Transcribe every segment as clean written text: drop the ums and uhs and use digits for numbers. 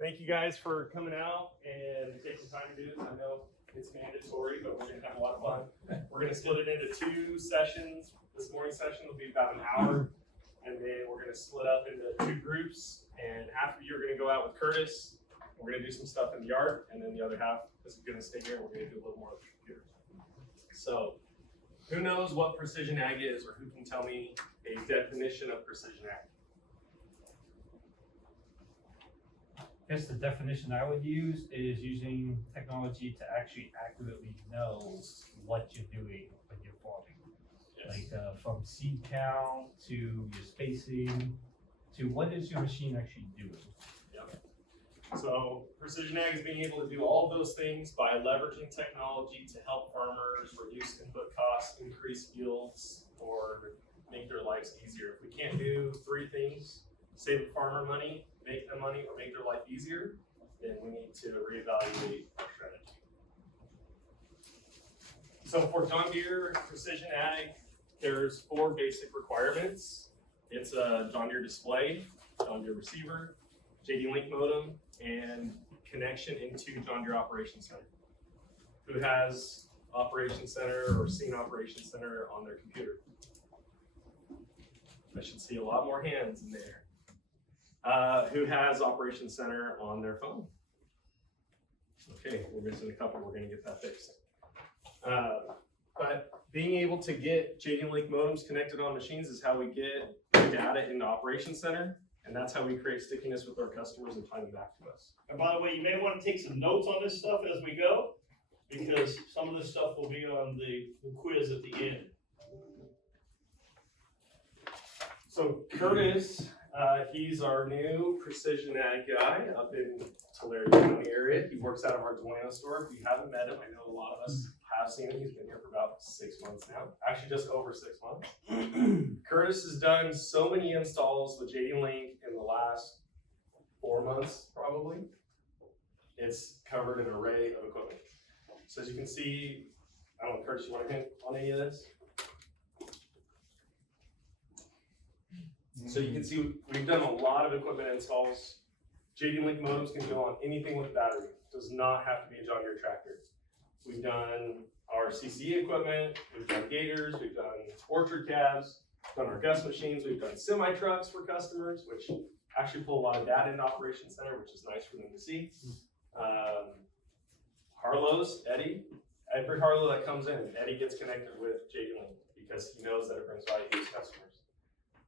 Thank you guys for coming out and taking time to do this. I know it's mandatory, but we're gonna have a lot of fun. We're gonna split it into 2 sessions. This morning session will be about an hour, and then we're gonna split up into 2 groups. And half of you are gonna go out with Curtis. We're gonna do some stuff in the yard, and then the other half is gonna stay here. We're gonna do a little more with the computer. So, who knows what precision ag is, or who can tell me a definition of precision ag? I guess the definition I would use is using technology to actually accurately know what you're doing when you're farming. Yes. Like from seed count to your spacing to what is your machine actually doing. Yep. So precision ag is being able to do all of those things by leveraging technology to help farmers reduce input costs, increase yields, or make their lives easier. If we can't do 3 things, save a farmer money, make them money, or make their life easier, then we need to reevaluate our strategy. So for John Deere Precision Ag, there's 4 basic requirements. It's a John Deere display, John Deere receiver, JD Link modem, and connection into John Deere Operations Center. Who has Operations Center or seen Operations Center on their computer? I should see a lot more hands in there. Who has Operations Center on their phone? Okay, we're missing a couple. We're going to get that fixed. But being able to get JD Link modems connected on machines is how we get data into Operations Center, and that's how we create stickiness with our customers and tie them back to us. And by the way, you may want to take some notes on this stuff as we go, because some of this stuff will be on the quiz at the end. So Curtis, he's our new precision ag guy up in Tulare County area. He works out of our Dueno store. If you haven't met him, I know a lot of us have seen him. He's been here for about 6 months now. Actually, just over 6 months. Curtis has done so many installs with JD Link in the last 4 months, probably. It's covered an array of equipment. So as you can see, I don't know, Curtis, you want to hint on any of this? So you can see we've done a lot of equipment installs. JD Link modems can go on anything with battery. It does not have to be a John Deere tractor. We've done our CCE equipment, we've done gators, we've done orchard calves, done our Gus machines, we've done semi trucks for customers, which actually pull a lot of data into Operations Center, which is nice for them to see. Harlows, Eddie, every Harlow that comes in, Eddie gets connected with JD Link because he knows that it brings value to his customers.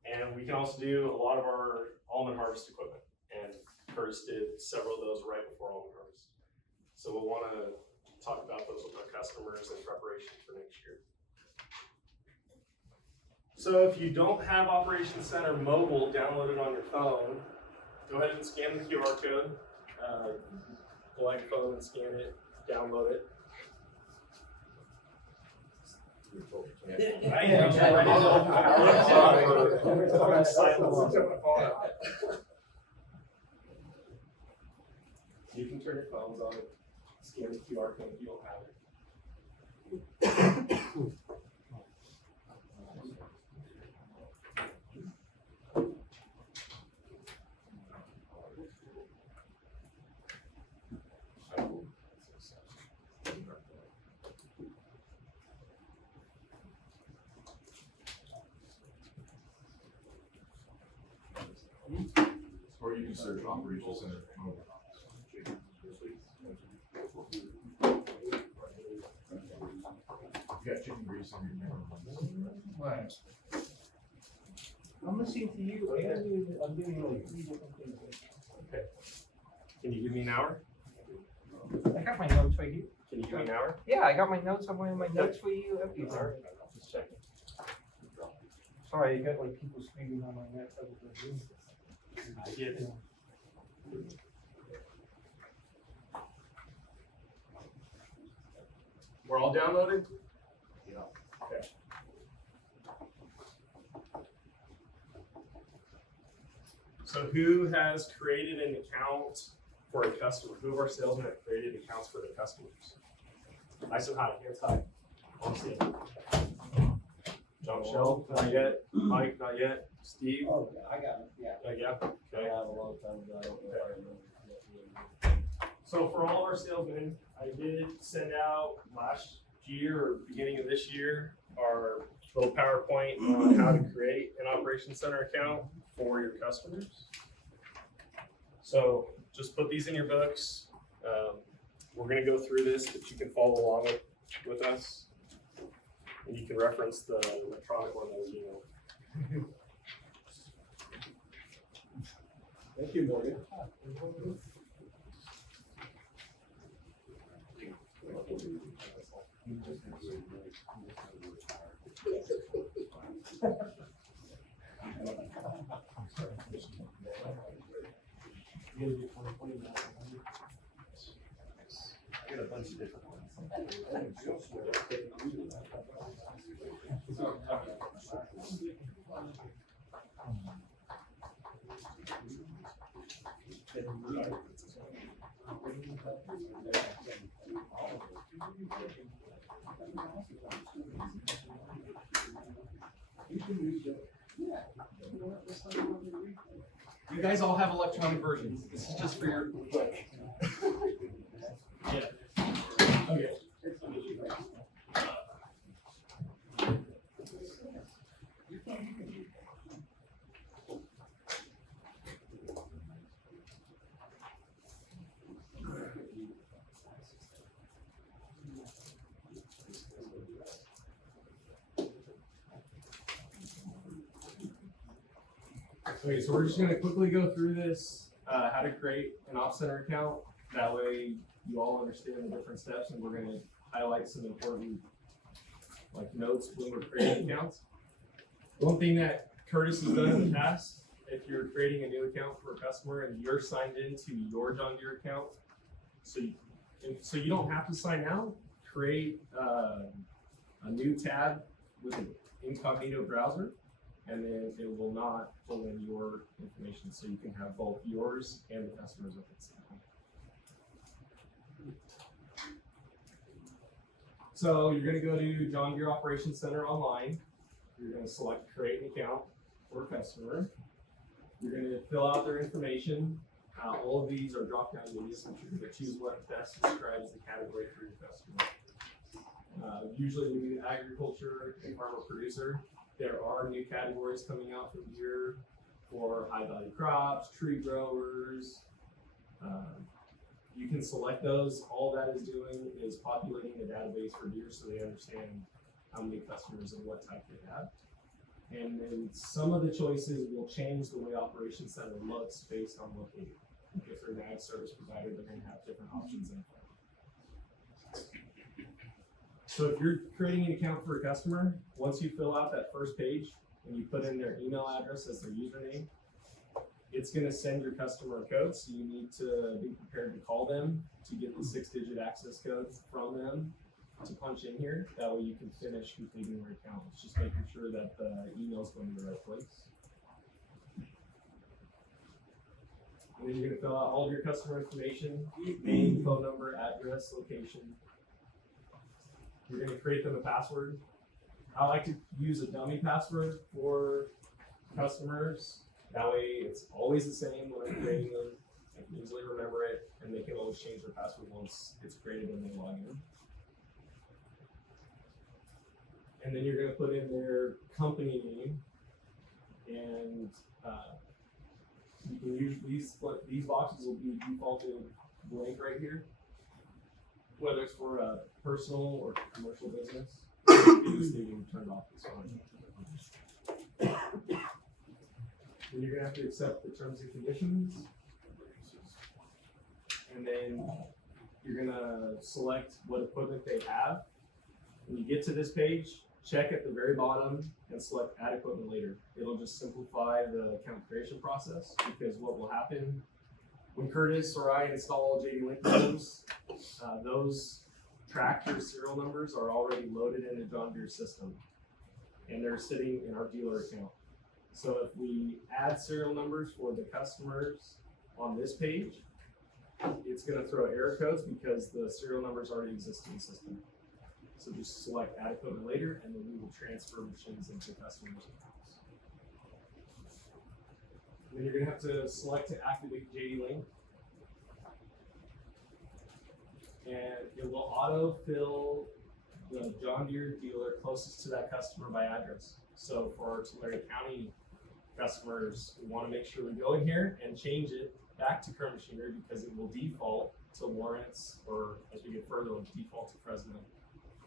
And we can also do a lot of our almond harvest equipment. And Curtis did several of those right before almond harvest. So we'll want to talk about those with our customers in preparation for next year. So if you don't have Operations Center mobile downloaded on your phone, go ahead and scan the QR code. Pull out your phone and scan it, download it. You can turn your phones on, scan the QR code if you don't have it. Or you can search Operations Center. You got chicken grease on your camera. Right. I'm listening to you. I'm doing like 3 different things. Okay. Can you give me an hour? I got my notes right here. Can you give me an hour? Yeah, I got my notes. I'm wearing my notes for you. Everything. Sorry, just checking. Sorry, you got like people screaming on my neck. I get it. We're all downloaded? Yeah. Okay. So who has created an account for a customer? Who of our salesmen have created accounts for their customers? Nice and high, hands high. I'll see it. John Shell, not yet. Mike, not yet. Steve? Oh, yeah, I got it, yeah. Yeah. I Okay. have a long time ago, I don't know if I remember. So for all of our salesmen, I did send out last year or beginning of this year our little PowerPoint on how to create an Operations Center account for your customers. So just put these in your books. We're gonna go through this, but you can follow along with us. And you can reference the electronic one that was emailed. Thank you, Morgan. I got a bunch of different ones. You guys all have electronic versions. This is just for your book. Yeah. Okay. Okay, so we're just gonna quickly go through this, how to create an Op Center account. That way you all understand the different steps, and we're gonna highlight some important notes when we're creating accounts. One thing that Curtis has done in the past, if you're creating a new account for a customer and you're signed into your John Deere account, so you don't have to sign out, create a new tab with an incognito browser, and then it will not pull in your information, so you can have both yours and the customer's at the same time. So you're gonna go to John Deere Operations Center online. You're gonna select create an account for a customer. You're gonna fill out their information. All of these are drop-down menus, which you're gonna choose what best describes the category for your customer. Usually we do agriculture and farmer producer. There are new categories coming out from Deere for high value crops, tree growers. You can select those. All that is doing is populating the database for Deere so they understand how many customers and what type they have. And then some of the choices will change the way Operations Center looks based on location. If they're an ag service provider, they're going to have different options in there. So if you're creating an account for a customer, once you fill out that first page and you put in their email address as their username, it's going to send your customer a code. So you need to be prepared to call them to get the 6-digit access code from them to punch in here. That way you can finish completing your account. It's just making sure that the email is going to the right place. And then you're going to fill out all of your customer information, name, phone number, address, location. You're going to create them a password. I like to use a dummy password for customers. That way it's always the same when I'm creating them. I can easily remember it, and they can always change their password once it's created and they log in. And then you're going to put in their company name, and you can use these boxes will be defaulted blank right here, whether it's for a personal or commercial business. Just leaving turned off this one. And you're gonna have to accept the terms and conditions, and then you're gonna select what equipment they have. When you get to this page, check at the very bottom and select add equipment later. It'll just simplify the account creation process, because what will happen when Curtis or I install JD Link codes, those tractor serial numbers are already loaded in the John Deere system, and they're sitting in our dealer account. So if we add serial numbers for the customers on this page, it's going to throw error codes because the serial numbers already exist in the system. So just select add equipment later, and then we will transfer machines into customers' accounts. And then you're going to have to select to activate JD Link. autofill the John Deere dealer closest to that customer by address. So for our Tulare County customers, we want to make sure we go in here and change it back to Kern Machinery because it will default to Lawrence, or as we get further, it'll default to Fresno.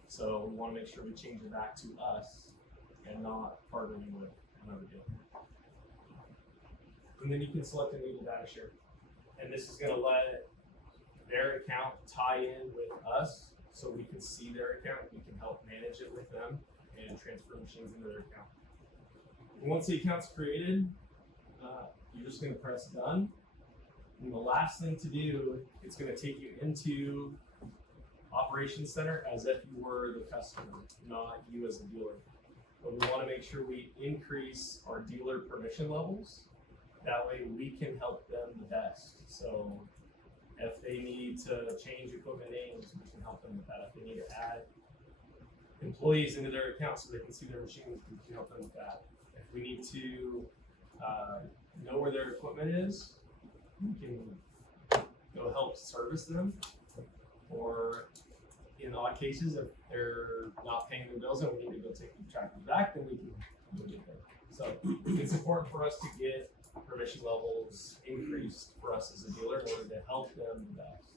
So we want to make sure we change it back to us and not partnering with another dealer. And then you can select enable data share. And this is gonna let their account tie in with us so we can see their account, we can help manage it with them and transfer machines into their account. And once the account's created, you're just gonna press done. And the last thing to do, it's gonna take you into Operations Center as if you were the customer, not you as a dealer. But we wanna make sure we increase our dealer permission levels. That way we can help them the best. So if they need to change equipment names, we can help them with that. If they need to add employees into their account so they can see their machines, we can help them with that. If we need to know where their equipment is, we can go help service them. Or in odd cases, if they're not paying their bills and we need to go take the tractors back, then we can get there. So it's important for us to get permission levels increased for us as a dealer in order to help them the best.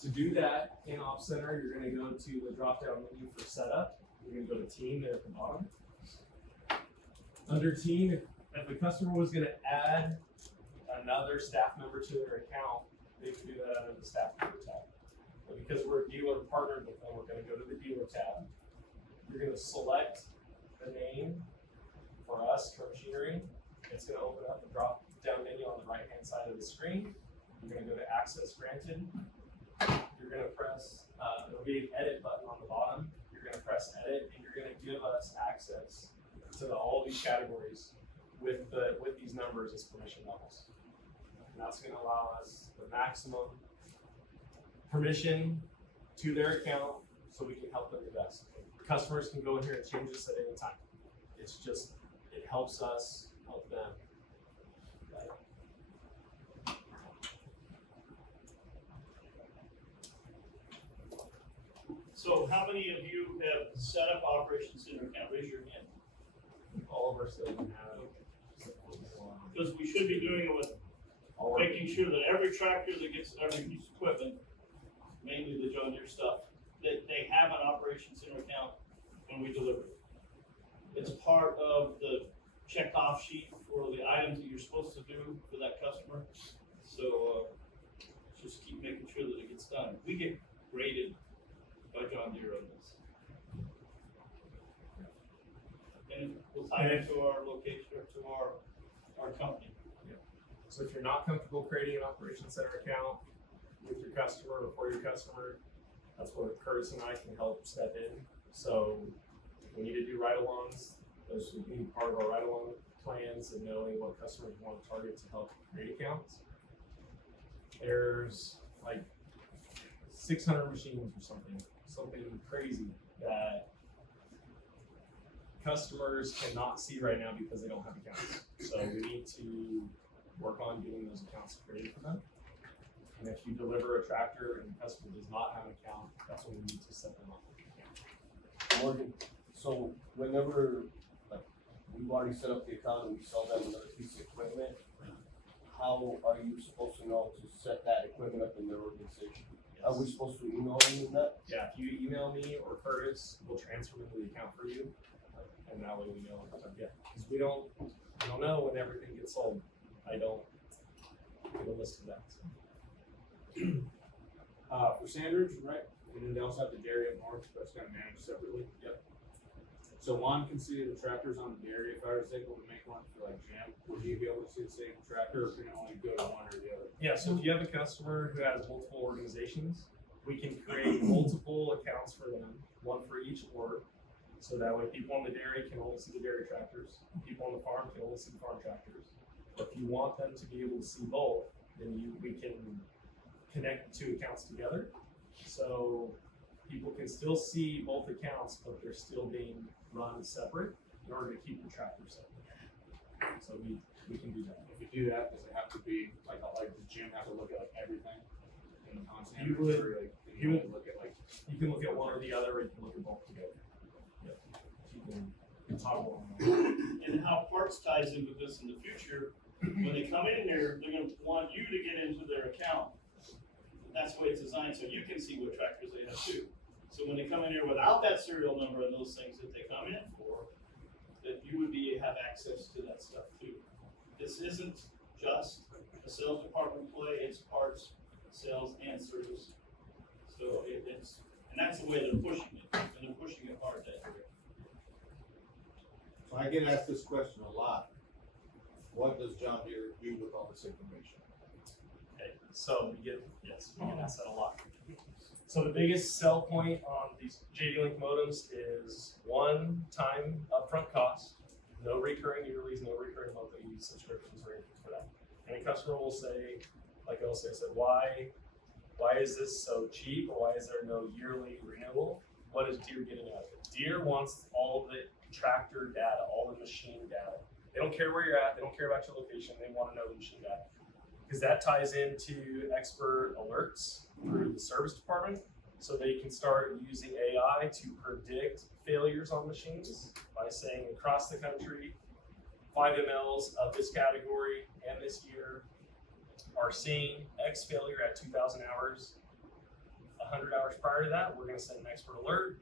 To do that in Op Center, you're going to go to the drop down menu for setup. You're going to go to team there at the bottom. Under team, if the customer was going to add another staff member to their account, they can do that under the staff member tab. But because we're a dealer partnered with them, we're going to go to the dealer tab. You're going to select the name for us, Kern Machinery. It's going to open up the drop down menu on the right hand side of the screen. You're going to go to access granted. You're going to press, there'll be an edit button on the bottom. You're going to press edit and you're going to give us access to all these categories with these numbers as permission levels. And that's going to allow us the maximum permission to their account so we can help them the best. Customers can go in here and change this at any time. It's just, it helps us help them. So how many of you have set up Operations Center account? Raise your hand. All of our salesmen have. Because we should be doing it with making sure that every tractor that gets every piece of equipment, mainly the John Deere stuff, that they have an Operations Center account when we deliver it. It's part of the check-off sheet for the items that you're supposed to do for that customer. So just keep making sure that it gets done. We get graded by John Deere on this. And we'll tie it to our location or to our company. So if you're not comfortable creating an Operations Center account with your customer or for your customer, that's where Curtis and I can help step in. So if we need to do ride-alongs, those would be part of our ride-along plans and knowing what customers want to target to help create accounts. There's like 600 machines or something crazy that customers cannot see right now because they don't have accounts. So we need to work on getting those accounts created for them. And if you deliver a tractor and the customer does not have an account, that's when we need to set them up with an account. Morgan, so whenever, like, we've already set up the account and we sell them another piece of equipment, how are you supposed to know to set that equipment up in their organization? Are we supposed to email them in that? Yeah, if you email me or Curtis, we'll transfer them to the account for you. And that way we know. Yeah, because we don't know when everything gets sold. I don't give a list of that. For Sanders, right? And then they also have the dairy up north, that's kind of managed separately. Yep. So Juan can see the tractors on the dairy. If I was able to make one for like Jim, would he be able to see the same tractor, or can it only go to one or the other? Yeah, so if you have a customer who has multiple organizations, we can create multiple accounts for them, one for each org. So that way people on the dairy can only see the dairy tractors, people on the farm can only see the farm tractors. If you want them to be able to see both, then we can connect the two accounts together. So people can still see both accounts, but they're still being run separate in order to keep the tractor separate. So we can do that. If you do that, does it have to be like does Jim have to look at like everything in the constant? You would- Or like can you can only look at like. You can look at one or the other, or you can look at both together. Yep. You can toggle on. And how parts ties into this in the future, when they come in there, they're gonna want you to get into their account. That's the way it's designed, so you can see what tractors they have too. So when they come in here without that serial number and those things that they come in for, that you would have access to that stuff too. This isn't just a sales department play, it's parts, sales, and service. So it's, and that's the way they're pushing it, and they're pushing it hard that way. So I get asked this question a lot. What does John Deere do with all this information? Okay, so we get asked that a lot. So the biggest sell point on these JD Link modems is one-time upfront cost, no recurring yearlies, no recurring monthly subscriptions or anything for that. Any customer will say, like I said, why is this so cheap, or why is there no yearly renewal? What is Deere getting out of it? Deere wants all of the tractor data, all the machine data. They don't care where you're at, they don't care about your location, they want to know the machine data. Because that ties into expert alerts through the service department, so they can start using AI to predict failures on machines by saying across the country, 5 MLs of this category and this year are seeing X failure at 2,000 hours. 100 hours prior to that, we're going to send an expert alert.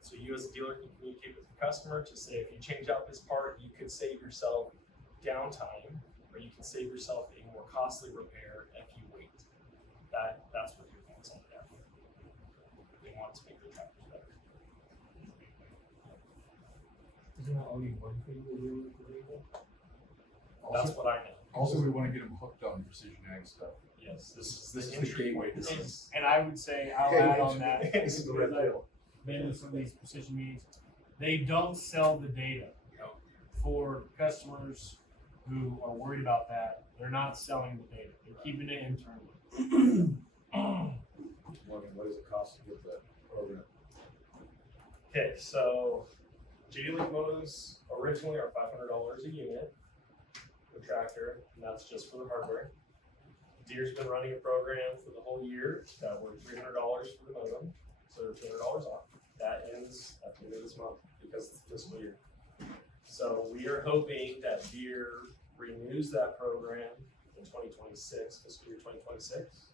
So you as a dealer can communicate with your customer to say, if you change out this part, you could save yourself downtime, or you can save yourself a more costly repair if you wait. That's what your wants on that. They want to make their tractors better. Isn't that only one thing we're doing with the label? That's what I know. Also, we want to get them hooked on precision ag stuff. Yes, this is This the is the entry gateway. point. This is And I would say, I'll Okay, add it's- on that, this is the red because pill. I've been to some of these precision meetings, they don't sell the data. For customers who are worried about that, they're not selling the data, they're keeping it internally. Morgan, what does it cost to get that program? Okay, so JD Link modems originally are $500 a unit per tractor, and that's just for the hardware. Deere's been running a program for the whole year that we're $300 for the modem, so they're $200 off. That ends at the end of this month because it's the fiscal year. So we are hoping that Deere renews that program in 2026, fiscal year 2026,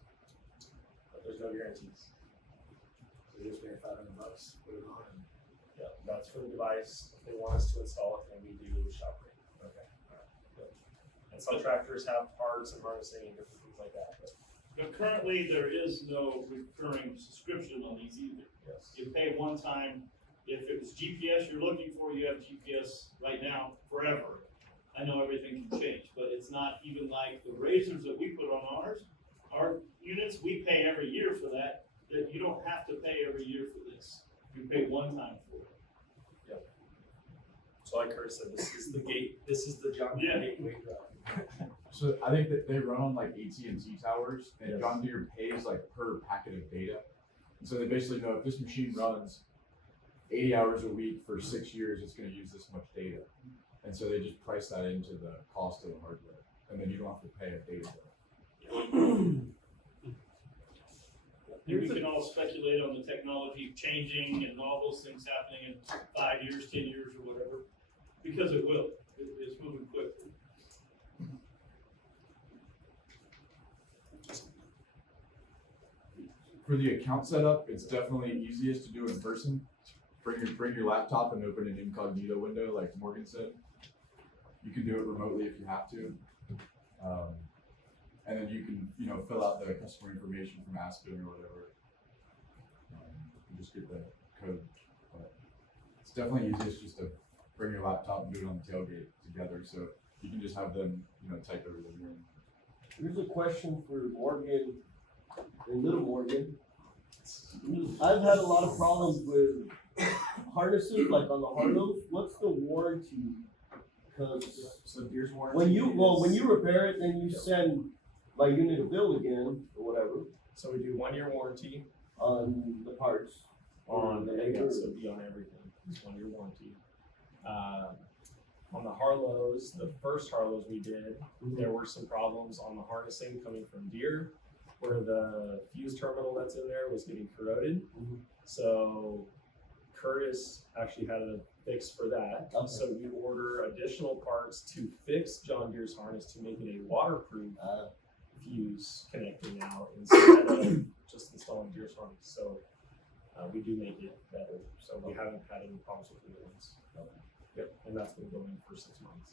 but there's no guarantees. So you just pay $500, put it on, and Yeah, that's for the device. If they want us to install it, then we do shop rate. okay. And some tractors have parts and harnessing and different things like that, but But currently, there is no recurring subscription on these either. yes. You pay one time. If it was GPS you're looking for, you have GPS right now forever. I know everything can change, but it's not even like the razors that we put on ours. Our units, we pay every year for that, that you don't have to pay every year for this. You pay one time for it. So like Kurt said, this is the gate, this is the John Deere Yeah. gateway drug. So I think that they run on like AT&T towers, and Yes. John Deere pays like per packet of data. And so they basically know if this machine runs 80 hours a week for 6 years, it's going to use this much data. And so they just price that into the cost of the hardware, and then you don't have to pay a data bill. We can all speculate on the technology changing and all those things happening in 5 years, 10 years, or whatever, because it will. It's moving quickly. For the account setup, it's definitely easiest to do in person. Bring your laptop and open an incognito window, like Morgan said. You can do it remotely if you have to. And then you can, fill out the customer information from Aspen or whatever. You just get the code. But it's definitely easiest just to bring your laptop and do it on the tailgate together. So you can just have them, type everything in. Here's a question for Morgan and little Morgan. I've had a lot of problems with harnesses, like on the Harlows. What's the warranty? Because So Deere's warranty. when you repair it, then you send my unit a bill again or whatever So we do 1 year warranty on the parts. on, the yeah, so it'd be on everything, it's 1 year warranty. On the Harlows, the first Harlows we did, there were some problems on the harnessing coming from Deere, where the fuse terminal that's in there was getting corroded. So Curtis actually had a fix for that. Okay. So we order additional parts to fix John Deere's harness to make it a waterproof fuse connector now instead of just installing Deere's harness. So we do make it better. So we haven't had any problems with the new ones. Yep, and that's been going for 6 months.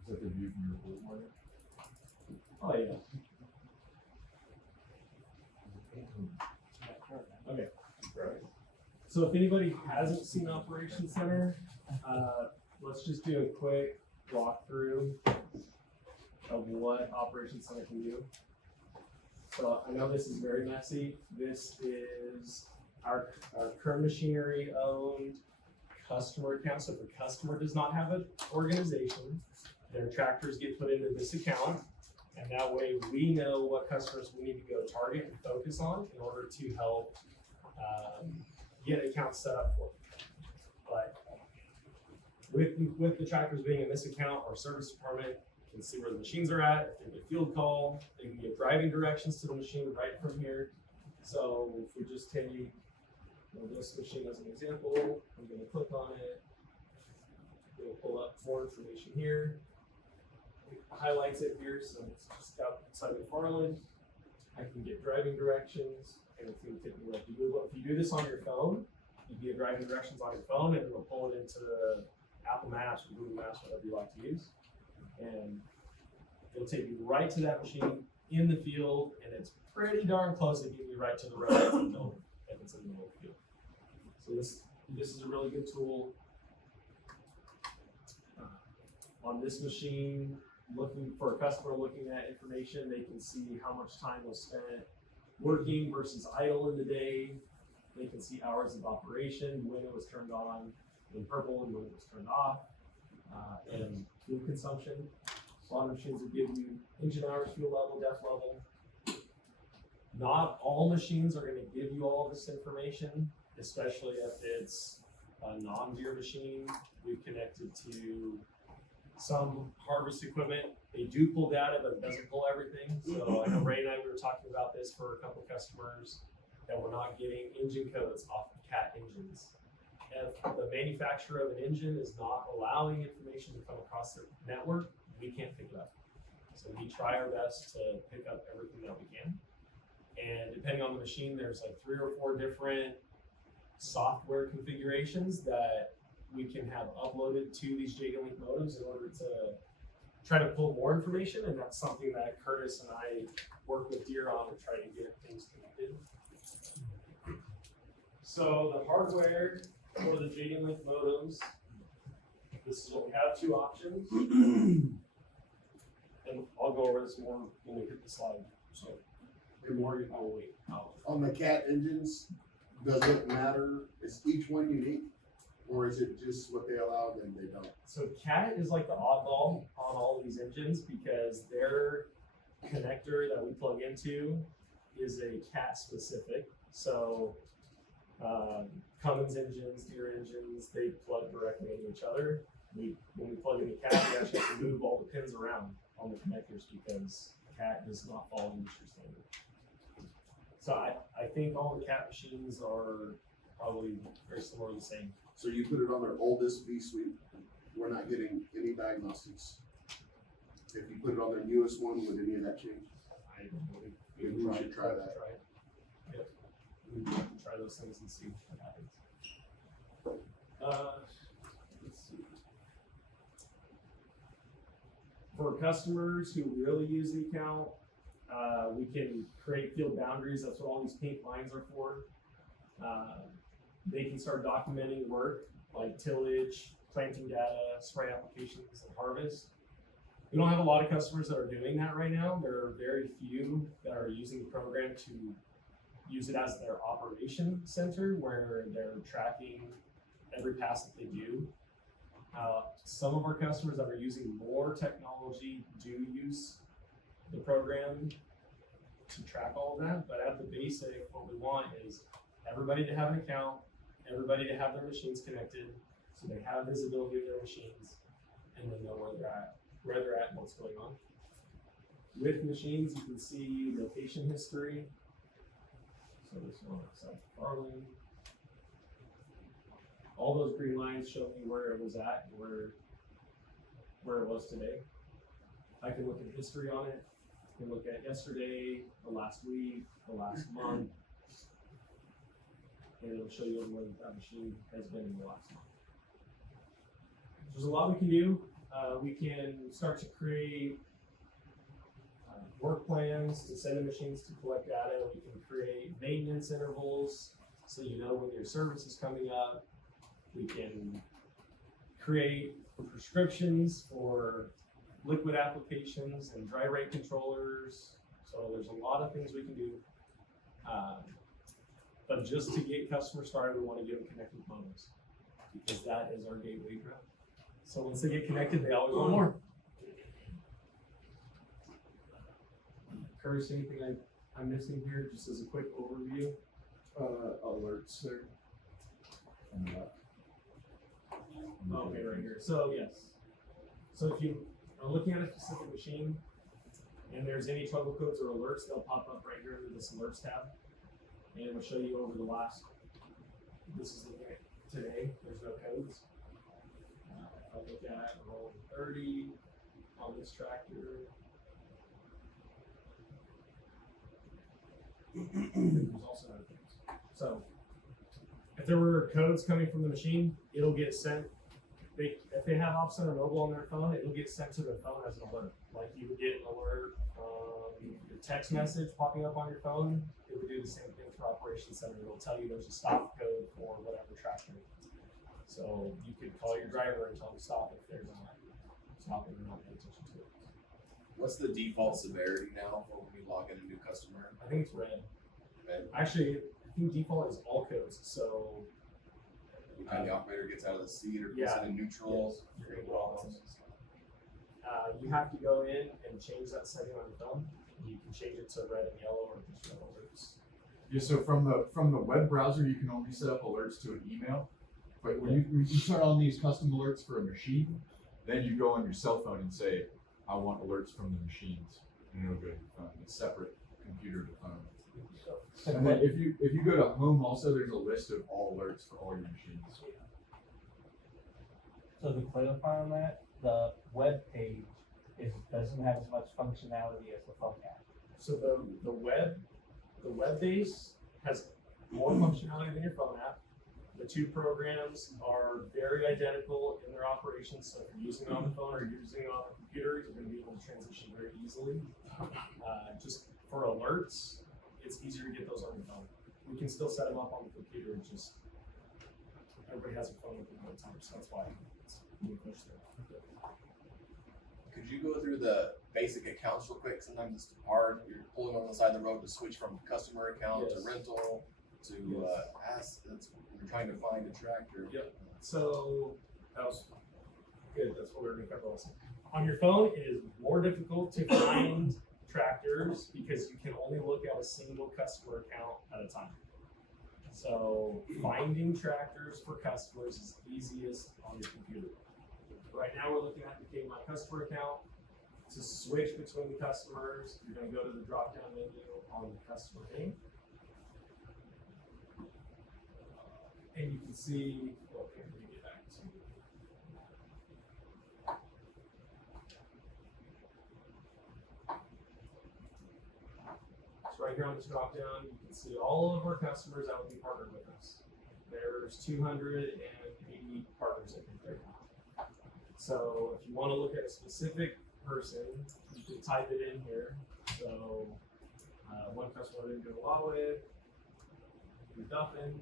Is that the view from your pool morning? Oh yeah. Okay. Right. So if anybody hasn't seen Operations Center, let's just do a quick walkthrough of what Operations Center can do. So I know this is very messy. This is our Kern machinery owned customer account. So if a customer does not have an organization, their tractors get put into this account. And that way we know what customers we need to go target and focus on in order to help get accounts set up for them. But with the tractors being in this account, our service department can see where the machines are at. If they get a field call, they can get driving directions to the machine right from here. So if we just take this machine as an example, I'm going to click on it. It'll pull up more information here. It highlights it here, so it's just outside McFarland. I can get driving directions, and it's going to take me like if you do this on your phone, you get driving directions on your phone, and it'll pull it into Apple Maps or Google Maps, whatever you like to use, and it'll take you right to that machine in the field, and it's pretty darn close to getting you right to the road if it's in the middle of the field. So this is a really good tool. On this machine, looking for a customer looking at information, they can see how much time was spent working versus idle in the day. They can see hours of operation, when it was turned on in purple and when it was turned off, and fuel consumption. A lot of machines will give you engine hours, fuel level, def level. Not all machines are going to give you all this information, especially if it's a non-Deere machine. We've connected to some harvest equipment. They do pull data, but it doesn't pull everything. So I know Ray and I were talking about this for a couple of customers that we're not getting engine codes off of CAT engines. If the manufacturer of an engine is not allowing information to come across their network, we can't pick it up. So we try our best to pick up everything that we can. And depending on the machine, there's like 3 or 4 different software configurations that we can have uploaded to these JDLink modems in order to try to pull more information, and that's something that Curtis and I work with Deere on to try to get things connected. So the hardware for the JDLink modems, this is what we have, 2 options. And I'll go over this more when we hit the slide. So good morning, I'll wait. On the CAT engines, does it matter? Is each one unique? Or is it just what they allow and they don't? So CAT is like the oddball on all these engines because their connector that we plug into is a CAT specific. So Cummins engines, Deere engines, they plug directly into each other. When we plug into CAT, we actually have to move all the pins around on the connectors because CAT does not follow industry standard. So I think all the CAT machines are probably very similar to the same. So you put it on their oldest V suite, we're not getting any diagnostics. If you put it on their newest one, would any of that change? I don't know. Maybe we should try that. Yep. We have to try those things and see what happens. Let's see. For customers who really use the account, we can create field boundaries. That's what all these pink lines are for. They can start documenting work like tillage, planting data, spray applications, and harvest. We don't have a lot of customers that are doing that right now. There are very few that are using the program to use it as their operation center where they're tracking every pass that they do. Some of our customers that are using more technology do use the program to track all of that, but at the basic, what we want is everybody to have an account, everybody to have their machines connected, so they have visibility of their machines, and they know where they're at and what's going on. With machines, you can see location history. So this one looks like Farland. All those green lines show me where it was at and where it was today. I can look at history on it. I can look at yesterday, the last week, the last month, and it'll show you where that machine has been in the last month. There's a lot we can do. We can start to create work plans to send the machines to collect data. We can create maintenance intervals so you know when your service is coming up. We can create prescriptions for liquid applications and dry rate controllers. So there's a lot of things we can do. But just to get customers started, we want to give them connected phones because that is our gateway drug. So once they get connected, they always want more. Curtis, anything I'm missing here, just as a quick overview? Alerts there. Okay, right here. So yes. So if you are looking at a specific machine and there's any trouble codes or alerts, they'll pop up right here under this alerts tab. And it will show you over the last, this is looking at today, there's no codes. If I look at roll 30 on this tractor, there's also no codes. So if there were codes coming from the machine, it'll get sent. If they have Opcenter or mobile on their phone, it'll get sent to their phone as an alert. Like you would get an alert, your text message popping up on your phone, it would do the same thing for Operations Center. It'll tell you there's a stop code for whatever tractor. So you could call your driver and tell them to stop if they're not stopping or not paying attention to it. What's the default severity now for when we log in a new customer? I think it's red. Red? Actually, I think default is all codes. So Anytime the operator gets out of the seat or puts yeah, it in neutral, yes, you're gonna get all those. You have to go in and change that setting on your phone. You can change it to red and yellow or just red alerts. Yeah, so from the web browser, you can only set up alerts to an email. But when you turn on these custom alerts for a machine, then you go on your cell phone and say, I want alerts from the machines, and it'll go to your phone. It's separate computer to phone. And then if you go to home, also there's a list of all alerts for all your machines. So to clarify on that, the web page doesn't have as much functionality as the phone app. So the web base has more functionality than your phone app. The two programs are very identical in their operations. So if you're using it on the phone or you're using it on the computer, you're going to be able to transition very easily. Just for alerts, it's easier to get those on your phone. We can still set them up on the computer. It's just everybody has a phone at one time, so that's why it's being pushed there. could you go through the basic accounts real quick? Sometimes it's hard. You're pulling on the side of the road to switch from customer account to Yes. rental to assets. You're trying to find a tractor. Yep. So that was good. That's what we were going to cover also. On your phone, it is more difficult to find tractors because you can only look at a single customer account at a time. So finding tractors for customers is easiest on your computer. Right now we're looking at the My Customer account. To switch between the customers, you're going to go to the drop-down menu on the customer name. And you can see, okay, let me get back to so right here on this drop down, you can see all of our customers that would be partnered with us. There's 280 partners, I think, right now. So if you want to look at a specific person, you can type it in here. So one customer I didn't do a lot with, McDuffin.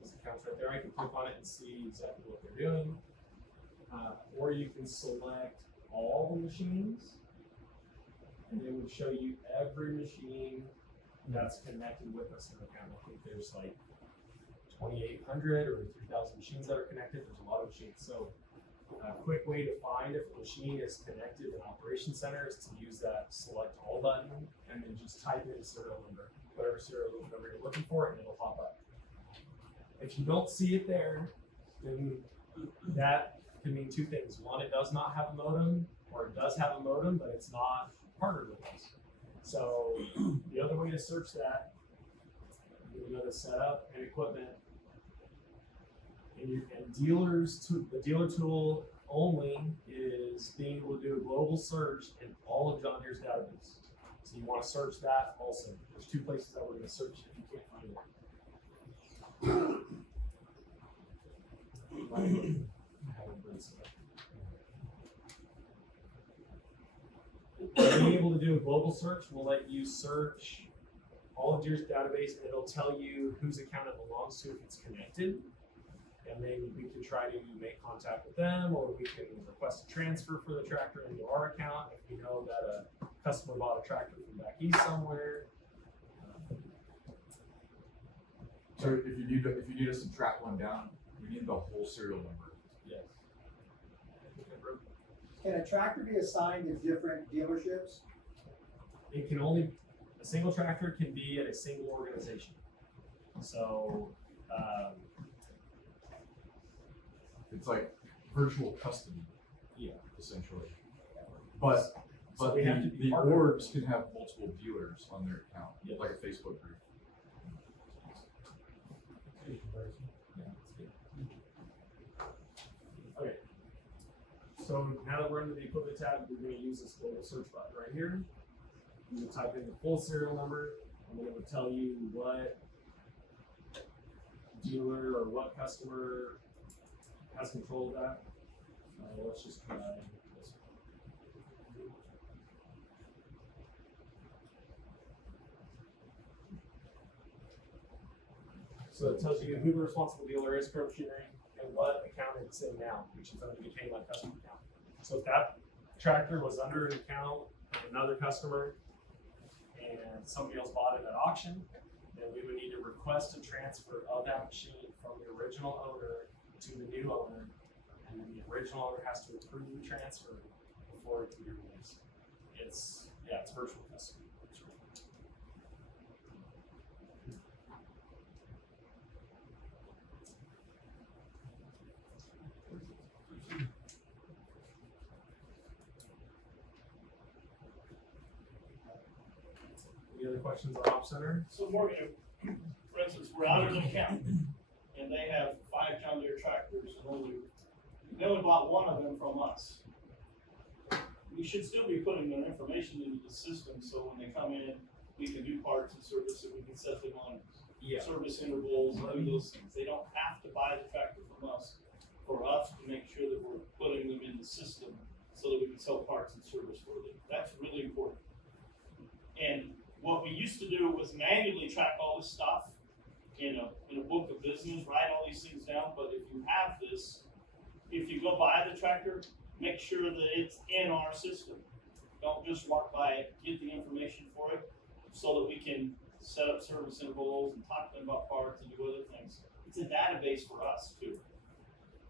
This account's right there. I can click on it and see exactly what they're doing. Or you can select all the machines, and it would show you every machine that's connected with us in the account. I think there's like 2,800 or 3,000 machines that are connected. There's a lot of machines. So A quick way to find if a machine is connected in Operations Center is to use that select all button and then just type in serial number, whatever serial number you're looking for, and it'll pop up. If you don't see it there, then that can mean two things. One, it does not have a modem, or it does have a modem, but it's not partnered with us. So the other way to search that, you go to setup and equipment, and the dealer tool only is being able to do a global search in all of John Deere's database. So you want to search that also. There's two places that we're going to search if you can't find it. Being able to do a global search will let you search all of Deere's database, and it'll tell you whose account it belongs to if it's connected. And then we can try to make contact with them, or we can request a transfer for the tractor into our account if we know that a customer bought a tractor from back east somewhere. So if you need us to track one down, we need the whole serial number. Yes. Can a tractor be assigned to different dealerships? It can only, a single tractor can be at a single organization. So, It's like virtual custody, yeah. essentially. But So we have to be the partnered with orgs can have multiple dealers on their account, Yes. like a Facebook group. Okay. So now that we're under the equipment tab, we're going to use this global search button right here. You can type in the full serial number, and then it will tell you what dealer or what customer has control of that. Let's just try this one. So it tells you who the responsible dealer is for machinery and what account it's in now, which is under the K Line customer account. So if that tractor was under an account of another customer and somebody else bought it at auction, then we would need to request a transfer of that machine from the original owner to the new owner, and then the original owner has to approve the transfer before it can be released. It's virtual custody. Any other questions on Op Center? So Morgan, for instance, we're out of an account, and they have 5 John Deere tractors, and they only bought one of them from us. We should still be putting their information into the system, so when they come in, we can do parts and service, and we can set them on service intervals, and do those things. They don't have to buy the tractor from us, for us to make sure that we're putting them in the system, so that we can sell parts and service for them. That's really important. And what we used to do was manually track all this stuff in a book of business, write all these things down. But if you have this, if you go buy the tractor, make sure that it's in our system. Don't just walk by it, get the information for it so that we can set up service intervals and talk to them about parts and do other things. It's a database for us too.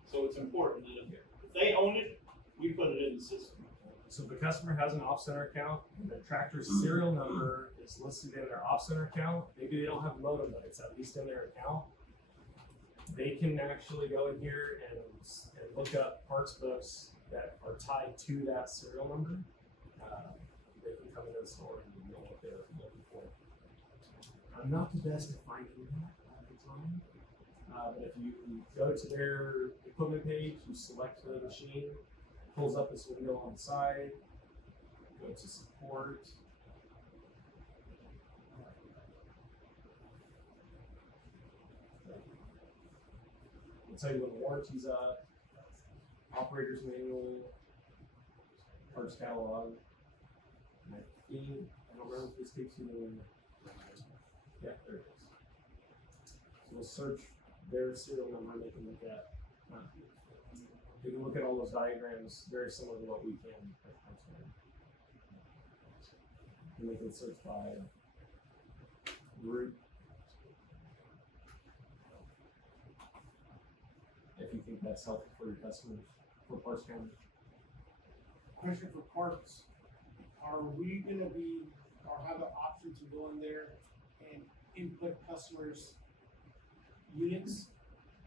So it's important that if they own it, we put it in the system. So if the customer has an Op Center account, and the tractor's serial number is listed in their Op Center account, maybe they don't have a modem, but it's at least in their account, they can actually go in here and look up parts books that are tied to that serial number. They can come into the store and know what they're looking for. I'm not the best at finding that at the time, but if you go to their equipment page, you select the machine, pulls up this window on the side, go to support. It'll tell you when the warranty's up, operator's manual, parts catalog. And I don't remember if this takes you to, yeah, there it is. So we'll search their serial number and they can look at, we can look at all those diagrams very similar to what we can at Kern. And we can search by group. If you think that's helpful for your customers. for parts counter. Question for parks, are we gonna be, or have an option to go in there and input customers' units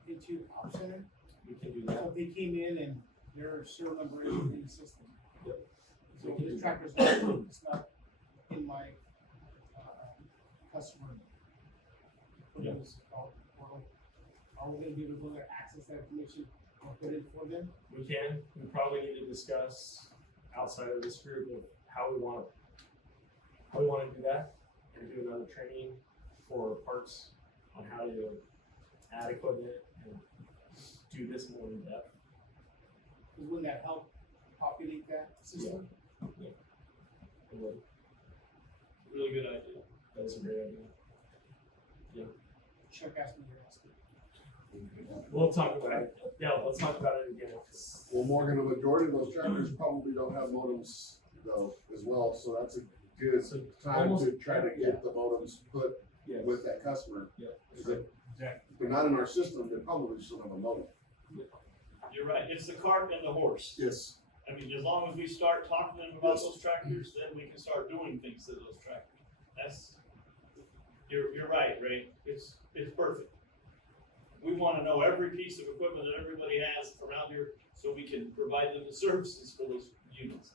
into Op Center? We can do So that. if they came in and their serial number is in the system. Yep. So the tractor's not, it's not in my, customer. Portal. Are we gonna be able to go there, access that information, and put it for them? We can. We probably need to discuss outside of this group of how we want to do that, and do another training for parts on how to add equipment and do this more in depth. Because wouldn't that help populate that system? It would. Really good idea. That is a great idea. Chuck asked me to ask it. We'll talk about it. Yeah, let's talk about it again. Well, Morgan, a majority of those tractors probably don't have modems though as well, so that's a good time to try to get the modems put Yes. with that customer. Yeah. If they're not in our system, they probably just don't have a modem. You're right, it's the cart and the horse. Yes. I mean, as long as we start talking to them about those tractors, then we can start doing things to those tractors. You're right, Ray, it's perfect. We wanna know every piece of equipment that everybody has around here, so we can provide them the services for those units.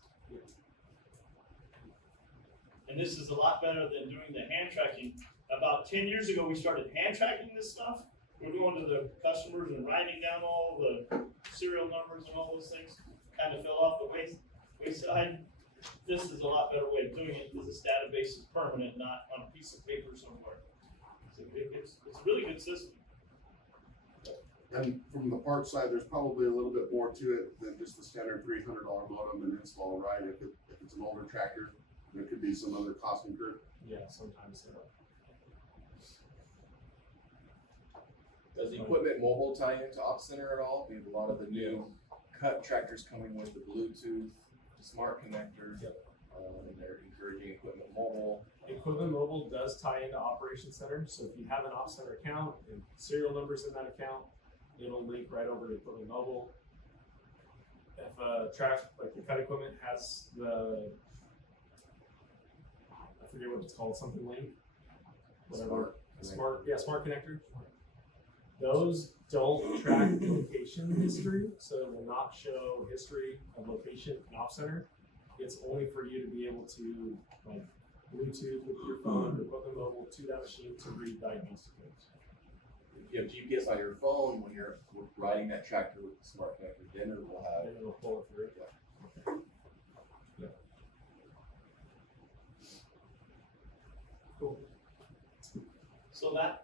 And this is a lot better than doing the hand tracking. About 10 years ago, we started hand tracking this stuff. We're going to the customers and writing down all the serial numbers and all those things, kind of fell off the wayside. This is a lot better way of doing it, because this database is permanent, not on a piece of paper somewhere. So it's a really good system. And from the park side, there's probably a little bit more to it than just the standard $300 modem and install, right? If it's an older tractor, there could be some other cost incurred. Yeah, sometimes. Does equipment mobile tie into Op Center at all? We have a lot of the new cut tractors coming with the Bluetooth, smart connector. And they're encouraging equipment mobile. Equipment Mobile does tie into Operations Center, so if you have an Op Center account and serial numbers in that account, it'll link right over to Equipment Mobile. If a track, like the cut equipment has the, I forget what it's called, something link, whatever. Smart connector. Those don't track location history, so it will not show history of location in Op Center. It's only for you to be able to like Bluetooth with your phone or Equipment Mobile to that machine to read diagnostic codes. If you have GPS on your phone when you're riding that tractor with the smart connector, then it will have. And it'll pull it through. Yeah. Yeah. Cool. So that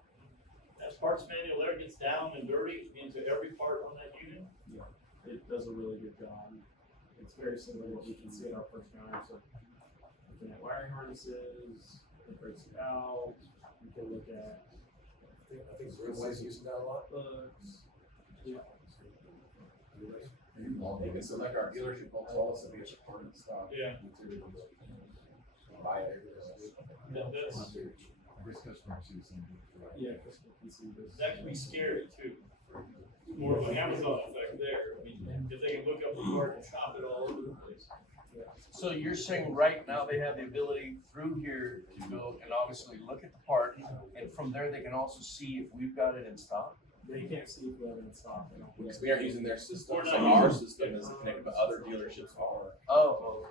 parts manual there gets down and dirty into every part on that unit. Yeah, it does a really good job. It's very similar to what we can see in our first counter. So looking at wiring harnesses, it breaks it out. You can look at, I think Gridway's using that a lot. books. Yeah. They can select our dealership folks also be a part of the stock. Yeah. Buy it. That's, Yeah, customer PC. that can be scary too. More of an Amazon effect there. I mean, if they can look up the part and shop it all over the place. So you're saying right now they have the ability through here to go and obviously look at the part, and from there they can also see if we've got it in stock? They can't see if we have it in stock. Because we aren't using their system, We're so not our using- system isn't connected, but other dealerships are. Oh,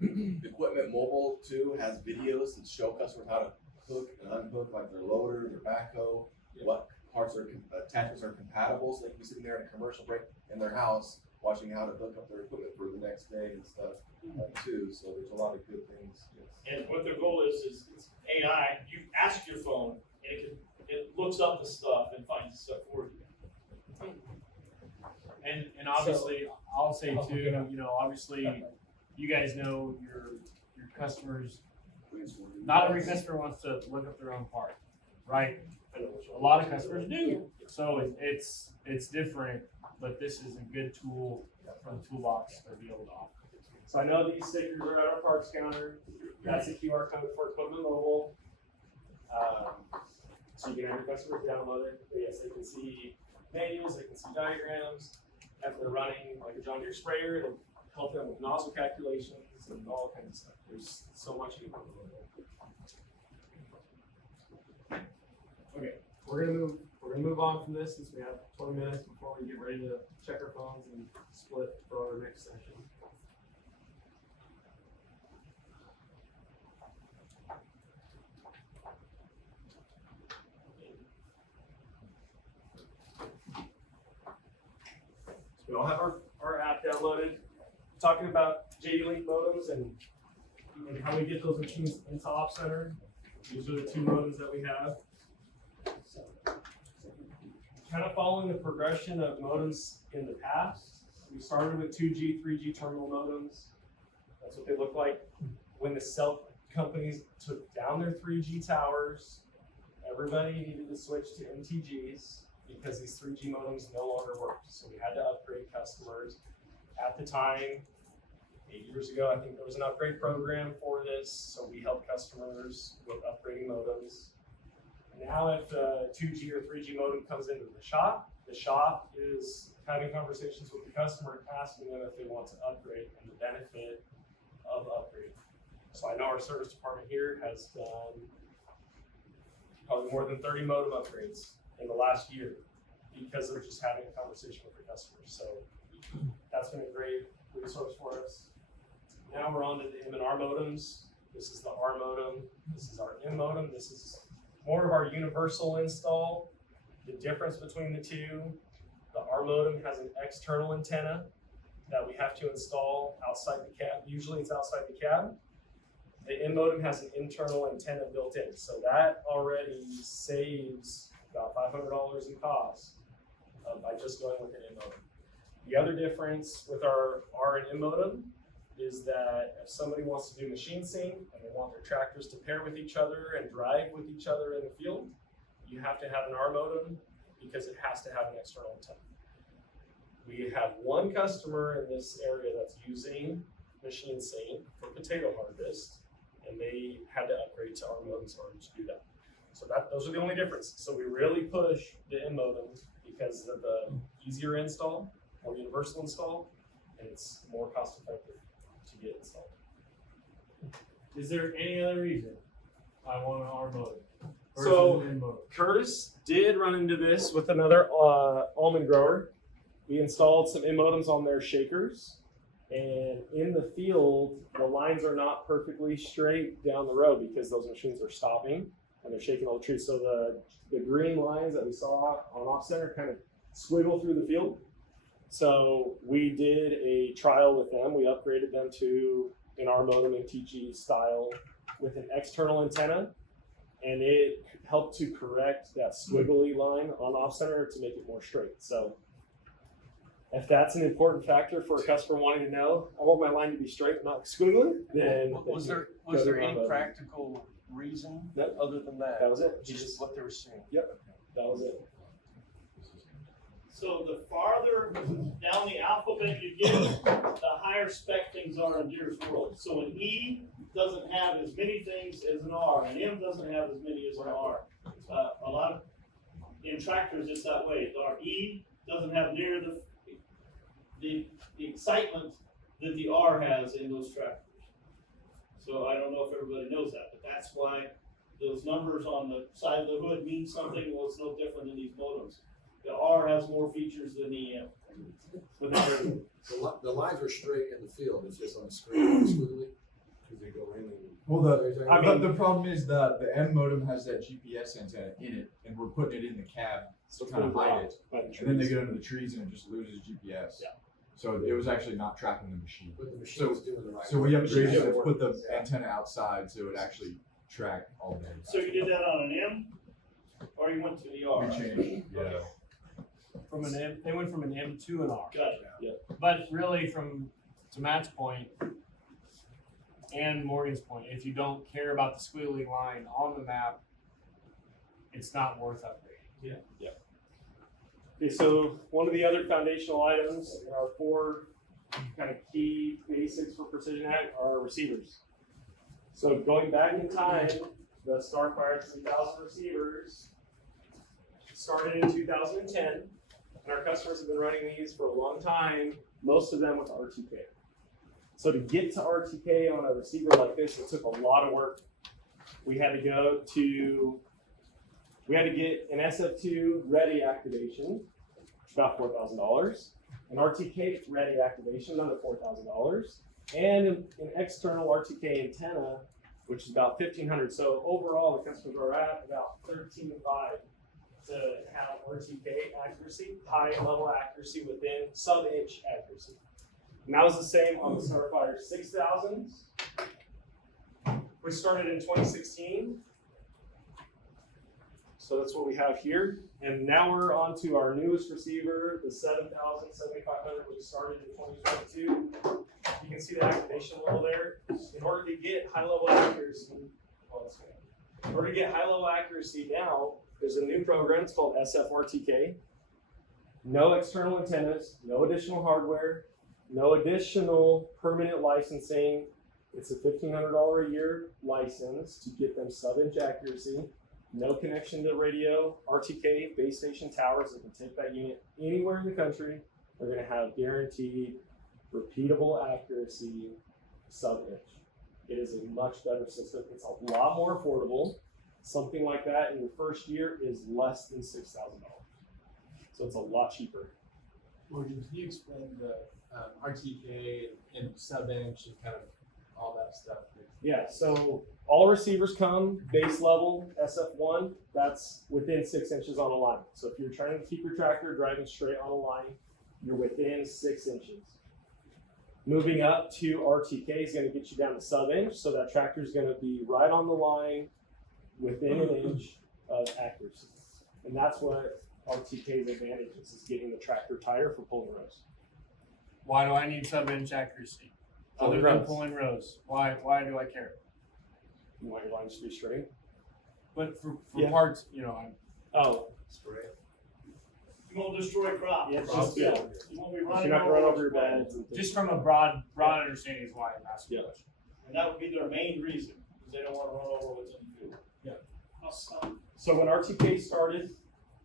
Equipment Mobile too has videos that show customers how to hook and unhook like their loader, their backhoe, what parts are, attachments are compatible, so they can be sitting there in a commercial break in their house, watching how to hook up their equipment for the next day and stuff, too, so there's a lot of good things. And what their goal is it's AI. You ask your phone, and it looks up the stuff and finds the stuff for you. And obviously, I'll say too, you know, obviously, you guys know your customers, not every customer wants to look up their own part, right? A lot of customers do, so it's different, but this is a good tool from the toolbox to be able to offer. So I know these stickers are at our parts counter. That's a QR code for Equipment Mobile. So you can have your customers download it. But yes, they can see manuals, they can see diagrams. if they're running like a John Deere sprayer, they help them with nozzle calculations and all kinds of stuff. There's so much you can do. Okay, we're gonna move on from this since we have 20 minutes before we get ready to check our phones and split for our next session. We all have our app downloaded. Talking about JD Link modems and how we get those machines into Op Center. These are the two modems that we have. Kind of following the progression of modems in the past. We started with 2G, 3G terminal modems. That's what they look like. When the cell companies took down their 3G towers, everybody needed to switch to MTGs because these 3G modems no longer worked. So we had to upgrade customers. At the time, 8 years ago, I think there was an upgrade program for this. So we helped customers with upgrading modems. Now if a 2G or 3G modem comes into the shop is having conversations with the customer, asking them if they want to upgrade and the benefit of upgrading. So I know our service department here has done probably more than 30 modem upgrades in the last year because they're just having a conversation with their customers. So that's been a great resource for us. Now we're on to the M&R modems. This is the R modem. This is our M modem. This is more of our universal install. The difference between the two, the R modem has an external antenna that we have to install outside the cab. Usually it's outside the cab. The M modem has an internal antenna built in. So that already saves about $500 in cost by just going with an M modem. The other difference with our R and M modem is that if somebody wants to do machine sync and they want their tractors to pair with each other and drive with each other in the field, you have to have an R modem because it has to have an external antenna. We have one customer in this area that's using machine sync for potato harvest, and they had to upgrade to R modems in order to do that. So those are the only differences. So we really push the M modem because of the easier install, more universal install, and it's more cost effective to get installed. Is there any other reason I want an R modem? So Curtis did run into this with another almond grower. We installed some M modems on their shakers, and in the field, the lines are not perfectly straight down the road because those machines are stopping and they're shaking all the trees. So the green lines that we saw on Off Center kind of squiggle through the field. So we did a trial with them. We upgraded them to an R modem MTG style with an external antenna, and it helped to correct that squiggly line on Off Center to make it more straight. So if that's an important factor for a customer wanting to know, I want my line to be straight, not squiggly, then Was there any practical reason other than that? That was it. Just what they were seeing? Yep, that was it. So the farther down the alphabet you get, the higher spec things are in Deere's world. So an E doesn't have as many things as an R, and M doesn't have as many as an R. A lot of, in tractors it's that way. Our E doesn't have near the excitement that the R has in those tractors. So I don't know if everybody knows that, but that's why those numbers on the side of the hood mean something. Well, it's no different than these modems. The R has more features than the M. But the lines are straight in the field, it's just on the screen, squiggly, because they go really. Well, the problem is that the M modem has that GPS antenna in it, and we're putting it in the cab to kind of hide it. And then they get under the trees and it just loses GPS. Yeah. So it was actually not tracking the machine. But the machine's doing the right. So we upgraded it, work. put the antenna outside so it actually track all day. So you did that on an M, or you went to the R? We changed, yeah. From an M, they went from an M to an R. Gotcha. Yeah. But really, to Matt's point and Morgan's point, if you don't care about the squiggly line on the map, it's not worth upgrading. Yeah. Okay, so one of the other foundational items in our 4 kind of key basics for precision ag are receivers. So going back in time, the Starfire 3000 receivers started in 2010, and our customers have been running these for a long time, most of them with RTK. So to get to RTK on a receiver like this, it took a lot of work. We had to get an SF2 ready activation, which is about $4,000, an RTK ready activation, another $4,000, and an external RTK antenna, which is about $1,500. So overall, the customers are at about $13,500 to have RTK accuracy, high level accuracy within sub-inch accuracy. And that was the same on the Starfire 6000s, which started in 2016. So that's what we have here. And now we're on to our newest receiver, the 7000, 7500, which started in 2022. You can see the activation level there. In order to get high level accuracy, now, there's a new program, it's called SFRTK. No external antennas, no additional hardware, no additional permanent licensing. It's a $1,500 a year license to get them sub-inch accuracy. No connection to radio, RTK, base station towers that can take that unit anywhere in the country. They're gonna have guaranteed, repeatable accuracy, sub-inch. It is a much better system. It's a lot more affordable. Something like that in your first year is less than $6,000. So it's a lot cheaper. Morgan, can you explain the RTK and sub-inch and kind of all that stuff? Yeah, so all receivers come base level SF1, that's within 6 inches on a line. So if you're trying to keep your tractor driving straight on a line, you're within 6 inches. Moving up to RTK is gonna get you down to sub-inch, so that tractor is gonna be right on the line within an inch of accuracy. And that's what RTK's advantage is getting the tractor tighter for pulling rows. Why do I need sub-inch accuracy? Pulling Other than rows. pulling rows. Why do I care? You want your lines to be straight? But for Yeah. parts, you know, I'm Straight. You won't destroy crop. Yeah, Crop. just, yeah. You won't be You're running not gonna run over your crop. beds. And things. just from a broad understanding is why I'm asking Yeah. the question. And that would be their main reason, because they don't wanna run over what's in the field. So when RTK started,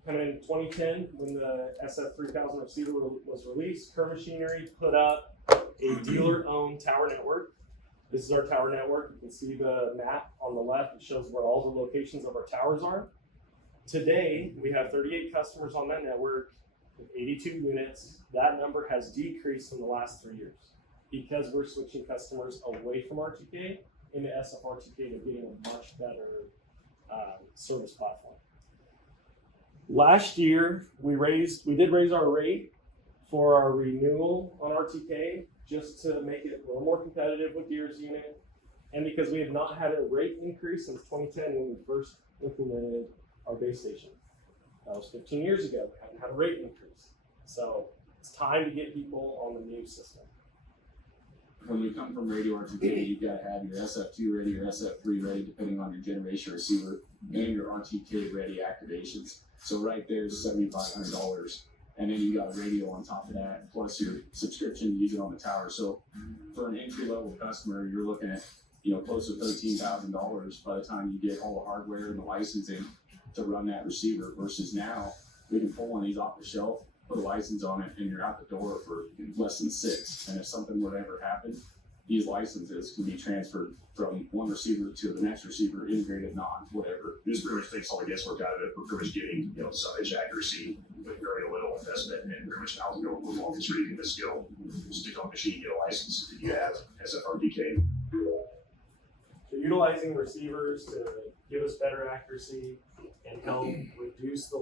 kind of in 2010, when the SF3000 receiver was released, Kern Machinery put up a dealer-owned tower network. This is our tower network. You can see the map on the left. It shows where all the locations of our towers are. Today, we have 38 customers on that network with 82 units. That number has decreased in the last 3 years because we're switching customers away from RTK into SFRTK to getting a much better service platform. Last year, we did raise our rate for our renewal on RTK just to make it a little more competitive with Deere's unit, and because we have not had a rate increase since 2010 when we first implemented our base station. That was 15 years ago. We haven't had a rate increase, so it's time to get people on the new system. When we come from radio RTK, you've got to have your SF2 ready, your SF3 ready, depending on your generation receiver, and your RTK ready activations. So right there's $7,500, and then you got a radio on top of that, plus your subscription to use it on the tower. So for an entry level customer, you're looking at close to $13,000 by the time you get all the hardware and the licensing to run that receiver. Versus now, we can pull one of these off the shelf, put a license on it, and you're out the door for less than 6. And if something would ever happen, these licenses can be transferred from one receiver to the next receiver, integrated, not whatever. This pretty much takes all the guesswork out of it. We're pretty much getting, sub-inch accuracy with very little investment, and pretty much now we're walking straight into the skill. Stick on the machine, get a license, and you have SFRDK. So utilizing receivers to give us better accuracy and help reduce the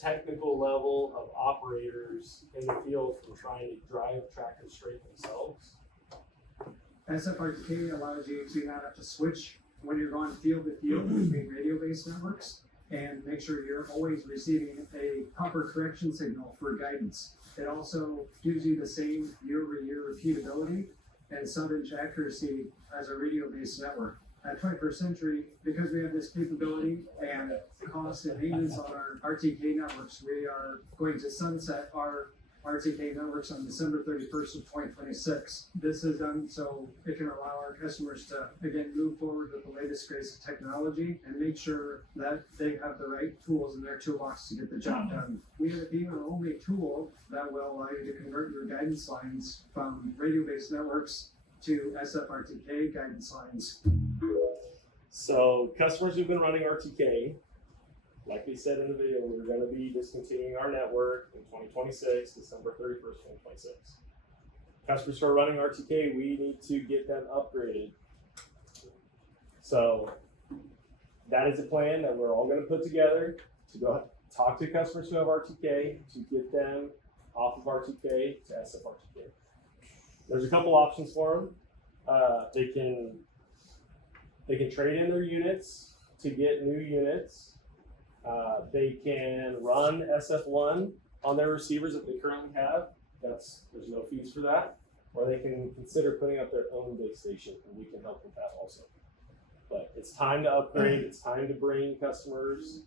technical level of operators in the field from trying to drive tractors straight themselves. SFRTK allows you to not have to switch when you're going field to field between radio-based networks and make sure you're always receiving a proper correction signal for guidance. It also gives you the same year-over-year repeatability and sub-inch accuracy as a radio-based network. At 21st Century, because we have this capability and cost and maintenance on our RTK networks, we are going to sunset our RTK networks on December 31st of 2026. This is done so it can allow our customers to, again, move forward with the latest greatest technology and make sure that they have the right tools in their toolbox to get the job done. We end up being our only tool that will allow you to convert your guidance lines from radio-based networks to SFRTK guidance lines. So customers who've been running RTK, like we said in the video, we're going to be discontinuing our network in 2026, December 31st, 2026. Customers who are running RTK, we need to get them upgraded. So that is a plan that we're all going to put together to go talk to customers who have RTK to get them off of RTK to SFRTK. There's a couple options for them. They can trade in their units to get new units. They can run SF1 on their receivers that they currently have. There's no fees for that. Or they can consider putting up their own base station, and we can help with that also. But it's time to upgrade. It's time to bring customers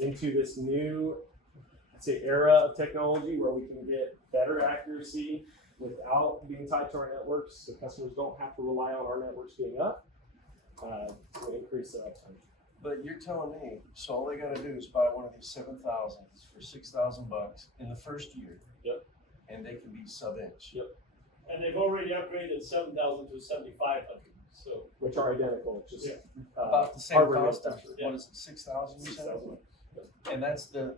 into this new, I'd say, era of technology where we can get better accuracy without being tied to our networks, so customers don't have to rely on our networks being up to increase the uptime. But you're telling me, so all they gotta do is buy one of these 7,000s for $6,000 in the first year. Yep. And they can be sub-inch. Yep. And they've already upgraded 7,000 to 7,500, so. Which are identical, just About the same hardware cost, manufacturer. what is it, 6,000 you said? 6,000. And that's the.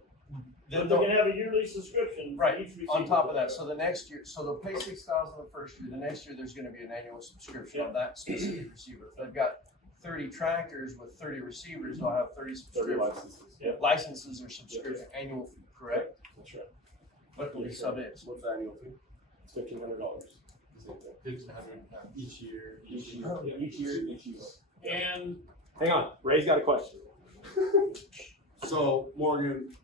But they can have a yearly subscription. for Right, each on top of receiver. that, so the next year, so they'll pay 6,000 the first year, the next year there's gonna be an annual subscription on that specific receiver. If they've got 30 tractors with 30 receivers, they'll have 30 30 subscriptions. licenses. Yeah. Licenses or subscription, annual fee, correct? That's right. But they'll be sub-inch. What's the annual fee? It's $1,500. 1,500 each year. Each year. And Hang on, Ray's got a question. So Morgan,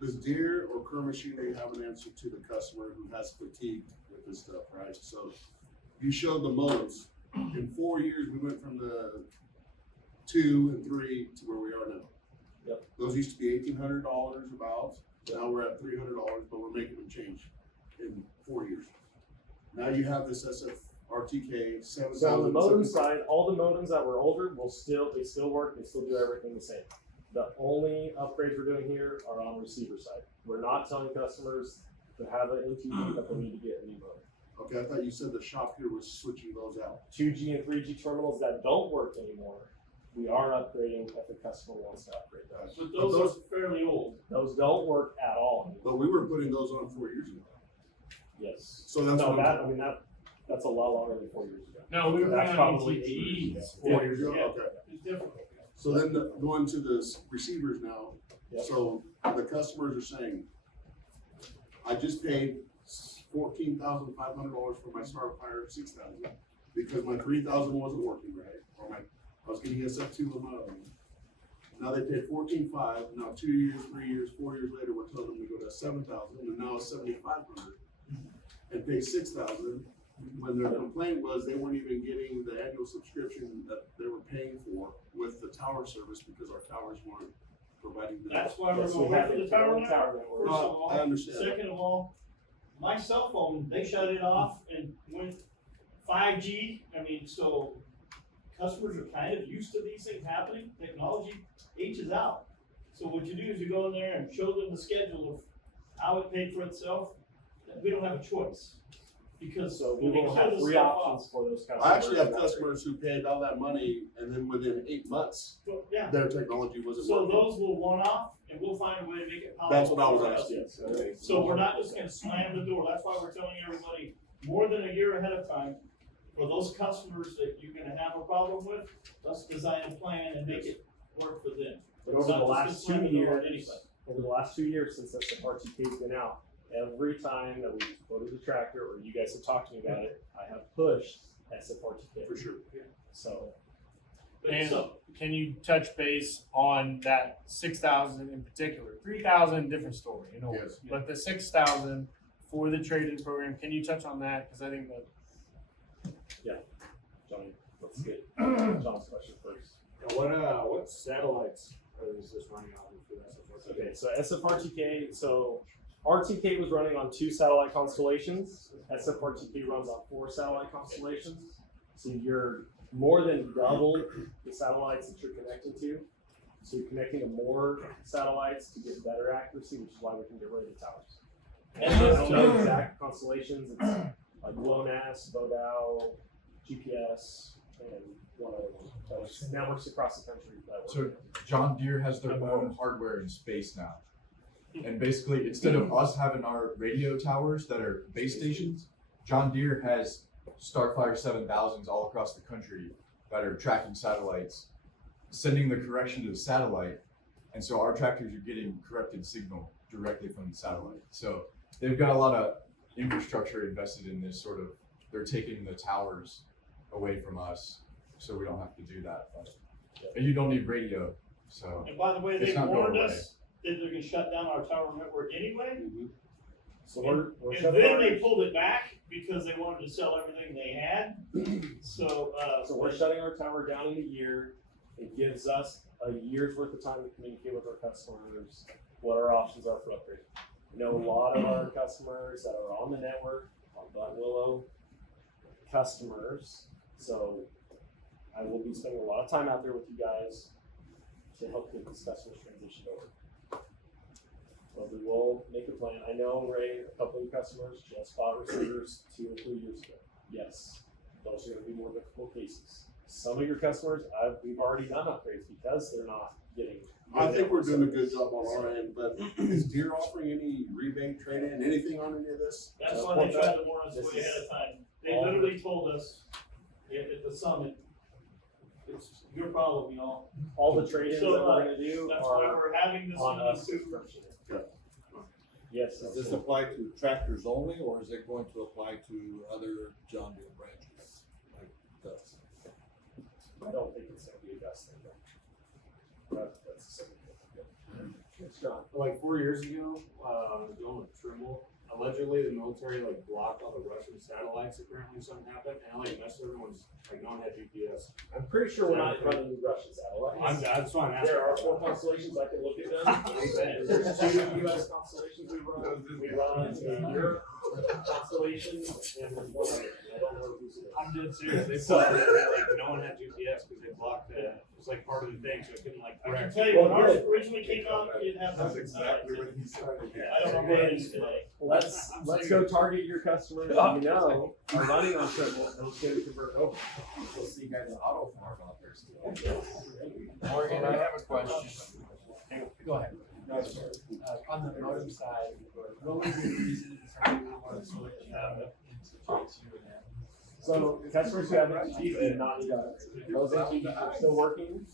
does Deere or Kern Machinery have an answer to the customer who has fatigue with this stuff, right? So you showed the modes. In 4 years, we went from the 2 and 3 to where we are now. Yep. Those used to be $1,800 about. Now we're at $300, but we're making them change in 4 years. Now you have this SFRTK 7,000. So on the modem side, all the modems that were older they still work, they still do everything the same. The only upgrades we're doing here are on the receiver side. We're not telling customers to have an MTV that they need to get a new modem. Okay, I thought you said the shop here was switching those out. 2G and 3G terminals that don't work anymore, we are upgrading if the customer wants to upgrade those. But those are fairly old. Those don't work at all anymore. But we were putting those on 4 years ago. Yes. So that's what I'm that's a lot longer than 4 years ago. No, we were That's running probably TTE. 8 years. 4 years ago, Yeah. okay. It's different. So then going to the receivers now, Yep. so the customers are saying, I just paid $14,500 for my Starfire 6,000 because my 3,000 wasn't working right, or I was getting SF2 on my own. Now they paid $14,500, now 2 years, 3 years, 4 years later, we're telling them we go to 7,000 and now it's 7,500 and pay 6,000. When their complaint was they weren't even getting the annual subscription that they were paying for with the tower service because our towers weren't providing the. That's why we're Yes, going we have for the it. tower Our own now. tower network. First of all. I understand. Second of all, my cell phone, they shut it off and went 5G. I mean, so customers are kind of used to these things happening. Technology ages out. So what you do is you go in there and show them the schedule of how it paid for itself. We don't have a choice. Because So we when they will shut have this 3 stuff options for those customers. I actually have customers who paid all that money and then within 8 months, off, yeah. their technology wasn't So working. those will one off and we'll find a way to make it That's palatable. what I was for asking. us. So we're not just gonna slam the door, that's why we're telling everybody more than a year ahead of time. For those customers that you're gonna have a problem with, let's design a plan and make it work for them. But over It's the not last just 2 gonna slam the door on years, anybody. since SFRTK's been out, every time that we've loaded the tractor or you guys have talked to me about it, I have pushed SFRTK. For sure. So And So- can you touch base on that 6,000 in particular? 3,000, different story, you know. Yes. But the 6,000 for the trade-in program, can you touch on that? Because I think that Johnny, let's get John's question first. What satellites is this running off of for SFRTK? Okay, so SFRTK, so RTK was running on 2 satellite constellations. SFRTK runs on 4 satellite constellations. So you're more than double the satellites that you're connecting to. So you're connecting to more satellites to get better accuracy, which is why we can get rid of the towers. And I don't know exact constellations. It's like GLONASS, Vodao, GPS, and one other one. But it's networks across the country. So John Deere has their own hardware in space now. And basically, instead of us having our radio towers that are base stations, John Deere has Starfire 7000s all across the country that are tracking satellites, sending the correction to the satellite. And so our tractors are getting corrected signal directly from the satellite. So they've got a lot of infrastructure invested in this sort of, they're taking the towers away from us so we don't have to do that. But, and you don't need radio. So And by the way, it's they not going warned away. us that they're gonna shut down our tower network anyway. So we're And shutting then our, they pulled it back because they wanted to sell everything they had. So we're shutting our tower down in a year. It gives us a year's worth of time to communicate with our customers, what our options are for upgrade. I know a lot of our customers that are on the network, on Black Willow customers. So I will be spending a lot of time out there with you guys to help get these customers transition over. But we will make a plan. I know, Ray, a couple of customers just bought receivers 2 or 3 years ago. Yes, those are going to be more difficult cases. Some of your customers, we've already done upgrades because they're not getting. I think we're doing a good job on our end, but is Deere offering any rebate, trade-in, anything on any of this? that's why they tried to warn us way ahead of time. They literally told us at the summit, it's your problem, y'all. All the trade-ins that So, we're going to do that's why are we're having this on on us. YouTube. Yes. Does this apply to tractors only, or is it going to apply to other John Deere branches like this? I don't think it's going to be a dust thing. That's the second thing. It's John. Like 4 years ago, going with Trembush, allegedly the military like blocked all the Russian satellites. Apparently something happened, and like messed everyone's like no one had GPS. I'm pretty sure we're not running Russian satellites. That's why I'm asking. There are 4 constellations. I can look at them. There's 2 U.S. constellations we run. We run a Europe constellation, and there's 1 other. I don't know who's it. I'm dead serious. They blocked it. Like no one had GPS because they blocked that. It was like part of the thing, so it couldn't like I can correct. tell you, when ours originally came out, it had. That's exactly what he started. I don't know what it is today. Let's go target your customers that you know are running on Trembush and let's get it converted over. We'll see you guys in auto farm out there still. Morgan, I have a question. Go ahead. On the modem side, what would be the reason for you to want to switch into J2 and then? So customers who have NTGs did not need that. Those NTGs are still working.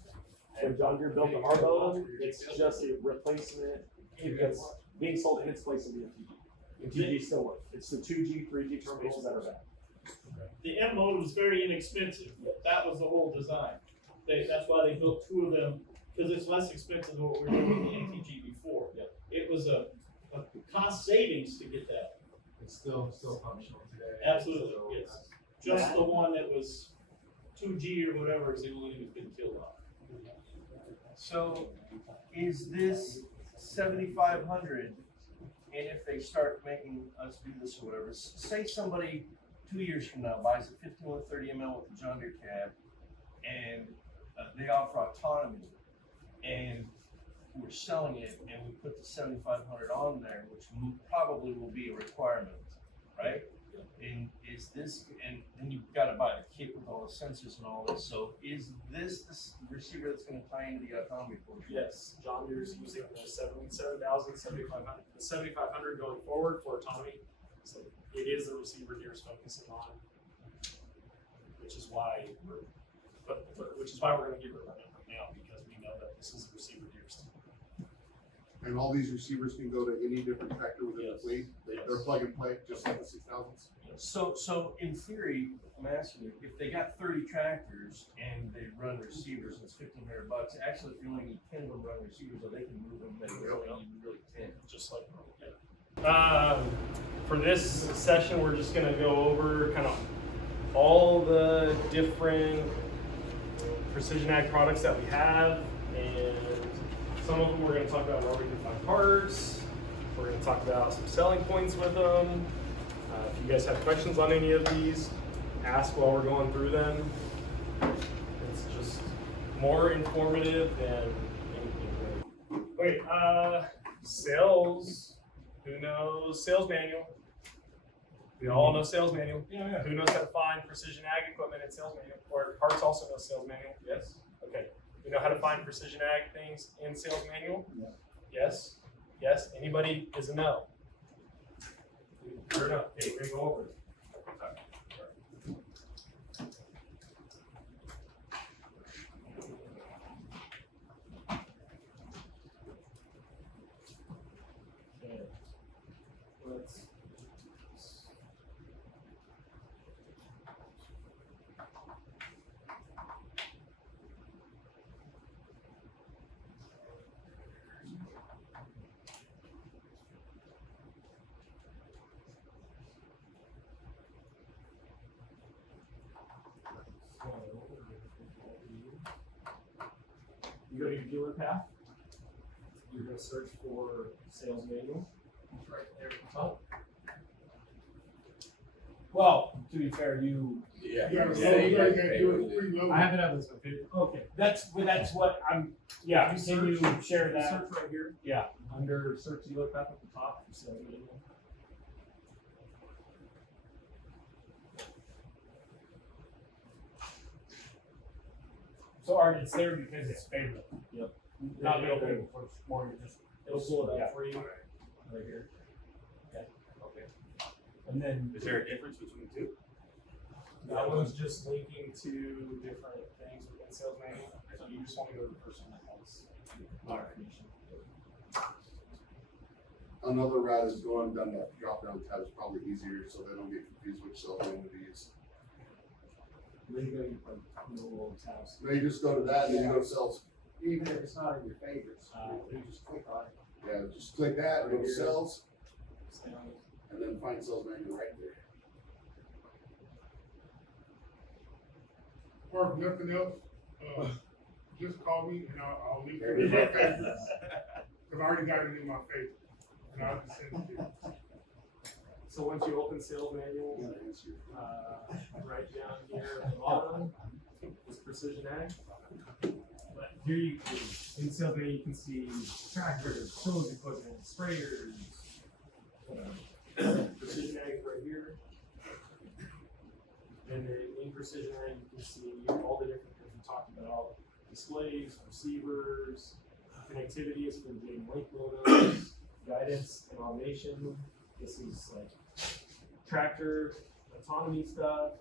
When John Deere built the R modem, it's just a replacement. It's being sold in its place of the NTG. NTG still works. It's the 2G, 3G terminals that are back. The M modem was very inexpensive. That was the whole design. That's why they built 2 of them, because it's less expensive than what we were doing with the NTG before. It was a cost savings to get that. It's still functional today. Absolutely, yes. Just the one that was 2G or whatever is the only thing that's been killed off. So is this 7,500, and if they start making us do this or whatever, say somebody 2 years from now buys a 5130 ml with a John Deere cab, and they offer autonomy, and we're selling it, and we put the 7,500 on there, which probably will be a requirement, right? And is this, and then you've got to buy the kit with all the sensors and all this. So is this the receiver that's going to tie into the autonomy portion? Yes, John Deere's using the 7,000, 7,500, the 7,500 going forward for autonomy. So it is the receiver Deere's focusing on, which is why we're going to get rid of it right now, because we know that this is the receiver Deere's. And all these receivers can go to any different tractor within the fleet? They're plug and play, just like the 6000s? So in theory, I'm asking you, if they got 30 tractors and they run receivers and it's $1,500, actually if you only need 10 of them run receivers, or they can move them, they really need really 10. Just like for this session, we're just going to go over kind of all the different precision ag products that we have, and some of them we're going to talk about where we can find parts, We're gonna talk about some selling points with them. If you guys have questions on any of these, ask while we're going through them. It's just more informative than anything really. Wait, sales. Who knows sales manual? We all know sales manual. Yeah. Who knows how to find precision ag equipment in sales manual? Or parts also know sales manual? Yes? Okay. We know how to find precision ag things in sales manual? Yeah. Yes? Yes? Anybody is a no? Turn up. Okay, we're gonna go over it. Okay. Let's. You go to your dealer path. You're going to search for sales manual. It's right there at the top. Well, to be fair, you. You gotta do it preloaded. I have it up as my favorite. Okay, that's what I'm. Yeah, can you share that? Search right here. Yeah, under search dealer path at the top for sales manual. So Art, it's there because it's favorite. Yep. Not real big for more than just. It'll pull it up Yeah. for you. Right here. Yeah. Okay. And then. Is there a difference between the two? That one's just linking to different things within sales manual. So you just want to go to the first one that has more information. Another route is going down that drop down tab is probably easier, so they don't get confused which cell phone to use. Then you go to like little tabs. Now you just go to that and then you go to sales. Even if it's not in your favorites, you just click on it. Yeah, just click that, go to sales, Sales. and then find sales manual right there. Or if nothing else, just call me and I'll leave it in my favorites. Cause I already got it in my favorites. And I'll just send it to you. So once you open sales manual, right down here at the bottom is precision ag. But here you in sales manual you can see tractors, tools equipment, sprayers, precision ag right here. And then in precision ag you can see all the different things we talked about: displays, receivers, connectivity is for getting link modems, guidance and automation. This is like tractor autonomy stuff,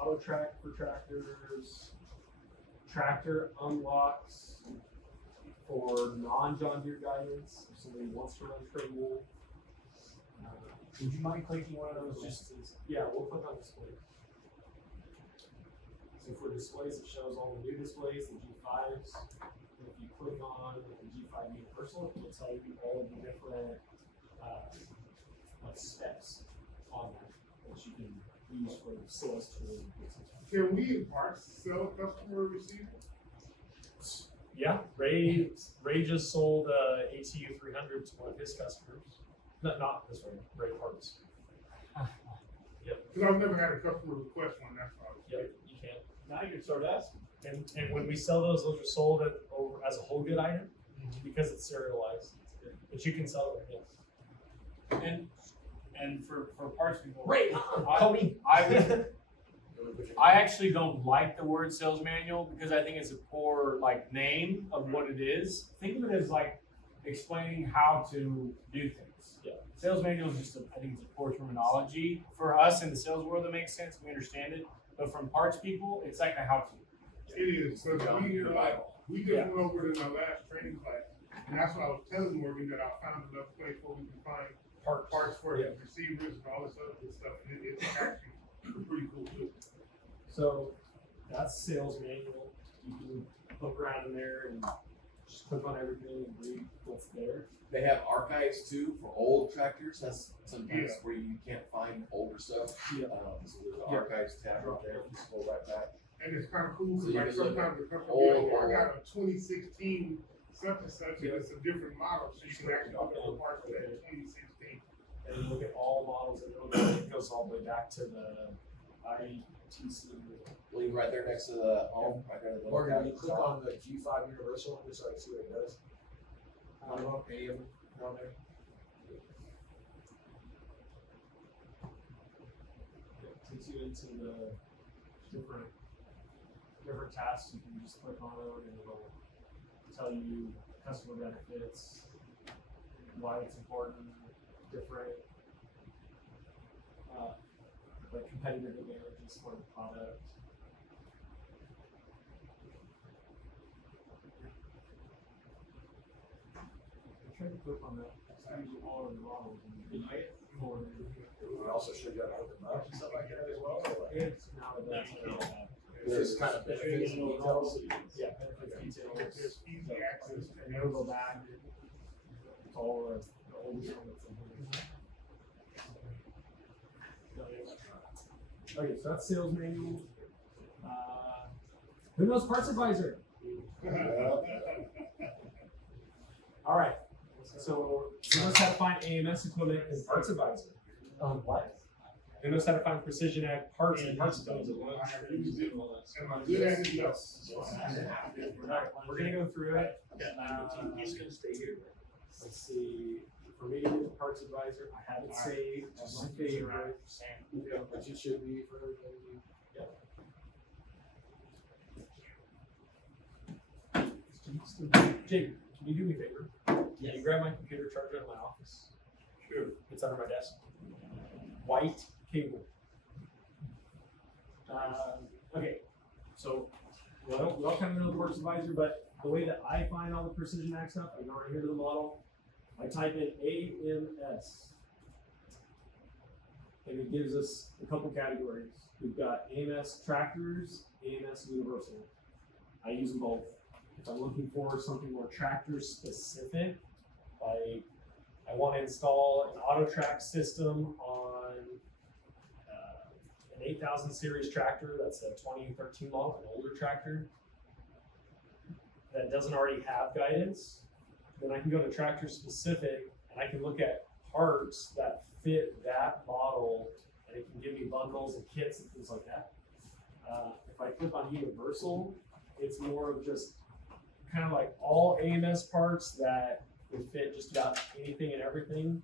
auto track for tractors, tractor unlocks for non-John Deere guidance. If somebody wants to run Trembush. Would you mind clicking one of those? Yeah, we'll click on display. So for displays, it shows all the new displays, the G5s. If you click on the G5 Universal, it will tell you all of the different like steps on that you can use for the sales tool. Can we in parts sell customer receivers? Yeah, Ray just sold ATU 300 to one of his customers. Not this one, Ray Parts. Yep. Cause I've never had a customer request one, that's why. Yep, you can. Now you can start asking. And when we sell those are sold as a whole good item because it's serialized. But you can sell it, yes. And for parts people, Ray, call me. I actually don't like the word sales manual because I think it's a poor like name of what it is. Think of it as like explaining how to do things. Yeah. Sales manual is just I think it's a poor terminology for us in the sales world. That makes sense. We understand it, but from parts people, it's like a how to. It is, cause we just went over it in our last training class, and that's what I was telling Morgan, that I found enough place where we can find parts for his receivers and all this other good stuff, and it's actually pretty cool too. So that's sales manual. You can poke around in there and just click on everything and read what's there. They have archives too for old tractors. That's sometimes where you can't find older stuff. Yeah. So there's an archives tab right there. You scroll right back. And it's kind of cool, So cause you like can look sometimes the at customer will be old- like, I got a 2016 such and such, and it's a different model, so you can actually look at the parts of that 2016. And you look at all models, and it goes all the way back to the ITC. Leave right there next to the home, right there. Morgan, when you click on the G5 Universal, just so I can see what it does. I don't know, AM down there. It takes you into the different tasks. You can just click on it, and it'll tell you customer benefits, why it's important, different like competitive advantages for the product. I tried to click on that. All of the models and We also showed you how to hook them up and stuff like that as well. it's now that It's just kind of benefits and details. yeah, benefits, details. There's easy access. And they'll go back. It's all the oldest one that's in here. Okay, so that's sales manual. Who knows Parts Advisor? All right. So who knows how to find AMS equipment in Parts Advisor? What? Who knows how to find Precision Ag parts in Parts Advisor? Am I good at it? Yes. We're gonna go through it. He's gonna stay here. Let's see. For me, Parts Advisor, I have it saved as my favorite. Which it should be for everybody. Jake, can you do me a favor? Can you grab my computer charger in my office? Sure. It's under my desk. White cable. Okay, so we all kind of know the Parts Advisor, but the way that I find all the Precision Ag stuff, I go right here to the model. I type in AMS, and it gives us a couple categories. We've got AMS tractors, AMS universal. I use them both. If I'm looking for something more tractor specific, like I want to install an auto track system on an 8000 series tractor, that's a 2013 model, an older tractor that doesn't already have guidance, then I can go to tractor specific and I can look at parts that fit that model, and it can give me bundles and kits and things like that. If I click on universal, it's more of just kind of like all AMS parts that would fit just about anything and everything.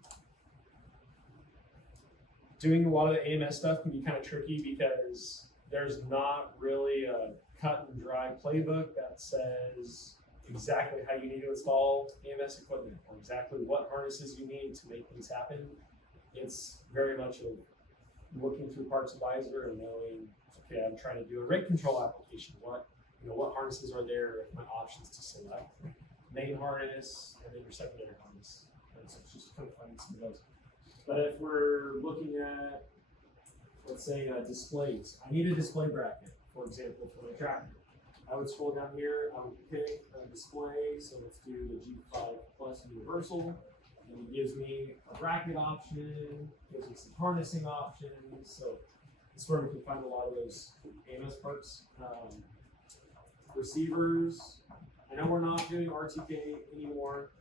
Doing a lot of the AMS stuff can be kind of tricky because there's not really a cut and dry playbook that says exactly how you need to install AMS equipment or exactly what harnesses you need to make things happen. It's very much of looking through Parts Advisor and knowing, okay, I'm trying to do a rate control application. What harnesses are there, my options to select. Main harness and then your secondary harness. And so it's just kind of finding some of those. But if we're looking at, let's say, displays, I need a display bracket, for example, for my tractor. I would scroll down here, I would pick a display, so let's do the G5 Plus Universal. And it gives me a bracket option, gives me some harnessing options. So this is where we can find a lot of those AMS parts. Receivers, I know we're not doing RTK anymore,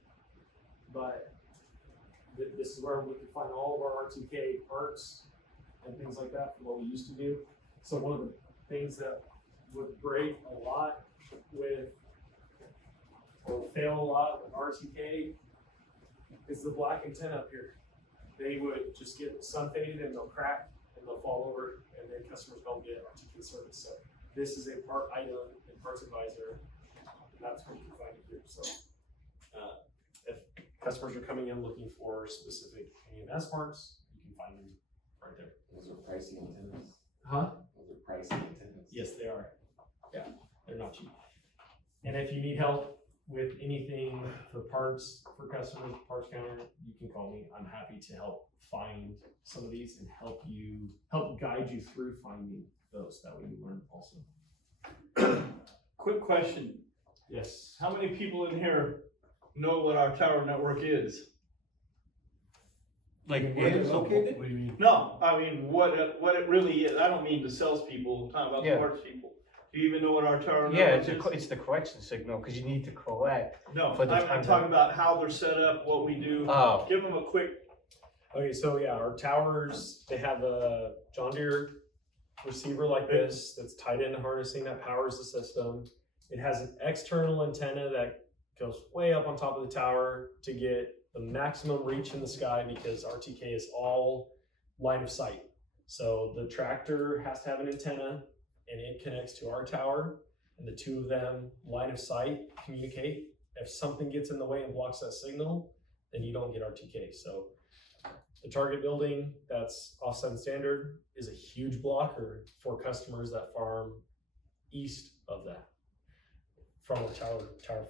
but this is where we can find all of our RTK parts and things like that from what we used to do. So one of the things that would break a lot with, or fail a lot with RTK is the black antenna up here. They would just get sun faded and they'll crack and they'll fall over, and then customers don't get RTK service. So this is a part item in Parts Advisor. That's where you can find it here. So if customers are coming in looking for specific AMS parts, you can find them right there. Those are pricey antennas. Huh? Those are pricey antennas. Yes, they are. Yeah, they're not cheap. And if you need help with anything for parts, for customers, parts counter, you can call me. I'm happy to help find some of these and help guide you through finding those. That way you learn also. Quick question. Yes. How many people in here know what our tower network is? Like where it's located? What do you mean? No, I mean what it really is. I don't mean the salespeople, I'm talking about the Yeah. parts people. Do you even know what our tower Yeah, network is? it's the collection signal, cause you need to collect. No, for the I'm time talking that- about how they're set up, what we do. Oh. Give them a quick, Okay, so yeah, our towers, they have a John Deere receiver like this that's tied into harnessing that powers the system. It has an external antenna that goes way up on top of the tower to get the maximum reach in the sky because RTK is all line of sight. So the tractor has to have an antenna and it connects to our tower, and the two of them line of sight communicate. If something gets in the way and blocks that signal, then you don't get RTK. So the target building that's offset standard is a huge blocker for customers that farm east of that, from the tower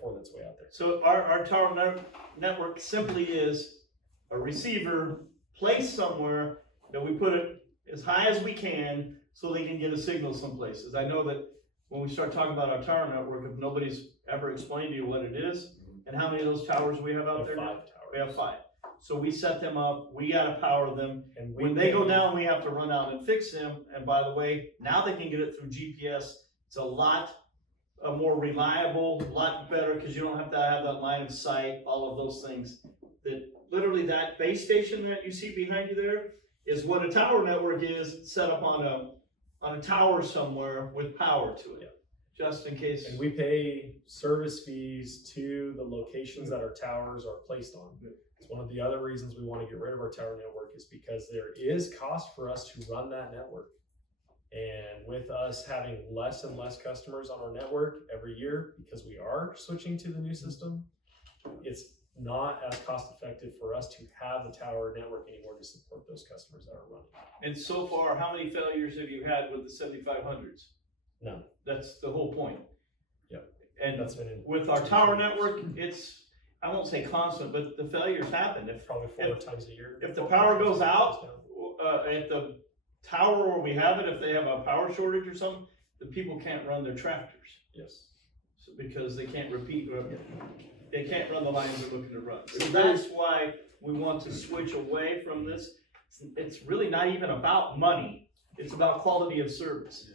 4 that's way out there. so our tower network simply is a receiver placed somewhere that we put it as high as we can so they can get a signal some places. I know that when we start talking about our tower network, if nobody's ever explained to you what it is and how many of those towers we have out there. 5 now? towers. We have 5. So we set them up, we gotta power them. And When they go down, we have to run out and fix them. And by the way, now they can get it through GPS. It's a lot more reliable, a lot better, because you don't have to have that line of sight, all of those things. That literally that base station that you see behind you there is what a tower network is, set up on a tower somewhere with power to it, just in case. And we pay service fees to the locations that our towers are placed on. It's one of the other reasons we want to get rid of our tower network is because there is cost for us to run that network. And with us having less and less customers on our network every year, because we are switching to the new system, it's not as cost effective for us to have the tower network anymore to support those customers that are running. And so far, how many failures have you had with the 7500s? None. That's the whole point. Yep. And That's been in with our tower network, it's, I won't say constant, but the failures happen. If probably 4 times a year. If the power goes out at the tower where we have it, if they have a power shortage or something, the people can't run their tractors. Yes. So because they can't they can't run the lines they're looking to run. So that's why we want to switch away from this. It's really not even about money. It's about quality of service.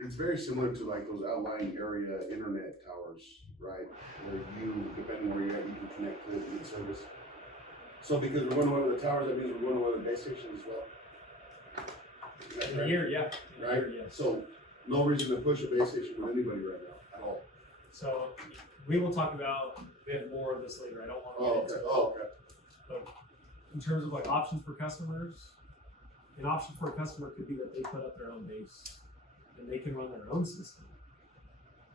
It's very similar to like those outlying area internet towers, right? Where you, depending where you're at, you can connect to it and get service. So because we're going to one of the towers, that means we're going to one of the base stations as well. In a year, yeah. Right? So no reason to push a base station with anybody right now at all. So we will talk about a bit more of this later. I don't want to get into it. Oh, okay. But in terms of like options for customers, an option for a customer could be that they put up their own base and they can run their own system.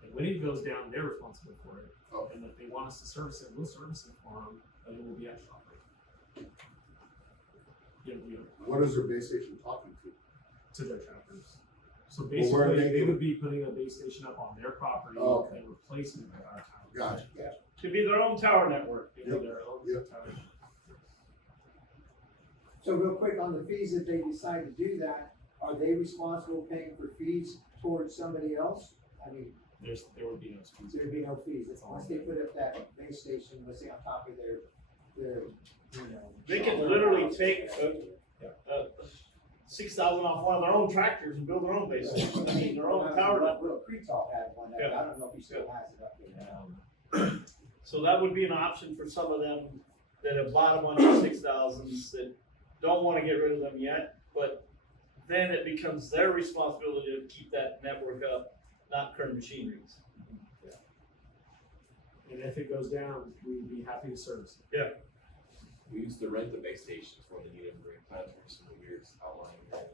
And when it goes down, they're responsible for it. And if they want us to service it, we'll service it for them, and it will be at shop rate. What is their base station talking to? To their trackers. So Well, where are basically, they they would be putting a base station up on their property and replacing it with our tower. Gotcha. To be their own tower network. It'd be their own tower. So real quick on the fees, if they decide to do that, are they responsible paying for fees towards somebody else? I mean, There would be no fees. there'd be no fees, once they put up that base station, let's say on top of their, you know. They can literally take 6,000 off one of their own tractors and build their own base station. I mean, their own tower network. Creeksall had one, I don't know if he still has it up there. So that would be an option for some of them that have bought a bunch of 6,000s that don't want to get rid of them yet, but then it becomes their responsibility to keep that network up, not Kern Machinery's. And if it goes down, we'd be happy to service it. Yeah. We used to rent the base stations for the need of bring planters and the weird outlying areas.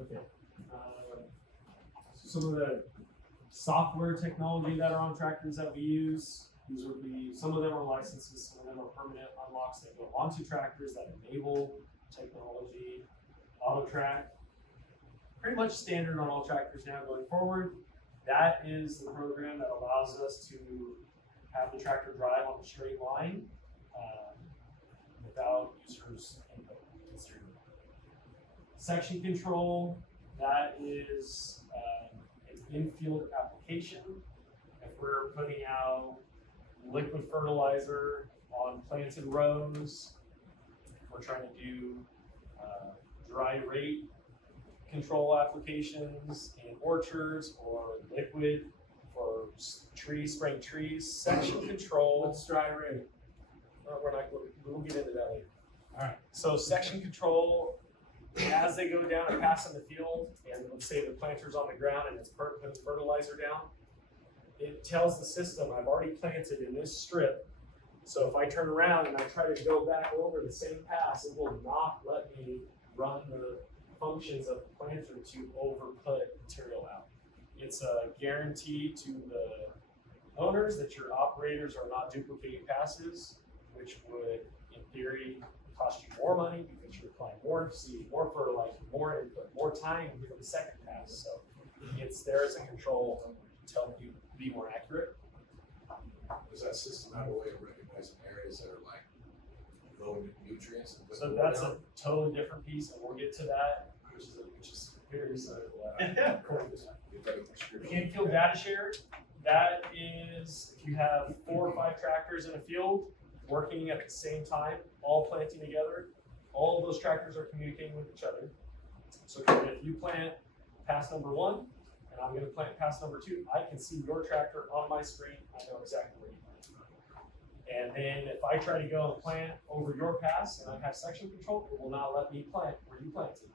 Okay. So some of the software technology that are on tractors that we use, these would be, some of them are licenses, some of them are permanent unlocks that go onto tractors that enable technology, auto track. Pretty much standard on all tractors now going forward. That is the program that allows us to have the tractor drive on a straight line without users' input. Section control, that is an in-field application. If we're putting out liquid fertilizer on planted rows, if we're trying to do dry rate control applications in orchards or liquid for spraying trees. Section control. What's dry ready? We'll get into that later. Alright. So section control, as they go down and pass in the field, and let's say the planter's on the ground and it's putting fertilizer down, it tells the system, I've already planted in this strip, so if I turn around and I try to go back over the same pass, it will not let me run the functions of the planter to overput material out. It's a guarantee to the owners that your operators are not duplicating passes, which would, in theory, cost you more money because you're applying more seed, more fertilizer, more input, more time for the second pass. So it's there as a control to help you be more accurate. Does that system have a way of recognizing areas that are like low in nutrients? And So that's a totally different piece, and we'll get to that, which is very simple. In-field data share, that is if you have 4 or 5 tractors in a field working at the same time, all planting together, all of those tractors are communicating with each other. So if you plant pass number 1, and I'm going to plant pass number 2, I can see your tractor on my screen. I know exactly where you plant. And then if I try to go and plant over your pass and I have section control, it will not let me plant where you planted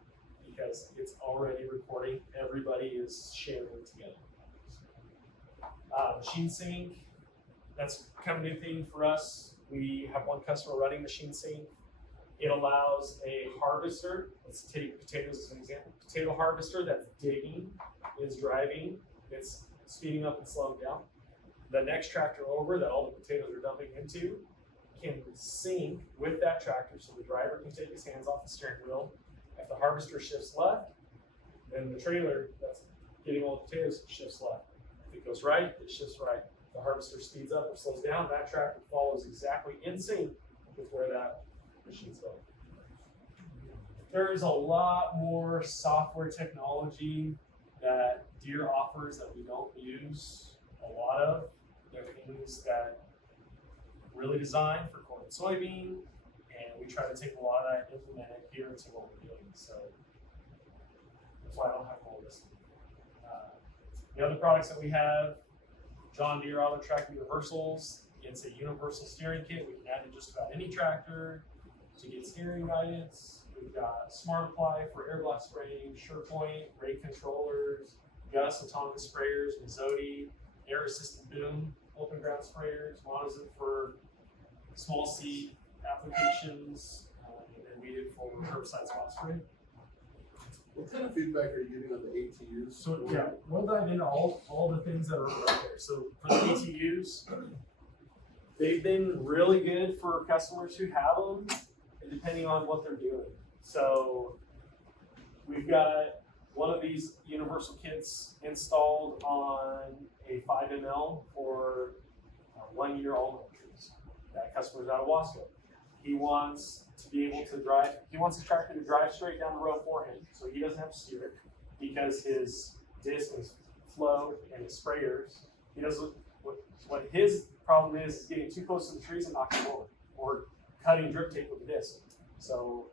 because it's already recording. Everybody is sharing together. Machine sync, that's kind of a new thing for us. We have one customer running machine sync. It allows a harvester, let's take potatoes as an example, potato harvester that's digging, is driving, it's speeding up and slowing down. The next tractor over that all the potatoes are dumping into can sync with that tractor so the driver can take his hands off the steering wheel. If the harvester shifts left, then the trailer that's getting all the potatoes shifts left. If it goes right, it shifts right. If the harvester speeds up or slows down, that tractor follows exactly in sync with where that machine's going. There is a lot more software technology that Deere offers that we don't use a lot of. There are things that are really designed for corn and soybean, and we try to take a lot of that and implement it here into what we're doing. So that's why I don't have a whole list. The other products that we have, John Deere Auto Track Universals. It's a universal steering kit. We can add it to just about any tractor to get steering guidance. We've got Smart Apply for air blast spraying, SurePoint, rate controllers, Gus autonomous sprayers, Mizoti, air assisted boom, open ground sprayers, Monozip for small seed applications, and then we did for herbicide spot spray. What kind of feedback are you getting on the ATUs? So yeah, we'll dive into all the things that are right there. So for the ATUs, they've been really good for customers who have them, depending on what they're doing. So we've got one of these universal kits installed on a 5 ml for 1 year almond trees. That customer's out of Wasco. He wants to be able to drive, he wants his tractor to drive straight down the road for him, so he doesn't have to steer it because his disc and his flow and his sprayers, he doesn't, what his problem is getting too close to the trees and knocking them over, or cutting drip tape with the disc. So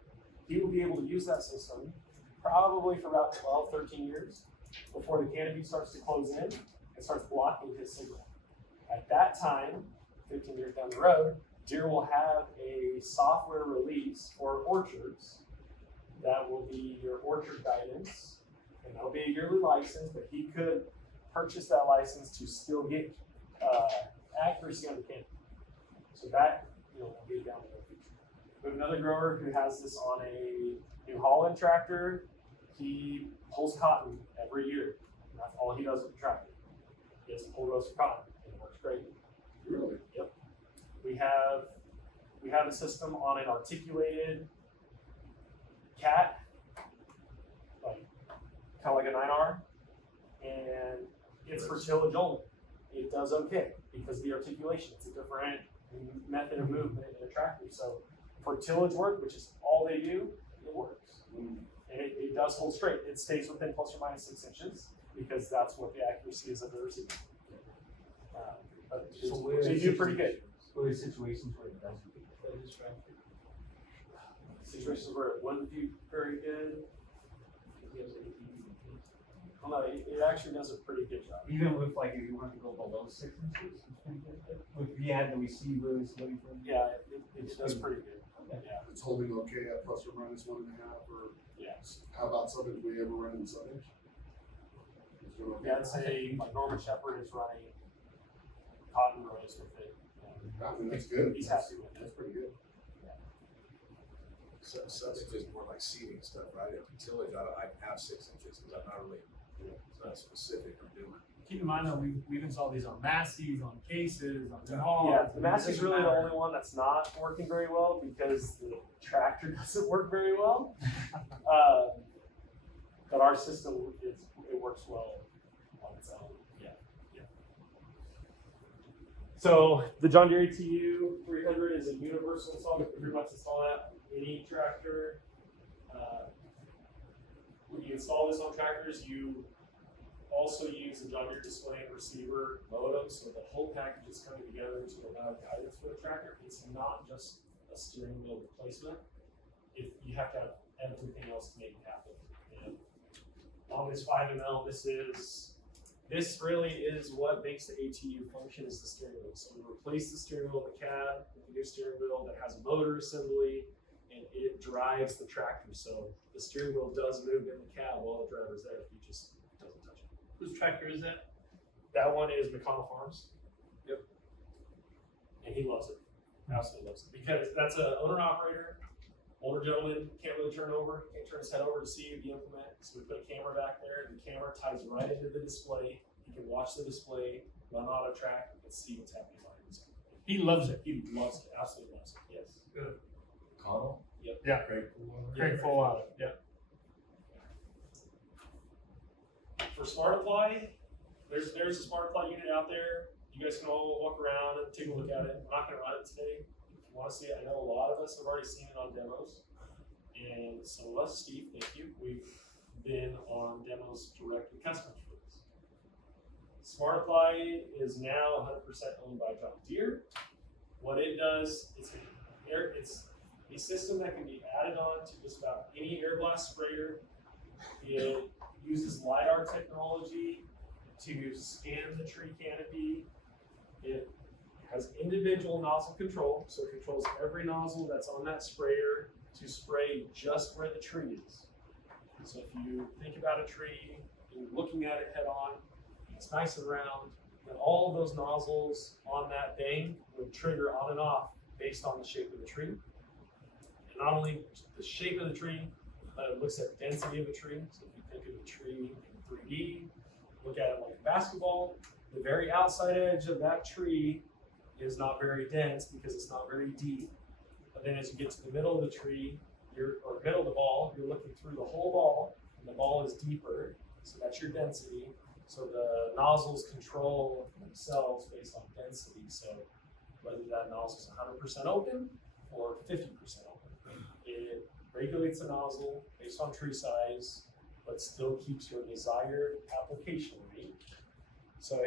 he will be able to use that system probably for about 12, 13 years before the canopy starts to close in and starts blocking his signal. At that time, 15 years down the road, Deere will have a software release for orchards that will be your orchard guidance, and that'll be a yearly license, but he could purchase that license to still get accuracy on the canopy. So that, will get down the road future. We have another grower who has this on a New Holland tractor. He pulls cotton every year. That's all he does with the tractor. He has to pull rows of cotton, and it works great. Really? Yep. We have a system on an articulated cat, like kind of like a 9R, and it's for tillage only. It does okay because of the articulation. It's a different method of movement in a tractor. So for tillage work, which is all they do, it works. And it does hold straight. It stays within plus or minus 6 inches because that's what the accuracy is of the receiver. But they do pretty good. What are situations where it doesn't do Situations where it wouldn't be very good. No, it actually does a pretty good job. Even with like, if you wanted to go below 6 inches, it's pretty good. If you had the receivers, everything. Yeah, it does pretty good. Yeah. It's holding okay at plus or minus 1.5, or Yes. how about sub-inch? We ever run in sub-inch? Yeah, I'd say like Norman Shepherd is running cotton rows with it. I mean, that's good. He's happy with it. That's pretty good. So, sub-inch is more like seating stuff, right? At tillage, I have 6 inches, because I'm not really, it's not specific I'm doing. Keep in mind though, we've installed these on Massey's, on cases, on Yeah, the Massey's really the only one that's not working very well because the tractor doesn't work very well. But our system it works well on its own. Yeah. So the John Deere ATU 300 is a universal install. You can pretty much install that on any tractor. When you install this on tractors, you also use the John Deere display and receiver modem, so the whole package is coming together to allow guidance for the tractor. It's not just a steering wheel replacement. You have to have everything else to make it happen. And on this 5ML, this really is what makes the ATU function, is the steering wheel. So we replace the steering wheel in the cab with a new steering wheel that has a motor assembly, and it drives the tractor. So the steering wheel does move in the cab while the driver's there. He just doesn't touch it. Whose tractor is that? That one is McConnell Farms. Yep. And he loves it. Absolutely loves it. Because that's an owner-operator. Older gentleman, can't really turn over, can't turn his head over to see the implement. So we put a camera back there, and the camera ties right into the display. He can watch the display, run auto track, and see what's happening behind him. He loves it. He loves it, absolutely loves it, yes. Good. Connell? Yep. Yeah. Craig full on it. Yeah. For Smart Apply, there's a Smart Apply unit out there. You guys can all walk around and take a look at it. I'm not gonna run it today. If you wanna see it, I know a lot of us have already seen it on demos. And some of us, Steve, thank you, we've been on demos direct with customers for this. Smart Apply is now 100% owned by John Deere. What it does, it's a system that can be added on to just about any air blast sprayer. It uses LiDAR technology to scan the tree canopy. It has individual nozzle control, so it controls every nozzle that's on that sprayer to spray just where the tree is. So if you think about a tree, and you're looking at it head on, it's nice and round, then all of those nozzles on that bank will trigger on and off based on the shape of the tree. And not only the shape of the tree, but it looks at density of the tree. So if you think of the tree in 3D, look at it like a basketball, the very outside edge of that tree is not very dense because it's not very deep. But then as you get to the middle of the tree, or middle of the ball, you're looking through the whole ball, and the ball is deeper, so that's your density. So the nozzles control themselves based on density. So whether that nozzle is 100% open or 50% open, it regulates the nozzle based on tree size, but still keeps your desired application rate. So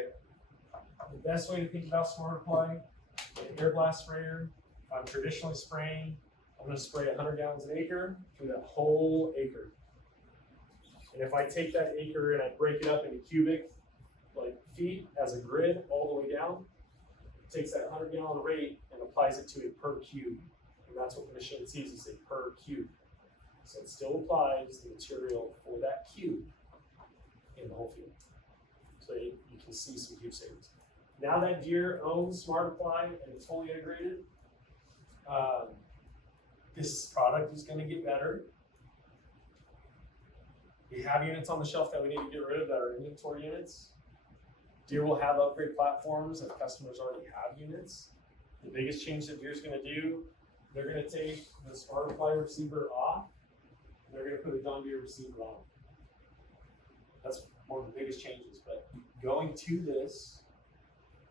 the best way to think about Smart Apply, an air blast sprayer, if I'm traditionally spraying, I'm going to spray 100 gallons an acre through that whole acre. And if I take that acre and I break it up into cubic, like feet as a grid all the way down, it takes that 100 gallon rate and applies it to a per cube. And that's what the machine sees, is a per cube. So it still applies the material for that cube in the whole field. So you can see some cube savings. Now that Deere owns Smart Apply and it's fully integrated, this product is going to get better. We have units on the shelf that we need to get rid of that are inventory units. Deere will have upgrade platforms that customers already have units. The biggest change that Deere's going to do, they're going to take the Smart Apply receiver off, and they're going to put a John Deere receiver on. That's one of the biggest changes. But going to this,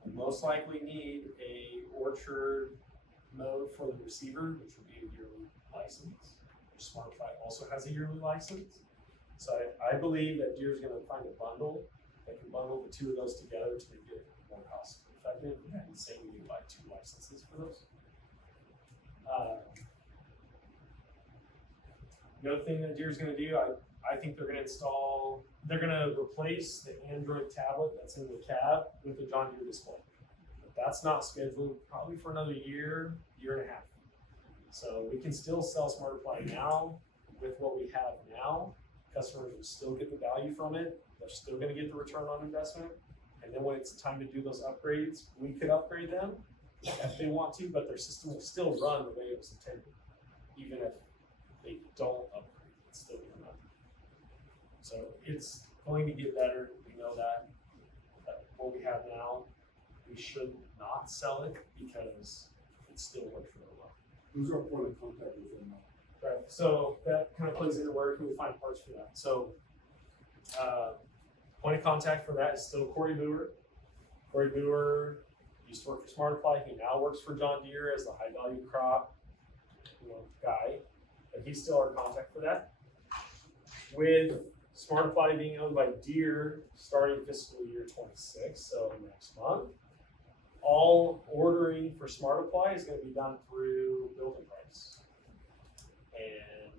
you most likely need a orchard mode for the receiver, which would be a yearly license. Smart Apply also has a yearly license. So I believe that Deere's going to find a bundle that can bundle the two of those together to make it more cost effective and say we need to buy 2 licenses for those. The other thing that Deere's going to do, I think they're going to install they're gonna replace the Android tablet that's in the cab with the John Deere display. But that's not scheduled probably for another year, year and a half. So we can still sell Smart Apply now with what we have now. Customers will still get the value from it. They're still gonna get the return on investment. And then when it's time to do those upgrades, we could upgrade them if they want to, but their system will still run the way it was intended. Even if they don't upgrade, it's still gonna run. So it's going to get better, we know that. But what we have now, we should not sell it because it still works really well. Who's our point of contact with them now? Right, so that kind of plays into where can we find parts for that. So point of contact for that is still Corey Boer. Corey Boer used to work for Smart Apply. He now works for John Deere as the high value crop guy. But he's still our contact for that. With Smart Apply being owned by Deere starting fiscal year 26, so next month, all ordering for Smart Apply is going to be done through Building Price. And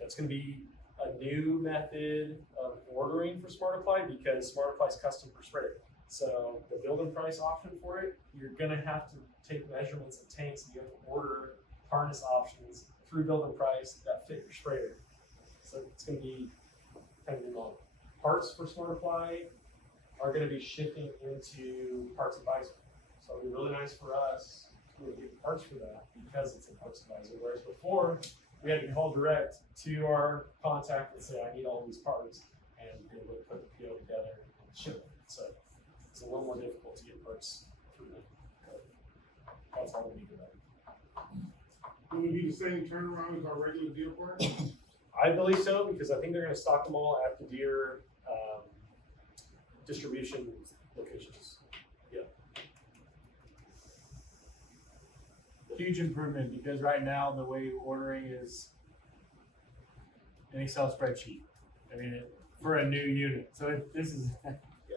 that's going to be a new method of ordering for Smart Apply because Smart Apply is custom per sprayer. So the Building Price option for it, you're going to have to take measurements of tanks and you have to order harness options through Building Price that fit your sprayer. So it's going to be kind of new model. Parts for Smart Apply are going to be shifting into Parts Advisor. So it'll be really nice for us to get parts for that because it's in Parts Advisor. Whereas before, we had to call direct to our contact and say, I need all these parts, and they would put the PO together and ship it. So it's a little more difficult to get parts through them. That's all we need to know. Will it be the same turnaround as our regular Deere parts? I believe so because I think they're going to stock them all at the Deere distribution locations. Yeah. Huge improvement because right now the way ordering is an Excel spreadsheet. I mean, for a new unit. So this is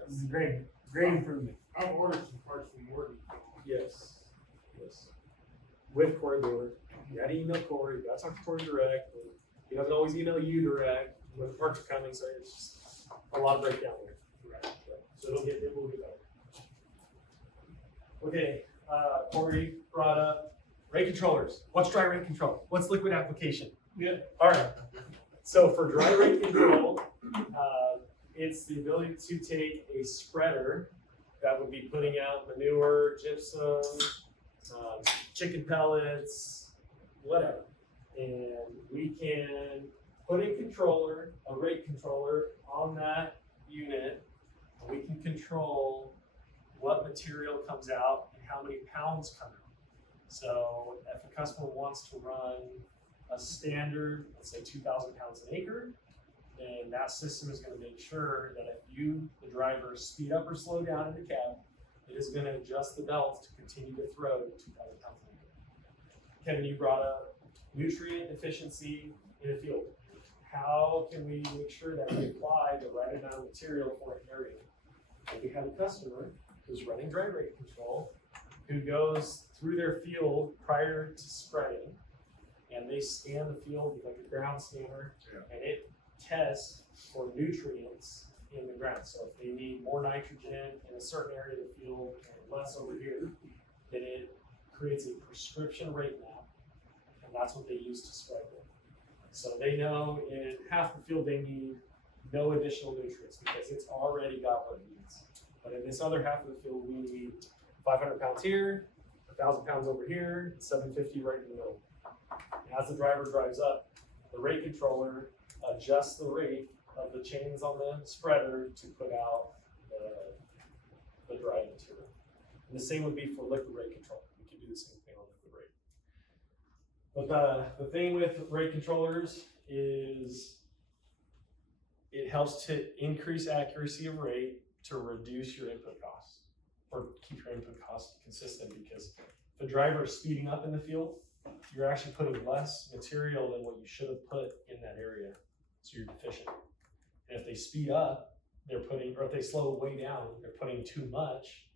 this is great improvement. I've ordered some parts from Morton. Yes. Yes. With Corey Boer. You gotta email Corey, you gotta talk to Corey direct. He doesn't always email you direct when the parts are coming, so it's just a lot of breakdown there. Right. So it will get better. Okay, Corey brought up rate controllers. What's dry rate control? What's liquid application? Yeah. All right. So for dry rate control, it's the ability to take a spreader that would be putting out manure, gypsum, chicken pellets, whatever. And we can put a controller, a rate controller on that unit. And we can control what material comes out and how many pounds come out. So if a customer wants to run a standard, let's say 2,000 pounds an acre, then that system is going to make sure that if you, the driver, speed up or slow down in the cab, it is going to adjust the belt to continue to throw 2,000 pounds an acre. Kevin, you brought up nutrient efficiency in a field. How can we make sure that we apply the right amount of material for an area? If we have a customer who's running dry rate control, who goes through their field prior to spraying, and they scan the field with like a ground scanner, and it tests for nutrients in the ground. So if they need more nitrogen in a certain area of the field and less over here, then it creates a prescription rate map, and that's what they use to spray with. So they know in half the field they need no additional nutrients because it's already got what it needs. But in this other half of the field, we need 500 pounds here, 1,000 pounds over here, 750 right in the middle. And as the driver drives up, the rate controller adjusts the rate of the chains on the spreader to put out the dry material. And the same would be for liquid rate control. We can do the same thing on liquid rate. But the thing with rate controllers is it helps to increase accuracy of rate to reduce your input costs or keep your input costs consistent, because if the driver is speeding up in the field, you're actually putting less material than what you should have put in that area, so you're deficient. And if they speed up, they're putting, or if they slow way down, they're putting too much,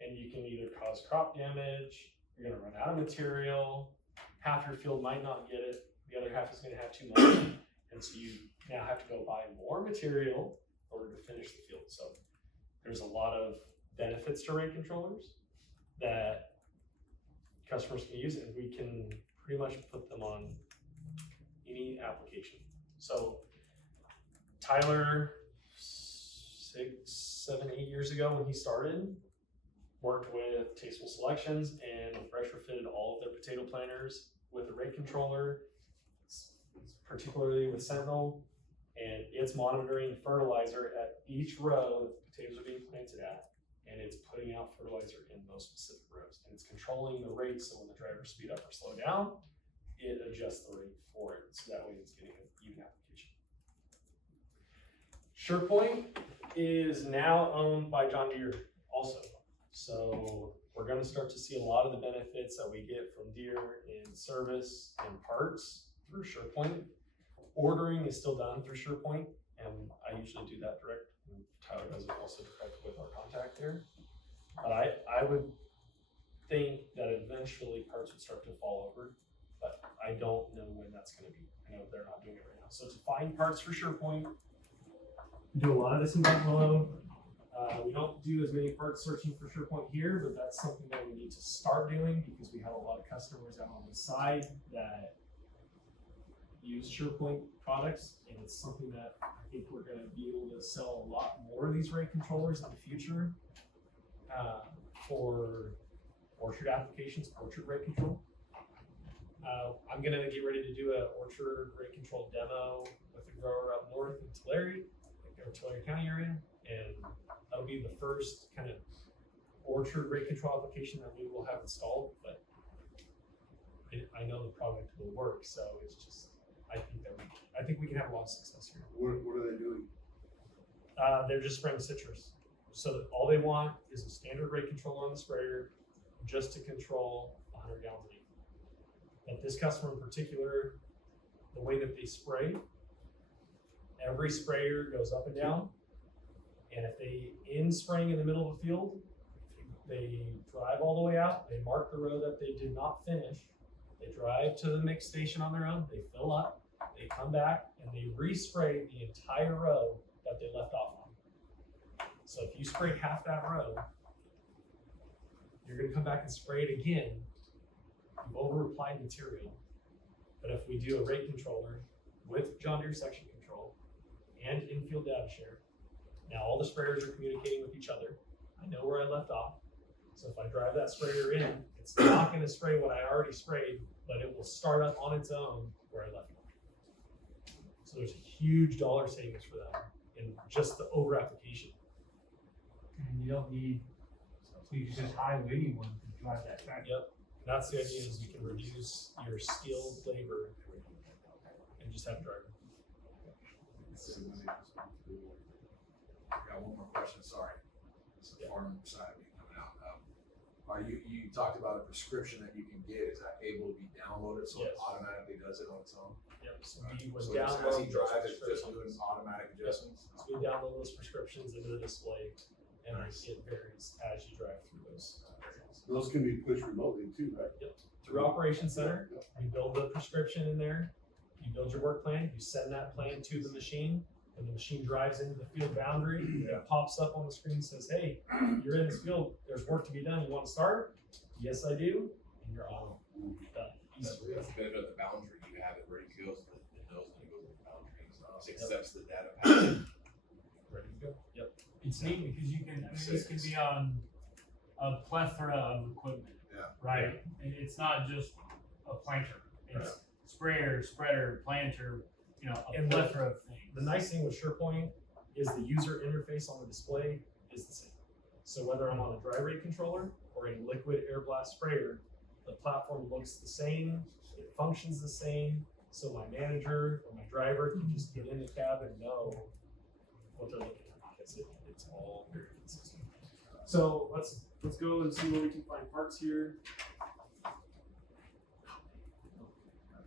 and you can either cause crop damage, you're gonna run out of material, half your field might not get it, the other half is gonna have too much, and so you now have to go buy more material order to finish the field. So there's a lot of benefits to rate controllers that customers can use, and we can pretty much put them on any application. So Tyler, 6, 7, 8 years ago when he started, worked with Tasteful Selections and retrofitted all of their potato planters with a rate controller, particularly with Sentinel, and it's monitoring fertilizer at each row that the potatoes are being planted at, and it's putting out fertilizer in those specific rows, and it's controlling the rate, so when the drivers speed up or slow down, it adjusts the rate for it, so that way it's getting an even application. SurePoint is now owned by John Deere also. So we're gonna start to see a lot of the benefits that we get from Deere in service and parts through SurePoint. Ordering is still done through SurePoint, and I usually do that direct. And Tyler does it also direct with our contact there. But I would think that eventually parts would start to fall over, but I don't know when that's gonna be. I know they're not doing it right now. So to find parts for SurePoint, we do a lot of this in Buffalo. We don't do as many parts searching for SurePoint here, but that's something that we need to start doing because we have a lot of customers out on the side that use SurePoint products, and it's something that I think we're going to be able to sell a lot more of these rate controllers in the future for orchard applications, orchard rate control. I'm going to get ready to do an orchard rate control demo with a grower up north in Tulare, or Tulare County area, and that'll be the first kind of orchard rate control application that we will have installed, but I know the product will work, so it's just, I think we can have a lot of success here. What are they doing? They're just spraying citrus. So all they want is a standard rate controller on the sprayer just to control 100 gallons a day. But this customer in particular, the way that they spray, every sprayer goes up and down. And if they end spraying in the middle of a field, they drive all the way out, they mark the row that they did not finish, they drive to the mix station on their own, they fill up, they come back, and they respray the entire row that they left off on. So if you spray half that row, you're gonna come back and spray it again. You've over-applied material. But if we do a rate controller with John Deere section control and in-field data share, now all the sprayers are communicating with each other. I know where I left off. So if I drive that sprayer in, it's not gonna spray what I already sprayed, but it will start up on its own where I left off. So there's a huge dollar savings for them in just the over application. And you don't need, so you just hire anyone to drive that tractor. Yep, that's the idea, is you can reduce your skilled labor and just have a driver. I got one more question, sorry. It's the farm side of me coming out. You talked about a prescription that you can get, is that able to be downloaded so it Yes. automatically does it on its own? Yep, so we would So just download as he those drives, it's just prescriptions. doing automatic adjustments? So we download those prescriptions into the display, and it varies as you drive through those areas. Those can be pushed remotely too, right? Yep. Through Operations Center, you build the prescription in there, you build your work plan, you send that plan to the machine, and the machine drives into the field boundary, it pops up on the screen and says, hey, you're in this field, there's work to be done, you want to start? Yes, I do, and you're on. Done. That's the benefit of the boundary, you have it ready to go, so that it knows when it goes to the boundary, so it accepts the data pattern. Ready to go. Yep. It's neat because you can, I mean, this can be on a plethora of equipment. Yeah. Right? And it's not just a planter. It's sprayer, spreader, planter, you know, a And plethora of things. The nice thing with SurePoint is the user interface on the display is the same. So whether I'm on a dry rate controller or a liquid air blast sprayer, the platform looks the same, it functions the same, so my manager or my driver can just get in the cab and know what they're looking at, because it's all very consistent. So let's go and see where we can find parts here.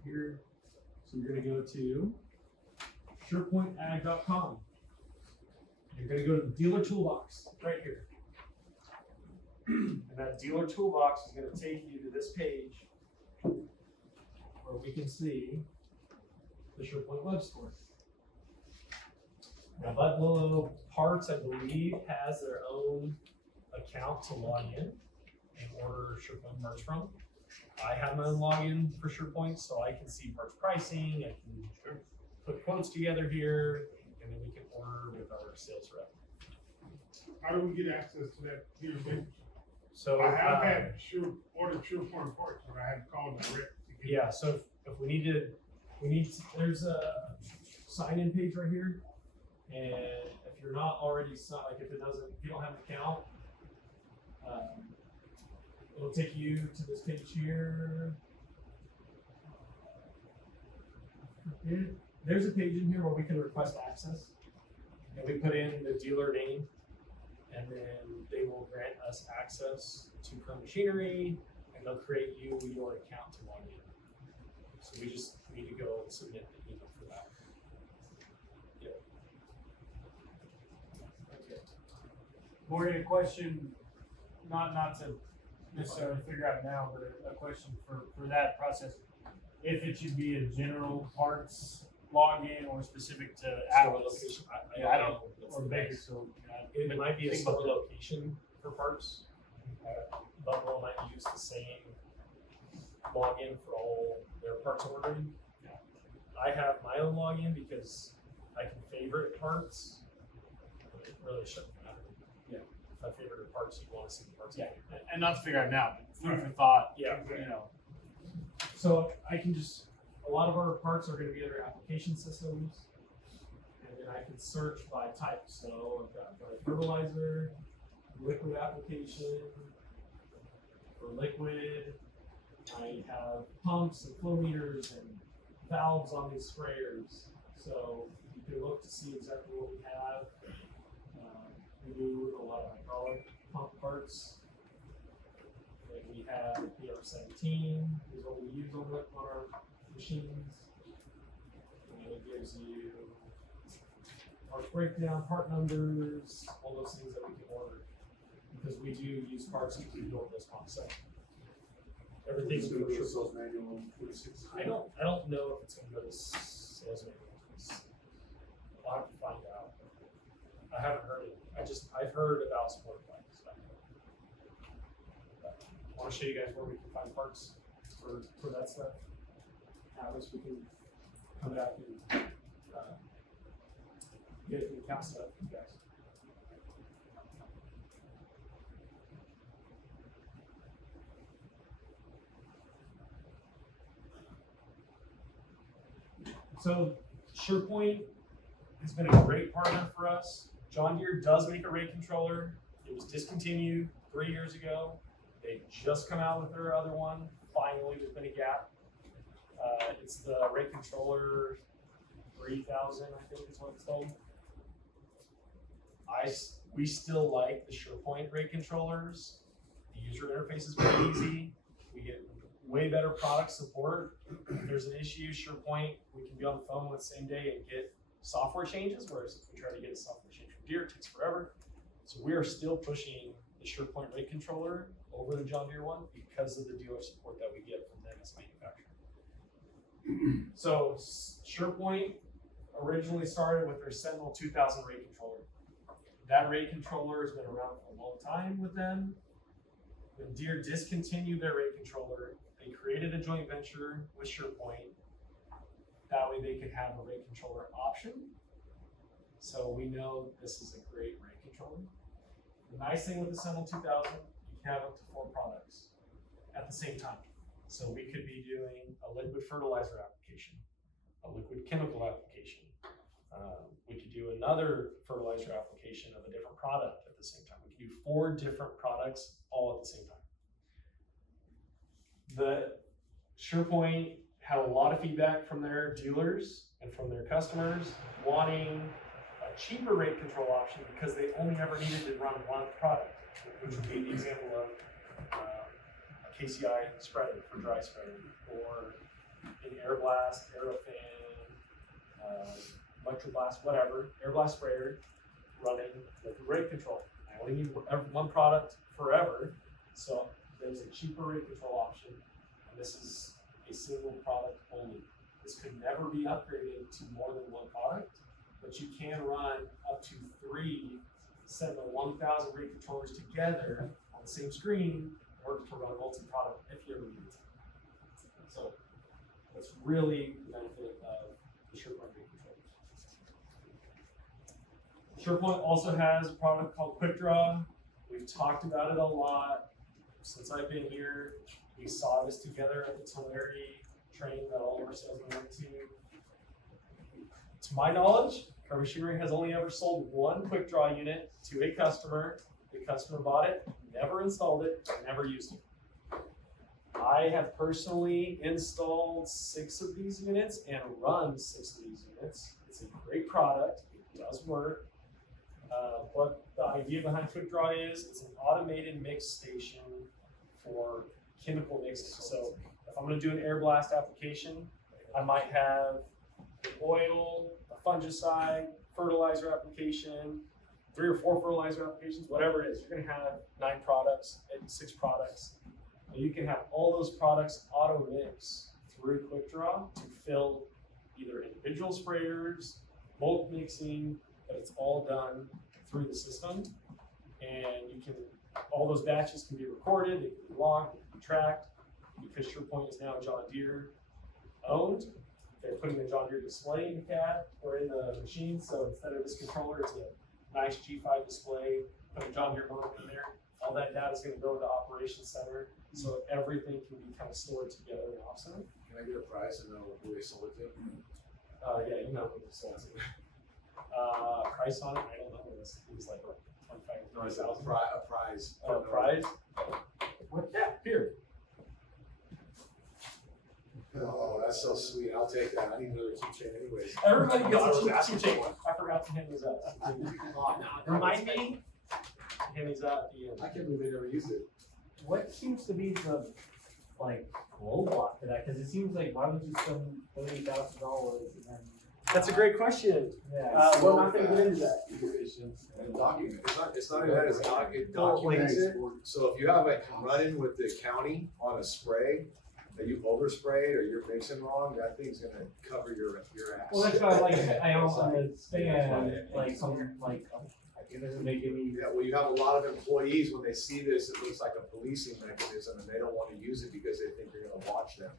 Here, so you're gonna go to SurePointAg.com. You're gonna go to the dealer toolbox right here. And that dealer toolbox is gonna take you to this page where we can see the SurePoint web store. Now, Bud Willow Parts, I believe, has their own account to log in and order SurePoint parts from. I have my own login for SurePoint, so I can see parts pricing, I can put quotes together here, and then we can order with our sales rep. How do we get access to that database? So I have had ordered SurePoint parts, but I haven't called direct to get. yeah, so if we need to, there's a sign-in page right here, and if you're not already like if you don't have an account, it'll take you to this page here. There's a page in here where we can request access, and we put in the dealer name, and then they will grant us access to Kern machinery, and they'll create you your account to log in. So we just need to go submit the email for that. Yep. Okay. Morgan, a question, not to necessarily figure out now, but a question for that process. If it should be a general parts login or specific to outlets. Location, I don't, That's or the Baker, best. so. It might be a think about store that. location for parts. Buffalo might use the same login for all their parts ordering. I have my own login because I can favorite parts. But it really shouldn't matter. Yeah. If I favorite parts, you want to see the parts. Yeah, and not to figure out now, but food for thought. Yeah. You know. So I can just, a lot of our parts are going to be other application systems. And then I can search by type. So I've got dry fertilizer, liquid application. For liquid, I have pumps and flow meters and valves on these sprayers. So you can look to see exactly what we have. We do a lot of hydraulic pump parts. And we have PR17 is what we use on our machines. And it gives you parts breakdown, part numbers, all those things that we can order. Because we do use parts to build this concept. Everything's going to be a sure. sales manual on 26. I don't know if it's going to go to sales manual. I'll have to find out. I haven't heard it. I've heard about support plans. I want to show you guys where we can find parts for that stuff. At least we can come back and get the account set up for you guys. So SurePoint has been a great partner for us. John Deere does make a rate controller. It was discontinued 3 years ago. They've just come out with their other one. Finally, there's been a gap. It's the rate controller 3000, I think is what it's called. We still like the SurePoint rate controllers. The user interface is very easy. We get way better product support. If there's an issue, SurePoint, we can be on the phone the same day and get software changes, whereas if we try to get a software change from Deere, it takes forever. So we are still pushing the SurePoint rate controller over the John Deere one because of the dealer support that we get from them as a manufacturer. So SurePoint originally started with their Sentinel 2000 rate controller. That rate controller has been around for a long time with them. When Deere discontinued their rate controller, they created a joint venture with SurePoint. That way they could have a rate controller option. So we know this is a great rate controller. The nice thing with the Sentinel 2000, you can have up to 4 products at the same time. So we could be doing a liquid fertilizer application, a liquid chemical application. We could do another fertilizer application of a different product at the same time. We could do 4 different products all at the same time. The SurePoint had a lot of feedback from their dealers and from their customers wanting a cheaper rate control option because they only ever needed to run one product, which would be the example of a KCI spreader for dry spraying, or an air blast, aerofan, electroblast, whatever, air blast sprayer running liquid rate control. I only need one product forever, so there's a cheaper rate control option, and this is a single product only. This could never be upgraded to more than one product. but you can run up to 3 7-1000 read controllers together on the same screen, work to run multi-product if you ever need it. So that's really the benefit of the SurePoint read controllers. SurePoint also has a product called QuickDraw. We've talked about it a lot since I've been here. We saw this together at the Telarity training that all of our salesmen went to. To my knowledge, Kern Machinery has only ever sold one QuickDraw unit to a customer. The customer bought it, never installed it, never used it. I have personally installed 6 of these units and run 6 of these units. It's a great product. It does work. What the idea behind QuickDraw is, it's an automated mix station for chemical mixing. So if I'm going to do an air blast application, I might have an oil, a fungicide, fertilizer application, 3 or 4 fertilizer applications, whatever it is. You're going to have 9 products and 6 products. And you can have all those products auto mix through QuickDraw to fill either individual sprayers, bulk mixing, but it's all done through the system. And you can, all those batches can be recorded, they can be logged, they can be tracked. Because SurePoint is now John Deere owned, they're putting the John Deere display in the CAD or in the machine. So instead of this controller, it's a nice G5 display, put a John Deere motor in there. All that data is going to go into Operations Center, so everything can be kind of stored together in Opcenter. Can I get a price and know who they sold it to? Yeah, you know who they sold it to. Price on it, I don't know. It was like 25,000. A prize. A prize? What? Yeah, here. Oh, that's so sweet. I'll take that. I need another keychain anyways. Everybody gets a keychain. I forgot to hand these out. Remind me. Hand these out at the end. I can't believe they never used it. What seems to be the roadblock to that? Because it seems like why would you spend $30,000 and then? That's a great question. Yeah. We're not going to get into that. And document. It's not even that. It documents it. So if you have a run-in with the county on a spray that you oversprayed or you're mixing wrong, that thing's gonna cover your ass. Well, that's why I don't understand it doesn't make any. Yeah, well, you have a lot of employees, when they see this, it looks like a policing mechanism, and they don't want to use it because they think you're gonna watch them.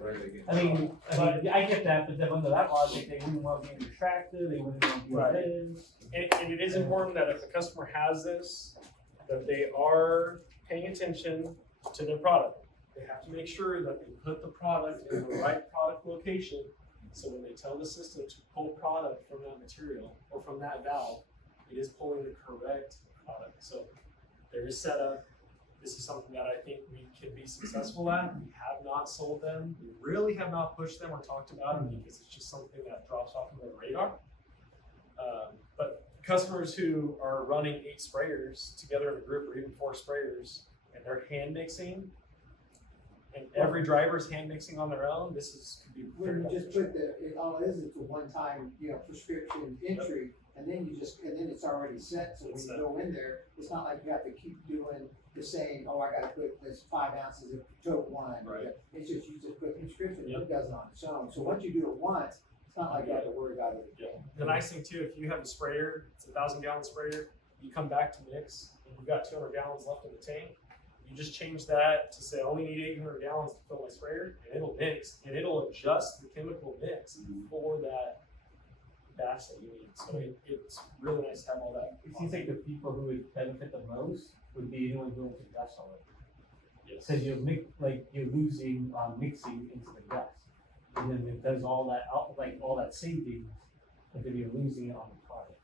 I get that, but then under that logic, they wouldn't want to be distracted, they wouldn't want to be Right. this. And it is important that if the customer has this, that they are paying attention to their product. They have to make sure that they put the product in the right product location. So when they tell the system to pull product from that material or from that valve, it is pulling the correct product. So there is setup. This is something that I think we can be successful at. We have not sold them. We really have not pushed them or talked about them because it's just something that drops off of the radar. But customers who are running 8 sprayers together in a group or even 4 sprayers and they're hand mixing, and every driver's hand mixing on their own, this is could be very When you just put all it is, it's a one-time, prescription entry, and then it's already set, so when you go in there, it's not like you have to keep doing the same, I gotta put this 5 ounces of tote 1. Right. It's just, you just put the prescription, it does it on its own, so once you do it once, it's not like you have to worry about it again. The nice thing too, if you have a sprayer, it's a 1,000-gallon sprayer, you come back to mix, and you've got 200 gallons left in the tank, you just change that to say, I only need 800 gallons to fill my sprayer, and it'll mix, and it'll adjust the chemical mix for that batch that you need. So it's really nice to have all that. It seems like the people who would benefit the most would be anyone going to dust on it. Yes. Because you're losing mixing into the dust, and then it does all that savings, but then you're losing it on the product.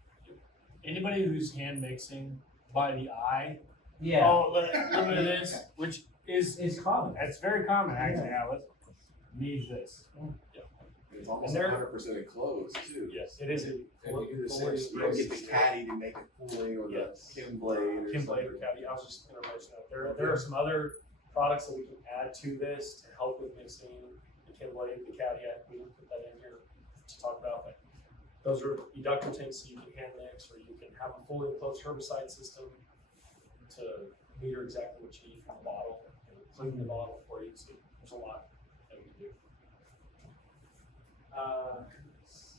Anybody who's hand mixing by the eye. Yeah. Oh, look at this, which is common. It's very common actually. Yeah. Needs this. It's almost 100% enclosed too. Yes, it is. And you do the same. You don't get the caddy to make it cooling or the Kim blade or Kim blade or caddy. I was just going to mention that. There are some other products that we can add to this to help with mixing the Kim blade, the caddy. We didn't put that in here to talk about, but those are eductor tanks so you can hand mix, or you can have a fully enclosed herbicide system to meter exactly what you need from the bottle and clean the bottle for you. So there's a lot that we can do.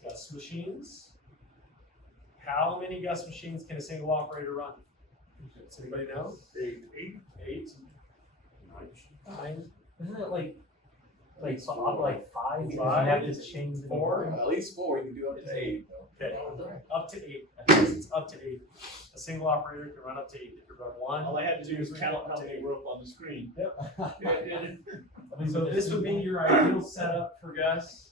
Gus machines. How many Gus machines can a single operator run? Does anybody know? Eight. Nine. Isn't it like five? You Five. have to change the Four. At least 4, you can do up to 8. Okay, up to 8. I guess it's up to 8. A single operator can run up to 8. They can run 1. All I had to do was count how up to many 8. were up on the screen. So this would be your ideal setup for Gus.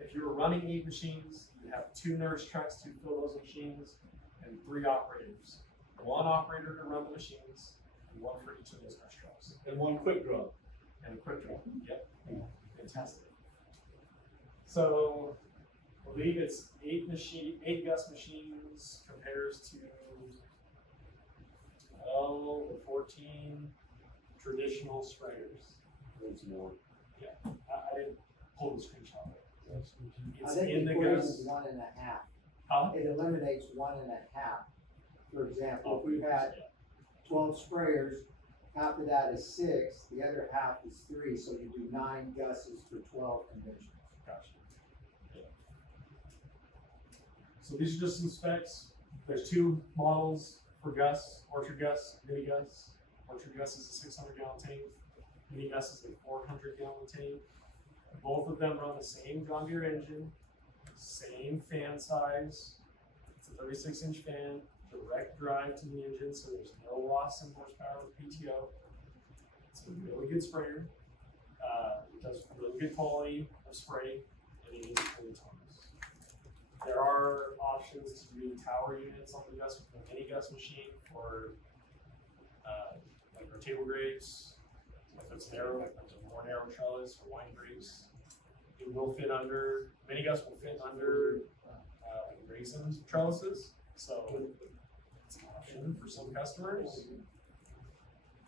If you were running 8 machines, you have 2 nurse trucks to fill those machines and 3 operators. 1 operator to run the machines and 1 for each of those nurse trucks. And 1 quick draw. And a quick draw. Yep. Fantastic. So I believe it's 8 Gus machines compares to 12 or 14 traditional sprayers. There's more. Yeah, I didn't pull the screenshot. I It's think in the it equates Gus. to 1.5. Huh? It eliminates 1.5. For example, if we had 12 sprayers, half of that is 6, the other half is 3, so you do 9 Gus's for 12 conventionals. Gotcha. Yeah. So these are just some specs. There's 2 models for Gus, Orchard Gus, Mini Gus. Orchard Gus is a 600 gallon tank. Mini Gus is a 400 gallon tank. Both of them run the same John Deere engine, same fan size. It's a 36-inch fan, direct drive to the engine, so there's no loss in horsepower with PTO. It's a really good sprayer. It does really good quality of spray, and it is fully autonomous. There are options to do tower units on the Mini Gus machine for like our table grapes. If it's narrow, like there's a more narrow trellis for wine grapes. It will fit under, Mini Gus will fit under like raisin trellises. So it's an option for some customers.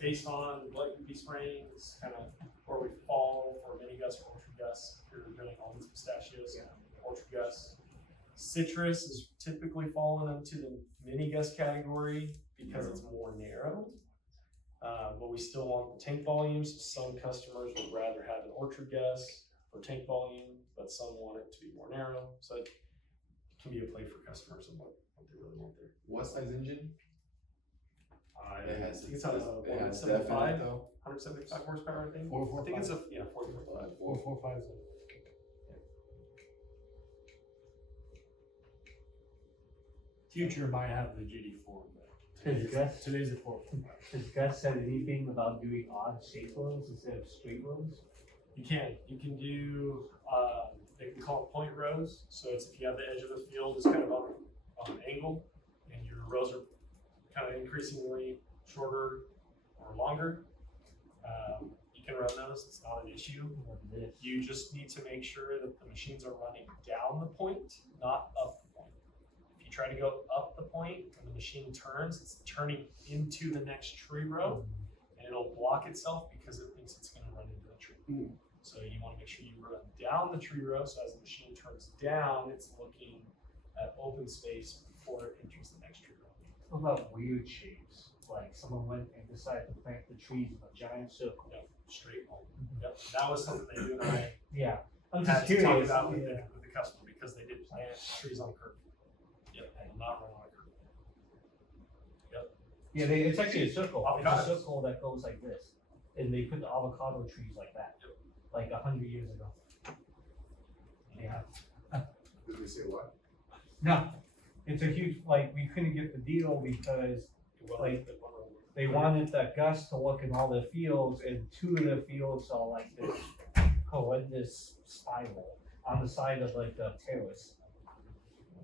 Based on what you'd be spraying, it's kind of where we fall for Mini Gus or Orchard Gus. If you're doing almonds, pistachios, Orchard Gus. Citrus is typically falling into the Mini Gus category because it's more narrow. But we still want the tank volumes. Some customers would rather have an Orchard Gus for tank volume, but some want it to be more narrow. So it can be a play for customers and what they really want there. What size engine? I It has- think it's on a it has 175, definite, though. 175 horsepower, I think. 445. I think it's a, yeah, 445. 445. Future might have the GD4, Has today's a 445. Has Gus said anything about doing odd shape rows instead of straight rows? You can do, they can call it point rows. So it's if you have the edge of the field is kind of on an angle and your rows are kind of increasingly shorter or longer. You can run those, it's not an issue. You just need to make sure that the machines are running down the point, not up the point. If you try to go up the point and the machine turns, it's turning into the next tree row and it'll block itself because it thinks it's gonna run into the tree. So you wanna make sure you run down the tree row, so as the machine turns down, it's looking at open space before it enters the next tree row. What about weird shapes? Like someone went and decided to plant the trees in a giant circle. Yep, straight home. Yep, that was something that you and I Yeah, I'm had just to talk curious. about with the customer because they did plant trees on curb. Yep, and not run on a curb. Yep. Yeah, it's actually a circle. It's a Avocados. circle that goes like this, and they put the avocado trees like that, like 100 years ago. Yeah. Did they say what? No, it's a huge, like, we couldn't get the deal because, like, they wanted the Gus to look in all the fields, and 2 of the fields are like this horrendous spiral on the side of like the terrace.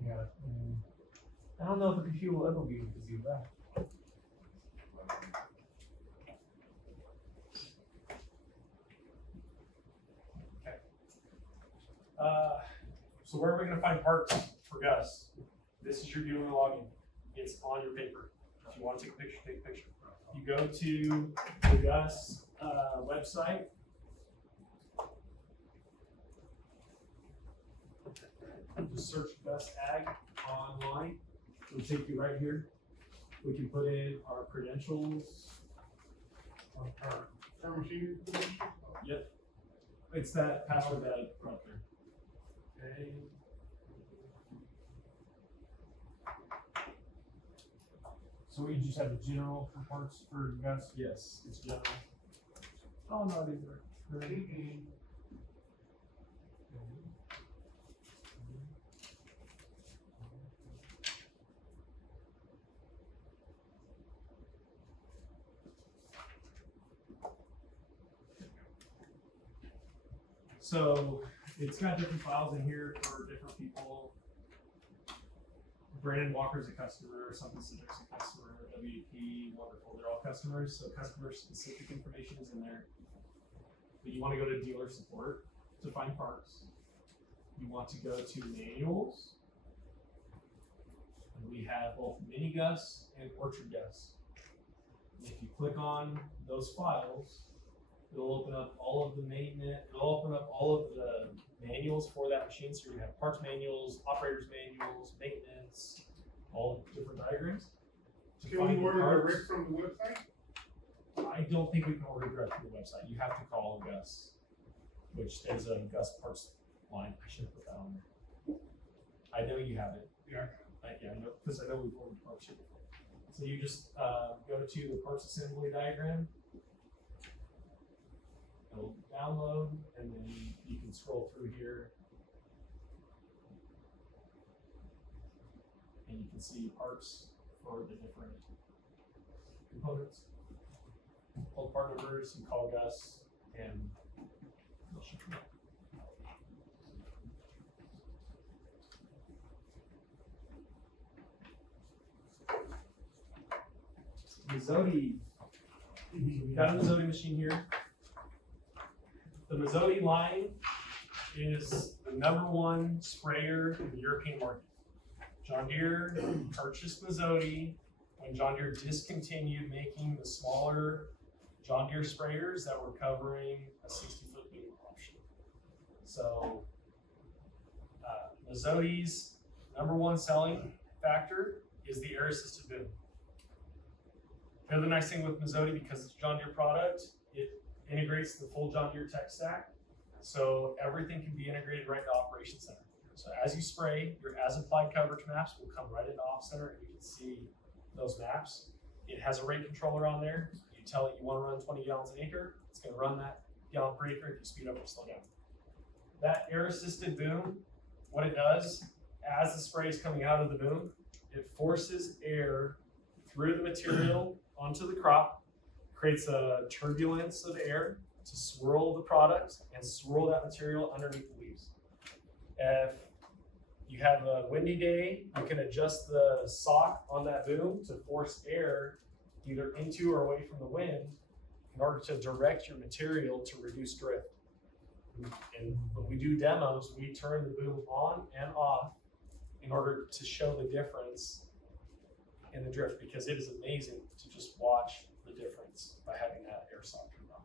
Yeah. I don't know if a computer will ever be able to do that. So where are we gonna find parts for Gus? This is your dealer login. It's on your paper. If you want to take a picture, take a picture. You go to the Gus website. Just search Gus Ag online. It'll take you right here. We can put in our credentials. Our machine. Yep. It's that password that I put up there. Okay. So we just have a general for parts for Gus? Yes, it's general. Oh, no, these are. So it's got different files in here for different people. Brandon Walker's a customer, something Cedric's a customer, WP, wonderful, they're all customers, so customer specific information is in there. But you want to go to dealer support to find parts. You want to go to manuals. And we have both mini Gus and orchard Gus. And if you click on those files, it'll open up all of the maintenance, it'll open up all of the manuals for that machine. So you have parts manuals, operators manuals, maintenance, all different diagrams. Can we order direct from the website? I don't think we can order direct from the website. You have to call Gus, which is a Gus parts line. I should have put that on there. I know you have it. Yeah. Yeah, I know, because I know we've ordered parts here before. So you just go to the parts assembly diagram. It'll download, and then you can scroll through here. And you can see parts for the different components. Pull the part numbers, you call Gus, and they'll ship them out. Mazzotti. We've got a Mazzotti machine here. The Mazzotti line is the #1 sprayer in the European market. John Deere purchased Mazzotti when John Deere discontinued making the smaller John Deere sprayers that were covering a 60-foot boom option. So Mazzotti's #1 selling factor is the air assisted boom. The other nice thing with Mazzotti, because it's a John Deere product, it integrates the full John Deere tech stack. So everything can be integrated right into Operations Center. So as you spray, your as applied coverage maps will come right into Op Center, and you can see those maps. It has a rate controller on there. You tell it you want to run 20 gallons an acre, it's going to run that gallon per acre if you speed up or slow down. That air assisted boom, what it does, as the spray is coming out of the boom, it forces air through the material onto the crop, creates a turbulence of air to swirl the product and swirl that material underneath the leaves. If you have a windy day, you can adjust the sock on that boom to force air either into or away from the wind in order to direct your material to reduce drift. And when we do demos, we turn the boom on and off in order to show the difference in the drift, because it is amazing to just watch the difference by having that air sock turned on.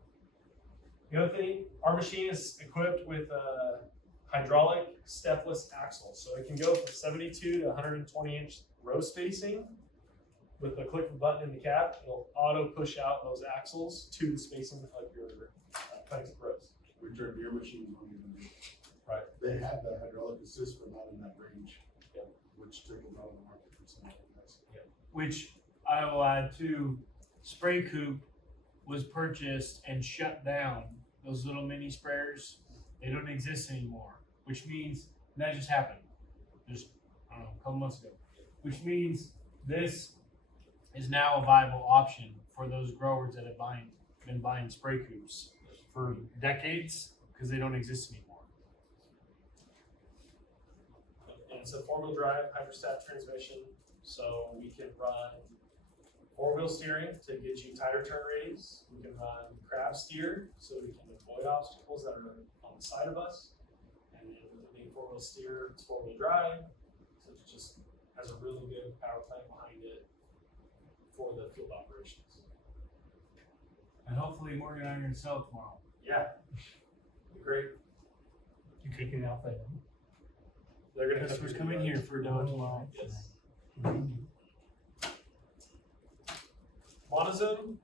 The other thing, our machine is equipped with a hydraulic stepless axle. So it can go from 72 to 120 inch row spacing. With a click of a button in the cab, it'll auto push out those axles to the spacing of your planks of rows. Which our beer machines don't even do. Right. They have the hydraulic assist, but not in that range. Yeah. Which took a lot of the market for some of the guys. Yeah. Which I will add to, Spray Coop was purchased and shut down. Those little mini sprayers, they don't exist anymore, which means that just happened just, I don't know, a couple months ago, which means this is now a viable option for those growers that have been buying spray coops for decades, because they don't exist anymore. And it's a 4-wheel drive hydrostat transmission, so we can run 4-wheel steering to get you tighter turn radius. We can run crab steer, so we can avoid obstacles that are on the side of us. And then with it being 4-wheel steer, it's 4-wheel drive, so it just has a really good power plant behind it for the field operations. And hopefully Morgan and I are gonna sell it tomorrow. Yeah, great. You kicking it out there? They're gonna Customers come in here for a demo tomorrow. Yes. Monozone.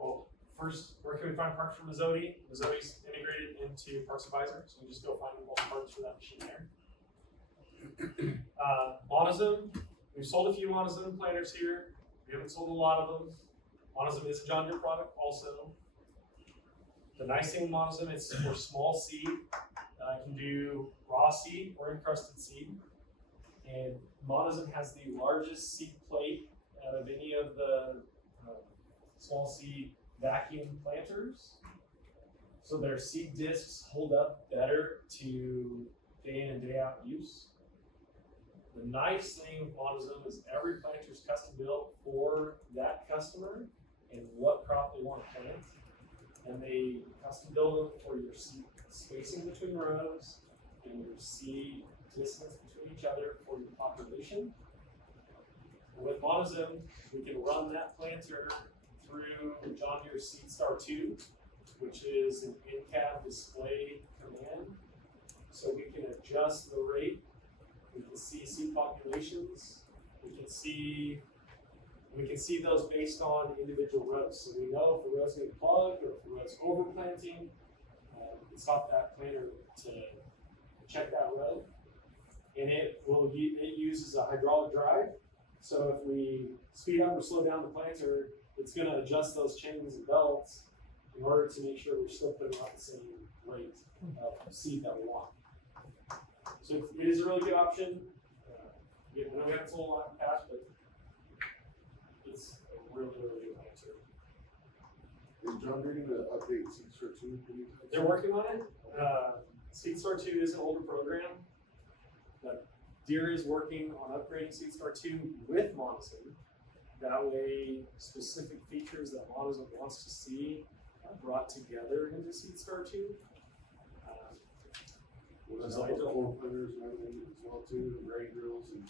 Well, first, where can we find parts for Mazzotti? Mazzotti's integrated into Parts Advisor, so we just go find all the parts for that machine there. Monozone We've sold a few Montezuma planters here. We haven't sold a lot of them. Montezuma is a John Deere product also. The nice thing with Montezuma, it's for small seed. It can do raw seed or encrusted seed. And Montezuma has the largest seed plate out of any of the small seed vacuum planters. So their seed discs hold up better to day in and day out use. The nice thing with Montezuma is every planter is custom built for that customer and what crop they want to plant. And they custom build them for your seed spacing between rows and your seed distance between each other for your population. With Montezuma, we can run that planter through John Deere SeedStar 2, which is an in-cab display command. So we can adjust the rate. We can see seed populations. We can see those based on individual rows. So we know if a row's getting plugged or if a row's overplanting. We can stop that planter to check that row. And it uses a hydraulic drive. So if we speed up or slow down the planter, it's going to adjust those chains and belts in order to make sure we're still putting out the same rate of seed that we want. So it is a really good option. I know we haven't sold a lot in the past, but it's a really, really good answer. Is John Deere gonna update SeedStar 2? They're working on it. SeedStar 2 is an older program. But Deere is working on upgrading SeedStar 2 with Montezuma. That way, specific features that Montezuma wants to see are brought together into SeedStar 2. Will that help with corn planters and everything as well too, the grain drills and?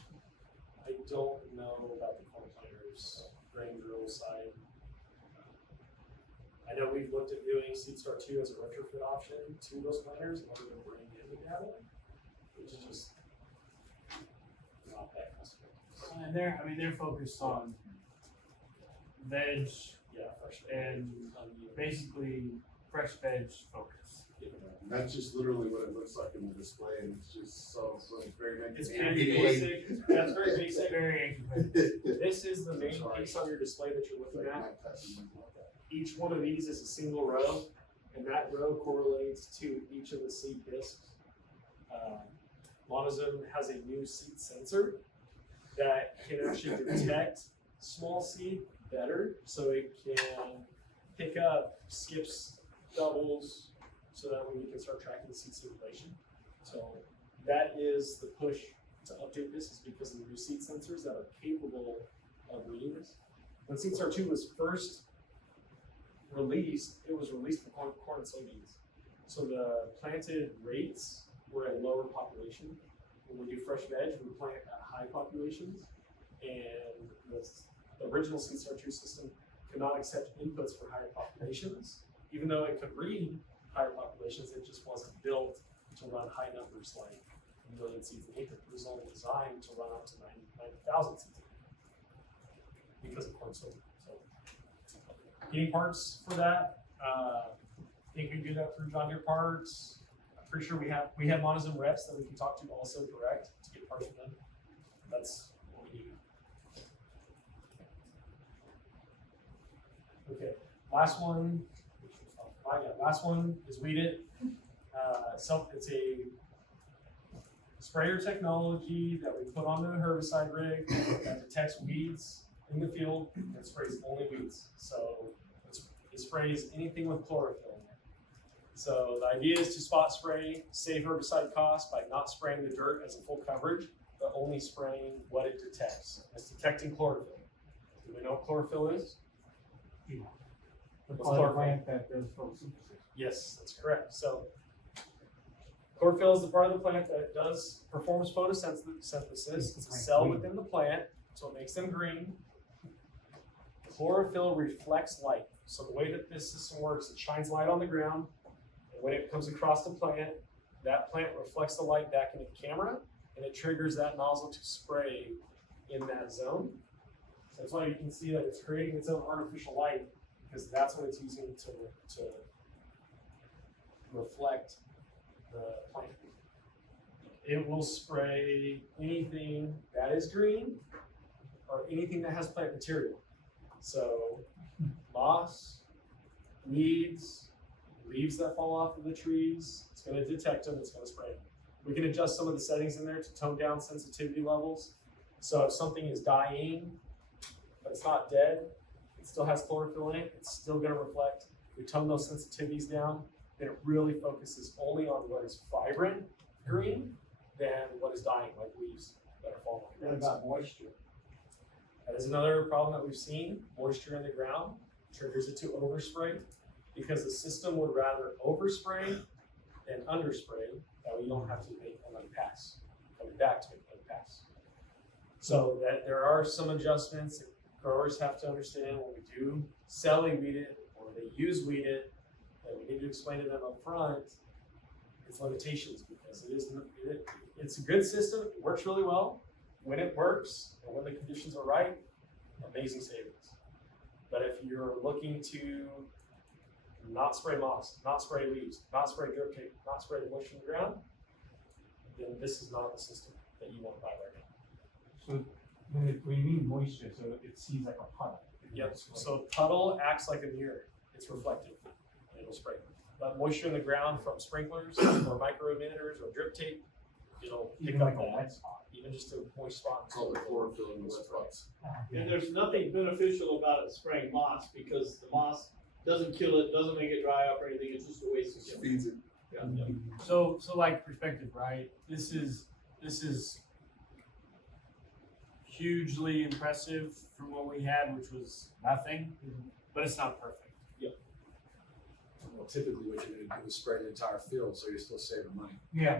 I don't know about the corn planters, grain drill side. I know we've looked at doing SeedStar 2 as a retrofit option to those planters in order to bring in the data, which is just not that custom. And they're focused on veg, fresh and basically fresh veg focus. That's just literally what it looks like in the display, and it's just so very It's very basic. That's very basic. Very This is the main piece on your display that you're looking at. Each one of these is a single row, and that row correlates to each of the seed discs. Montezuma has a new seed sensor that can actually detect small seed better, so it can pick up skips, doubles, so that way we can start tracking the seed circulation. So that is the push to update this, is because of the new seed sensors that are capable of reading this. When SeedStar 2 was first released, it was released for corn and soybeans. So the planted rates were at lower population. When we do fresh veg, we plant at high populations. And the original SeedStar 2 system could not accept inputs for higher populations. Even though it could read higher populations, it just wasn't built to run high numbers like a million seeds an acre. It was only designed to run up to 90,000 seeds an acre because of corn soybean. So getting parts for that, I think we can do that through John Deere Parts. I'm pretty sure we have Montezuma reps that we can talk to also direct to get parts from them. That's what we do. Okay, last one. Last one is Weed It. It's a sprayer technology that we put onto a herbicide rig that detects weeds in the field and sprays only weeds. So it sprays anything with chlorophyll in it. So the idea is to spot spray, save herbicide costs by not spraying the dirt as a full coverage, but only spraying what it detects. It's detecting chlorophyll. Do we know what chlorophyll is? The part of the plant that does photosynthesis. Yes, that's correct. So chlorophyll is the part of the plant that performs photosynthesis. It's a cell within the plant, so it makes them green. Chlorophyll reflects light. So the way that this system works, it shines light on the ground, and when it comes across the plant, that plant reflects the light back into the camera, and it triggers that nozzle to spray in that zone. So that's why you can see that it's creating its own artificial light, because that's what it's using to reflect the plant. It will spray anything that is green anything that has plant material. So moss, weeds, leaves that fall off of the trees, it's gonna detect them, it's gonna spray them. We can adjust some of the settings in there to tone down sensitivity levels. So if something is dying, but it's not dead, it still has chlorophyll in it, it's still gonna reflect. We tone those sensitivities down, then it really focuses only on what is vibrant green than what is dying, like leaves that are falling. What about moisture? That is another problem that we've seen. Moisture in the ground triggers it to overspray because the system would rather overspray than underspray. That way you don't have to make another pass, coming back to make another pass. So that there are some adjustments that growers have to understand when we do sell a weed it or they use weed it, that we need to explain to them up front its limitations because it's a good system, it works really well. When it works and when the conditions are right, amazing savings. But if you're looking to not spray moss, not spray leaves, not spray drip tape, not spray the moisture in the ground, then this is not the system that you want to buy right now. So when you mean moisture, so it seems like a puddle. Yep, so puddle acts like a mirror. It's reflective, and it'll spray. But moisture in the ground from sprinklers or micro emitters or drip tape, it'll pick Even up like a that. wet spot. Even just a moist spot. Call it chlorophyll in the spots. And there's nothing beneficial about it spraying moss because the moss doesn't kill it, doesn't make it dry up or anything, it's just a waste of chemicals. Feeds it. Yeah. So like perspective, right? This is hugely impressive from what we had, which was nothing, but it's not perfect. Well, typically what you're gonna do is spray the entire field, so you're still saving money. Yeah.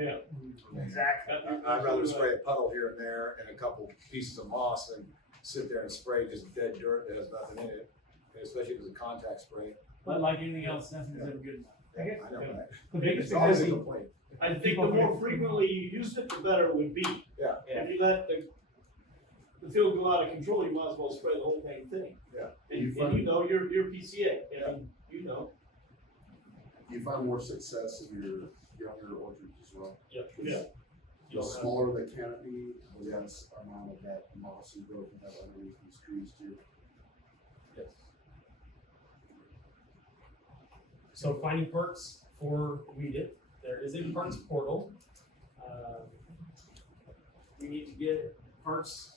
Exactly. I'd rather spray a puddle here and there and a couple pieces of moss than sit there and spray just dead dirt that has nothing in it, and especially if it's a contact spray. But like anything else, nothing's ever good enough. I know, right? The biggest It's thing I always a see, complaint. I think the more frequently you use it, the better it would be. Yeah. If you let the field go out of control, you might as well spray the whole dang thing. Yeah. And you know your PCA, and you know. You find more success in your younger orchards as well. Yeah. The smaller the canopy, the less amount of that moss and growth you have underneath these trees too. Yes. So finding perks for weed it, there is a perks portal. We need to get perks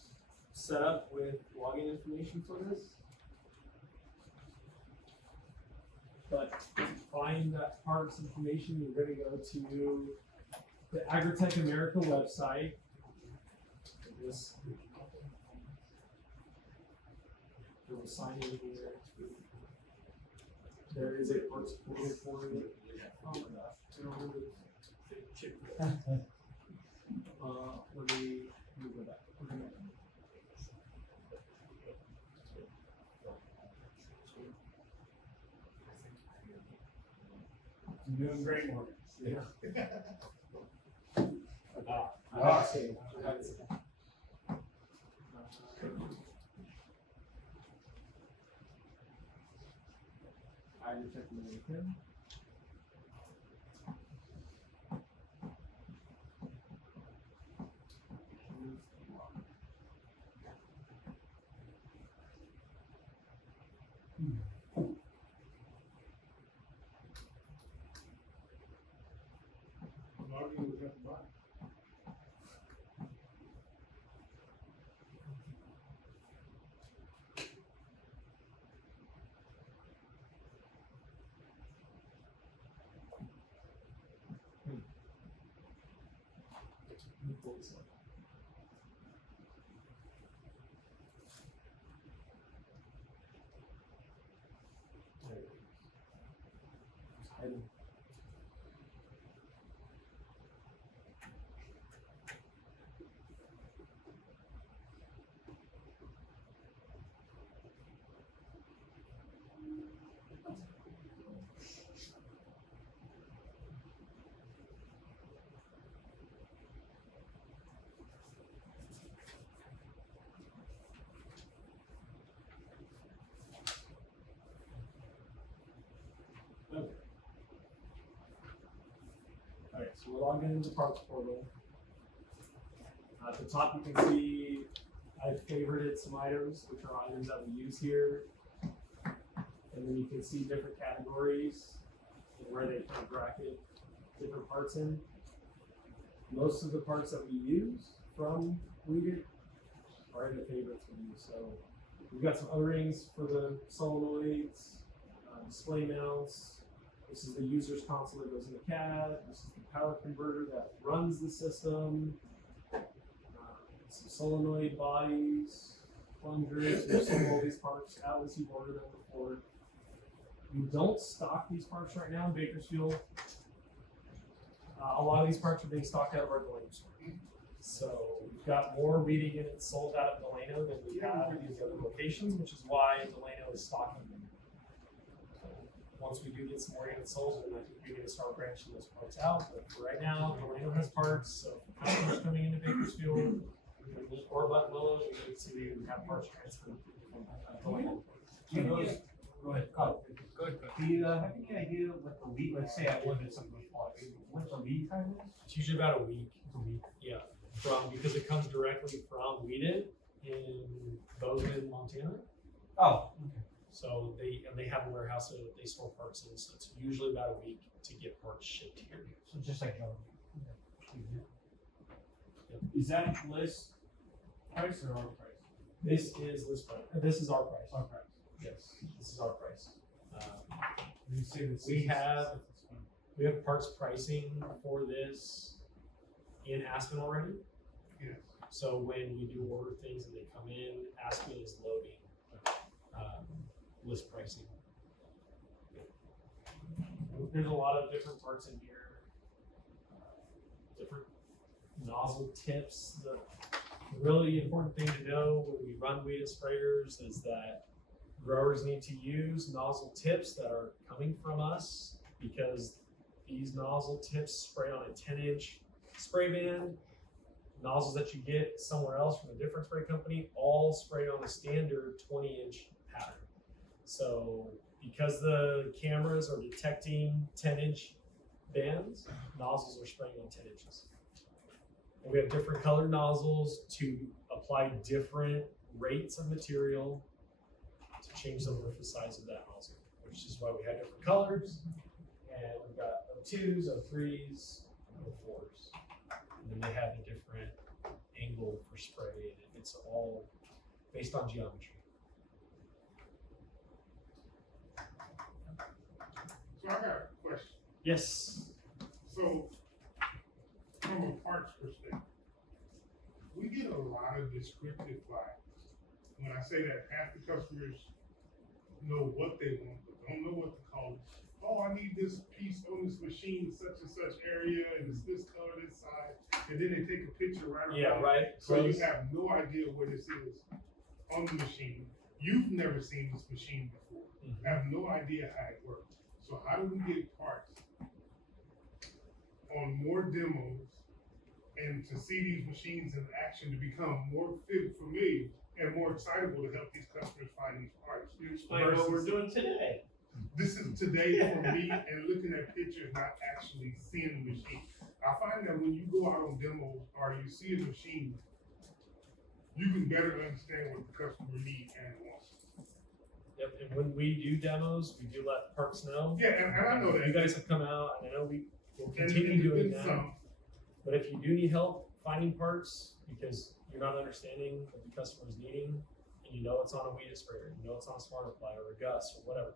set up with login information for this. But to find that parks information, you're going to go to the Agritech America website. This, you'll sign in here. There is a parks portal for it. Oh my gosh, I don't remember the chip. Let me go back. You're doing great, Morgan. Yeah. Agritech America. Okay. Alright, so we're logged into the parks portal. At the top you can see I've favorited some items, which are items that we use here. And then you can see different categories and where they kind of bracket different parts in. Most of the parts that we use from Weeded are in the favorites we use. So we've got some O-rings for the solenoids, display mounts. This is the user's console that goes in the cab. This is the power converter that runs the system. Some solenoid bodies, plungers. There's some of all these parts out as you've ordered them before. We don't stock these parts right now in Bakersfield. A lot of these parts are being stocked out of our Delano store. So we've got more reading units sold out of Delano than we have in these other locations, which is why Delano is stocking them. Once we do get some more units sold, then I think we're going to start branching those parts out. But for right now, Delano has parts. So if customers coming into Bakersfield or Buttonwillow, we need to have parts transferred from Delano. Go ahead. Do you have any idea what the lead, let's say I ordered some of those parts, what the lead time is? It's usually about a week. Yeah. Because it comes directly from Wheaton in Bozeman, Montana. Oh, okay. So they have a warehouse that they store parts in, so it's usually about a week to get parts shipped here. So just like John. Is that list price or our price? This is list price. This is our price. Our price. Yes, this is our price. We have parts pricing for this in Aspen already. Yes. So when we do order things and they come in, Aspen is loading list pricing. There's a lot of different parts in here, different nozzle tips. The really important thing to know when we run weed sprayers is that growers need to use nozzle tips that are coming from us, because these nozzle tips spray on a 10-inch spray band. Nozzles that you get somewhere else from a different spray company all spray on a standard 20-inch pattern. So because the cameras are detecting 10-inch bands, nozzles are spraying on 10 inches. And we have different colored nozzles to apply different rates of material to change the surface size of that nozzle, which is why we have different colors. And we've got O2s, O3s, and O4s. And then they have a different angle for spray, and it's all based on geometry. So I got a question. Yes. So, from a parts perspective, we get a lot of descriptive flags. When I say that, half the customers know what they want, but don't know what to call it. Oh, I need this piece on this machine, such and such area, and it's this color, this size. And then they take a picture right around. Yeah, right. So you have no idea where this is on the machine. You've never seen this machine before. Have no idea how it works. So how do we get parts on more demos and to see these machines in action to become more familiar and more excitable to help these customers find these parts? You explain what we're doing today. This is today for me, and looking at pictures, not actually seeing the machine. I find that when you go out on demos or you see a machine, you can better understand what the customer needs and wants. Yep, and when we do demos, we do let parts know. Yeah, and I know that. You guys have come out, and I know we will continue doing that. But if you do need help finding parts because you're not understanding what the customer is needing, and you know it's on a weed sprayer, you know it's on a smart apply or a Gus or whatever,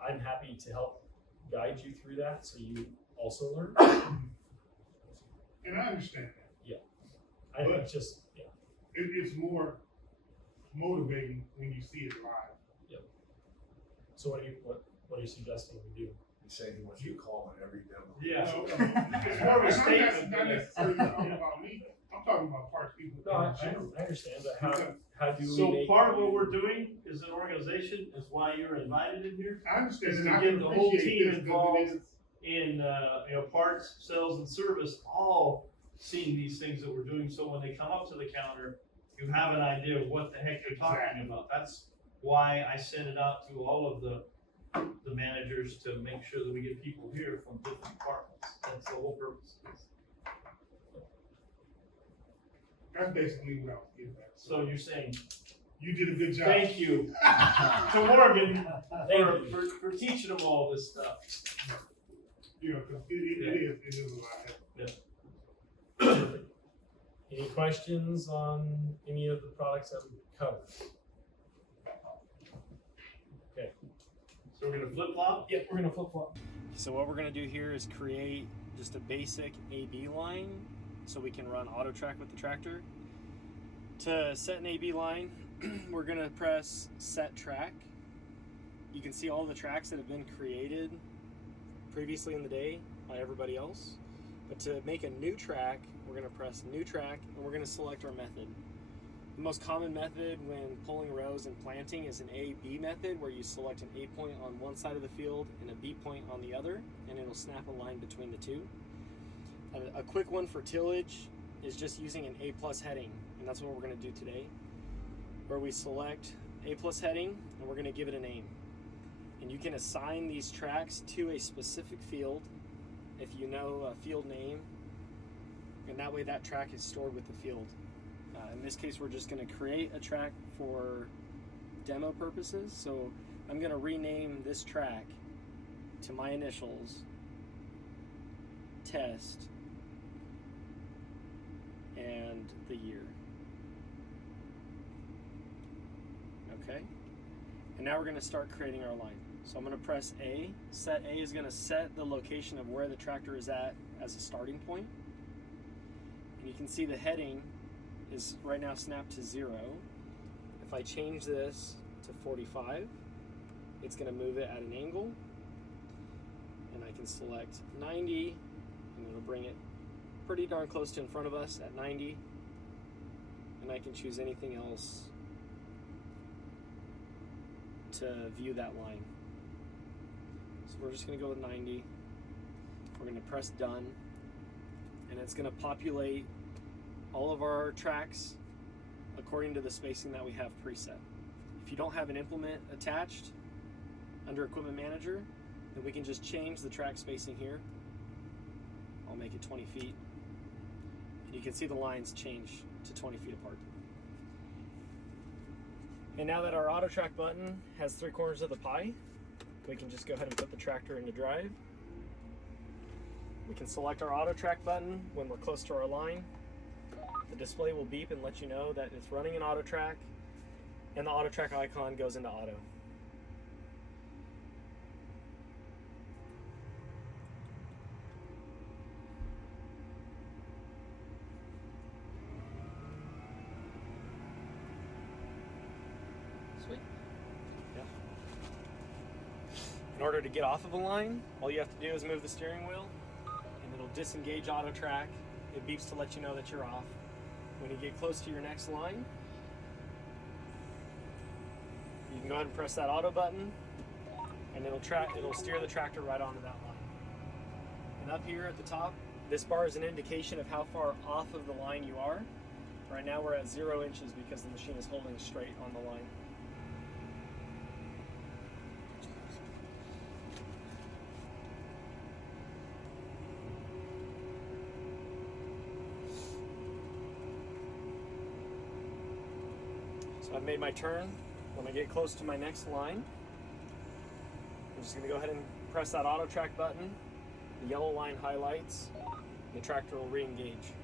I'm happy to help guide you through that so you also learn. And I understand that. Yeah. It's more motivating when you see it live. Yep. So what are you suggesting we do? He said he wants you to call on every demo. Yeah. It's more of a statement. Not necessarily talking about me. I'm talking about parts people. No, I understand, but how do we So make part of what we're doing as an organization is why you're invited in here. I understand, Is and to I get can the whole appreciate team this involved because in parts, sales, and service, all seeing these things that we're doing. So when they come up to the counter, you have an idea of what the heck they're talking about. That's why I sent it out to all of the managers to make sure that we get people here from different departments. That's the whole purpose. That's basically what I was getting at. So you're saying, You did a good job. thank you to Morgan for teaching them all this stuff. You know, 'cause it is a lot. Any questions on any of the products that we covered? Okay. So we're gonna flip flop? Yep, we're gonna flip flop. So what we're gonna do here is create just a basic AB line so we can run auto track with the tractor. To set an AB line, we're gonna press set track. You can see all the tracks that have been created previously in the day by everybody else. But to make a new track, we're gonna press new track and we're gonna select our method. The most common method when pulling rows and planting is an A-B method, where you select an A point on one side of the field and a B point on the other, and it'll snap a line between the two. A quick one for tillage is just using an A+ heading, and that's what we're gonna do today, where we select A+ heading and we're gonna give it a name. And you can assign these tracks to a specific field if you know a field name, and that way that track is stored with the field. In this case, we're just going to create a track for demo purposes. So I'm going to rename this track to my initials, test, and the year. Okay. And now we're going to start creating our line. So I'm going to press A. Set A is going to set the location of where the tractor is at as a starting point. And you can see the heading is right now snapped to 0. If I change this to 45, it's going to move it at an angle. And I can select 90, and it'll bring it pretty darn close to in front of us at 90. And I can choose anything else to view that line. So we're just going to go with 90. We're going to press done, and it's going to populate all of our tracks according to the spacing that we have preset. If you don't have an implement attached under Equipment Manager, then we can just change the track spacing here. I'll make it 20 feet. And you can see the lines change to 20 feet apart. And now that our auto track button has 3 corners of the pie, we can just go ahead and put the tractor into drive. We can select our auto track button when we're close to our line. The display will beep and let you know that it's running an auto track, and the auto track icon goes into auto. Sweet. Yeah. In order to get off of a line, all you have to do is move the steering wheel, and it'll disengage auto track. It beeps to let you know that you're off. When you get close to your next line, you can go ahead and press that auto button, and it'll steer the tractor right onto that line. And up here at the top, this bar is an indication of how far off of the line you are. Right now we're at 0 inches because the machine is holding straight on the line. So I've made my turn. When I get close to my next line, I'm just going to go ahead and press that auto track button. The yellow line highlights, and the tractor will re-engage.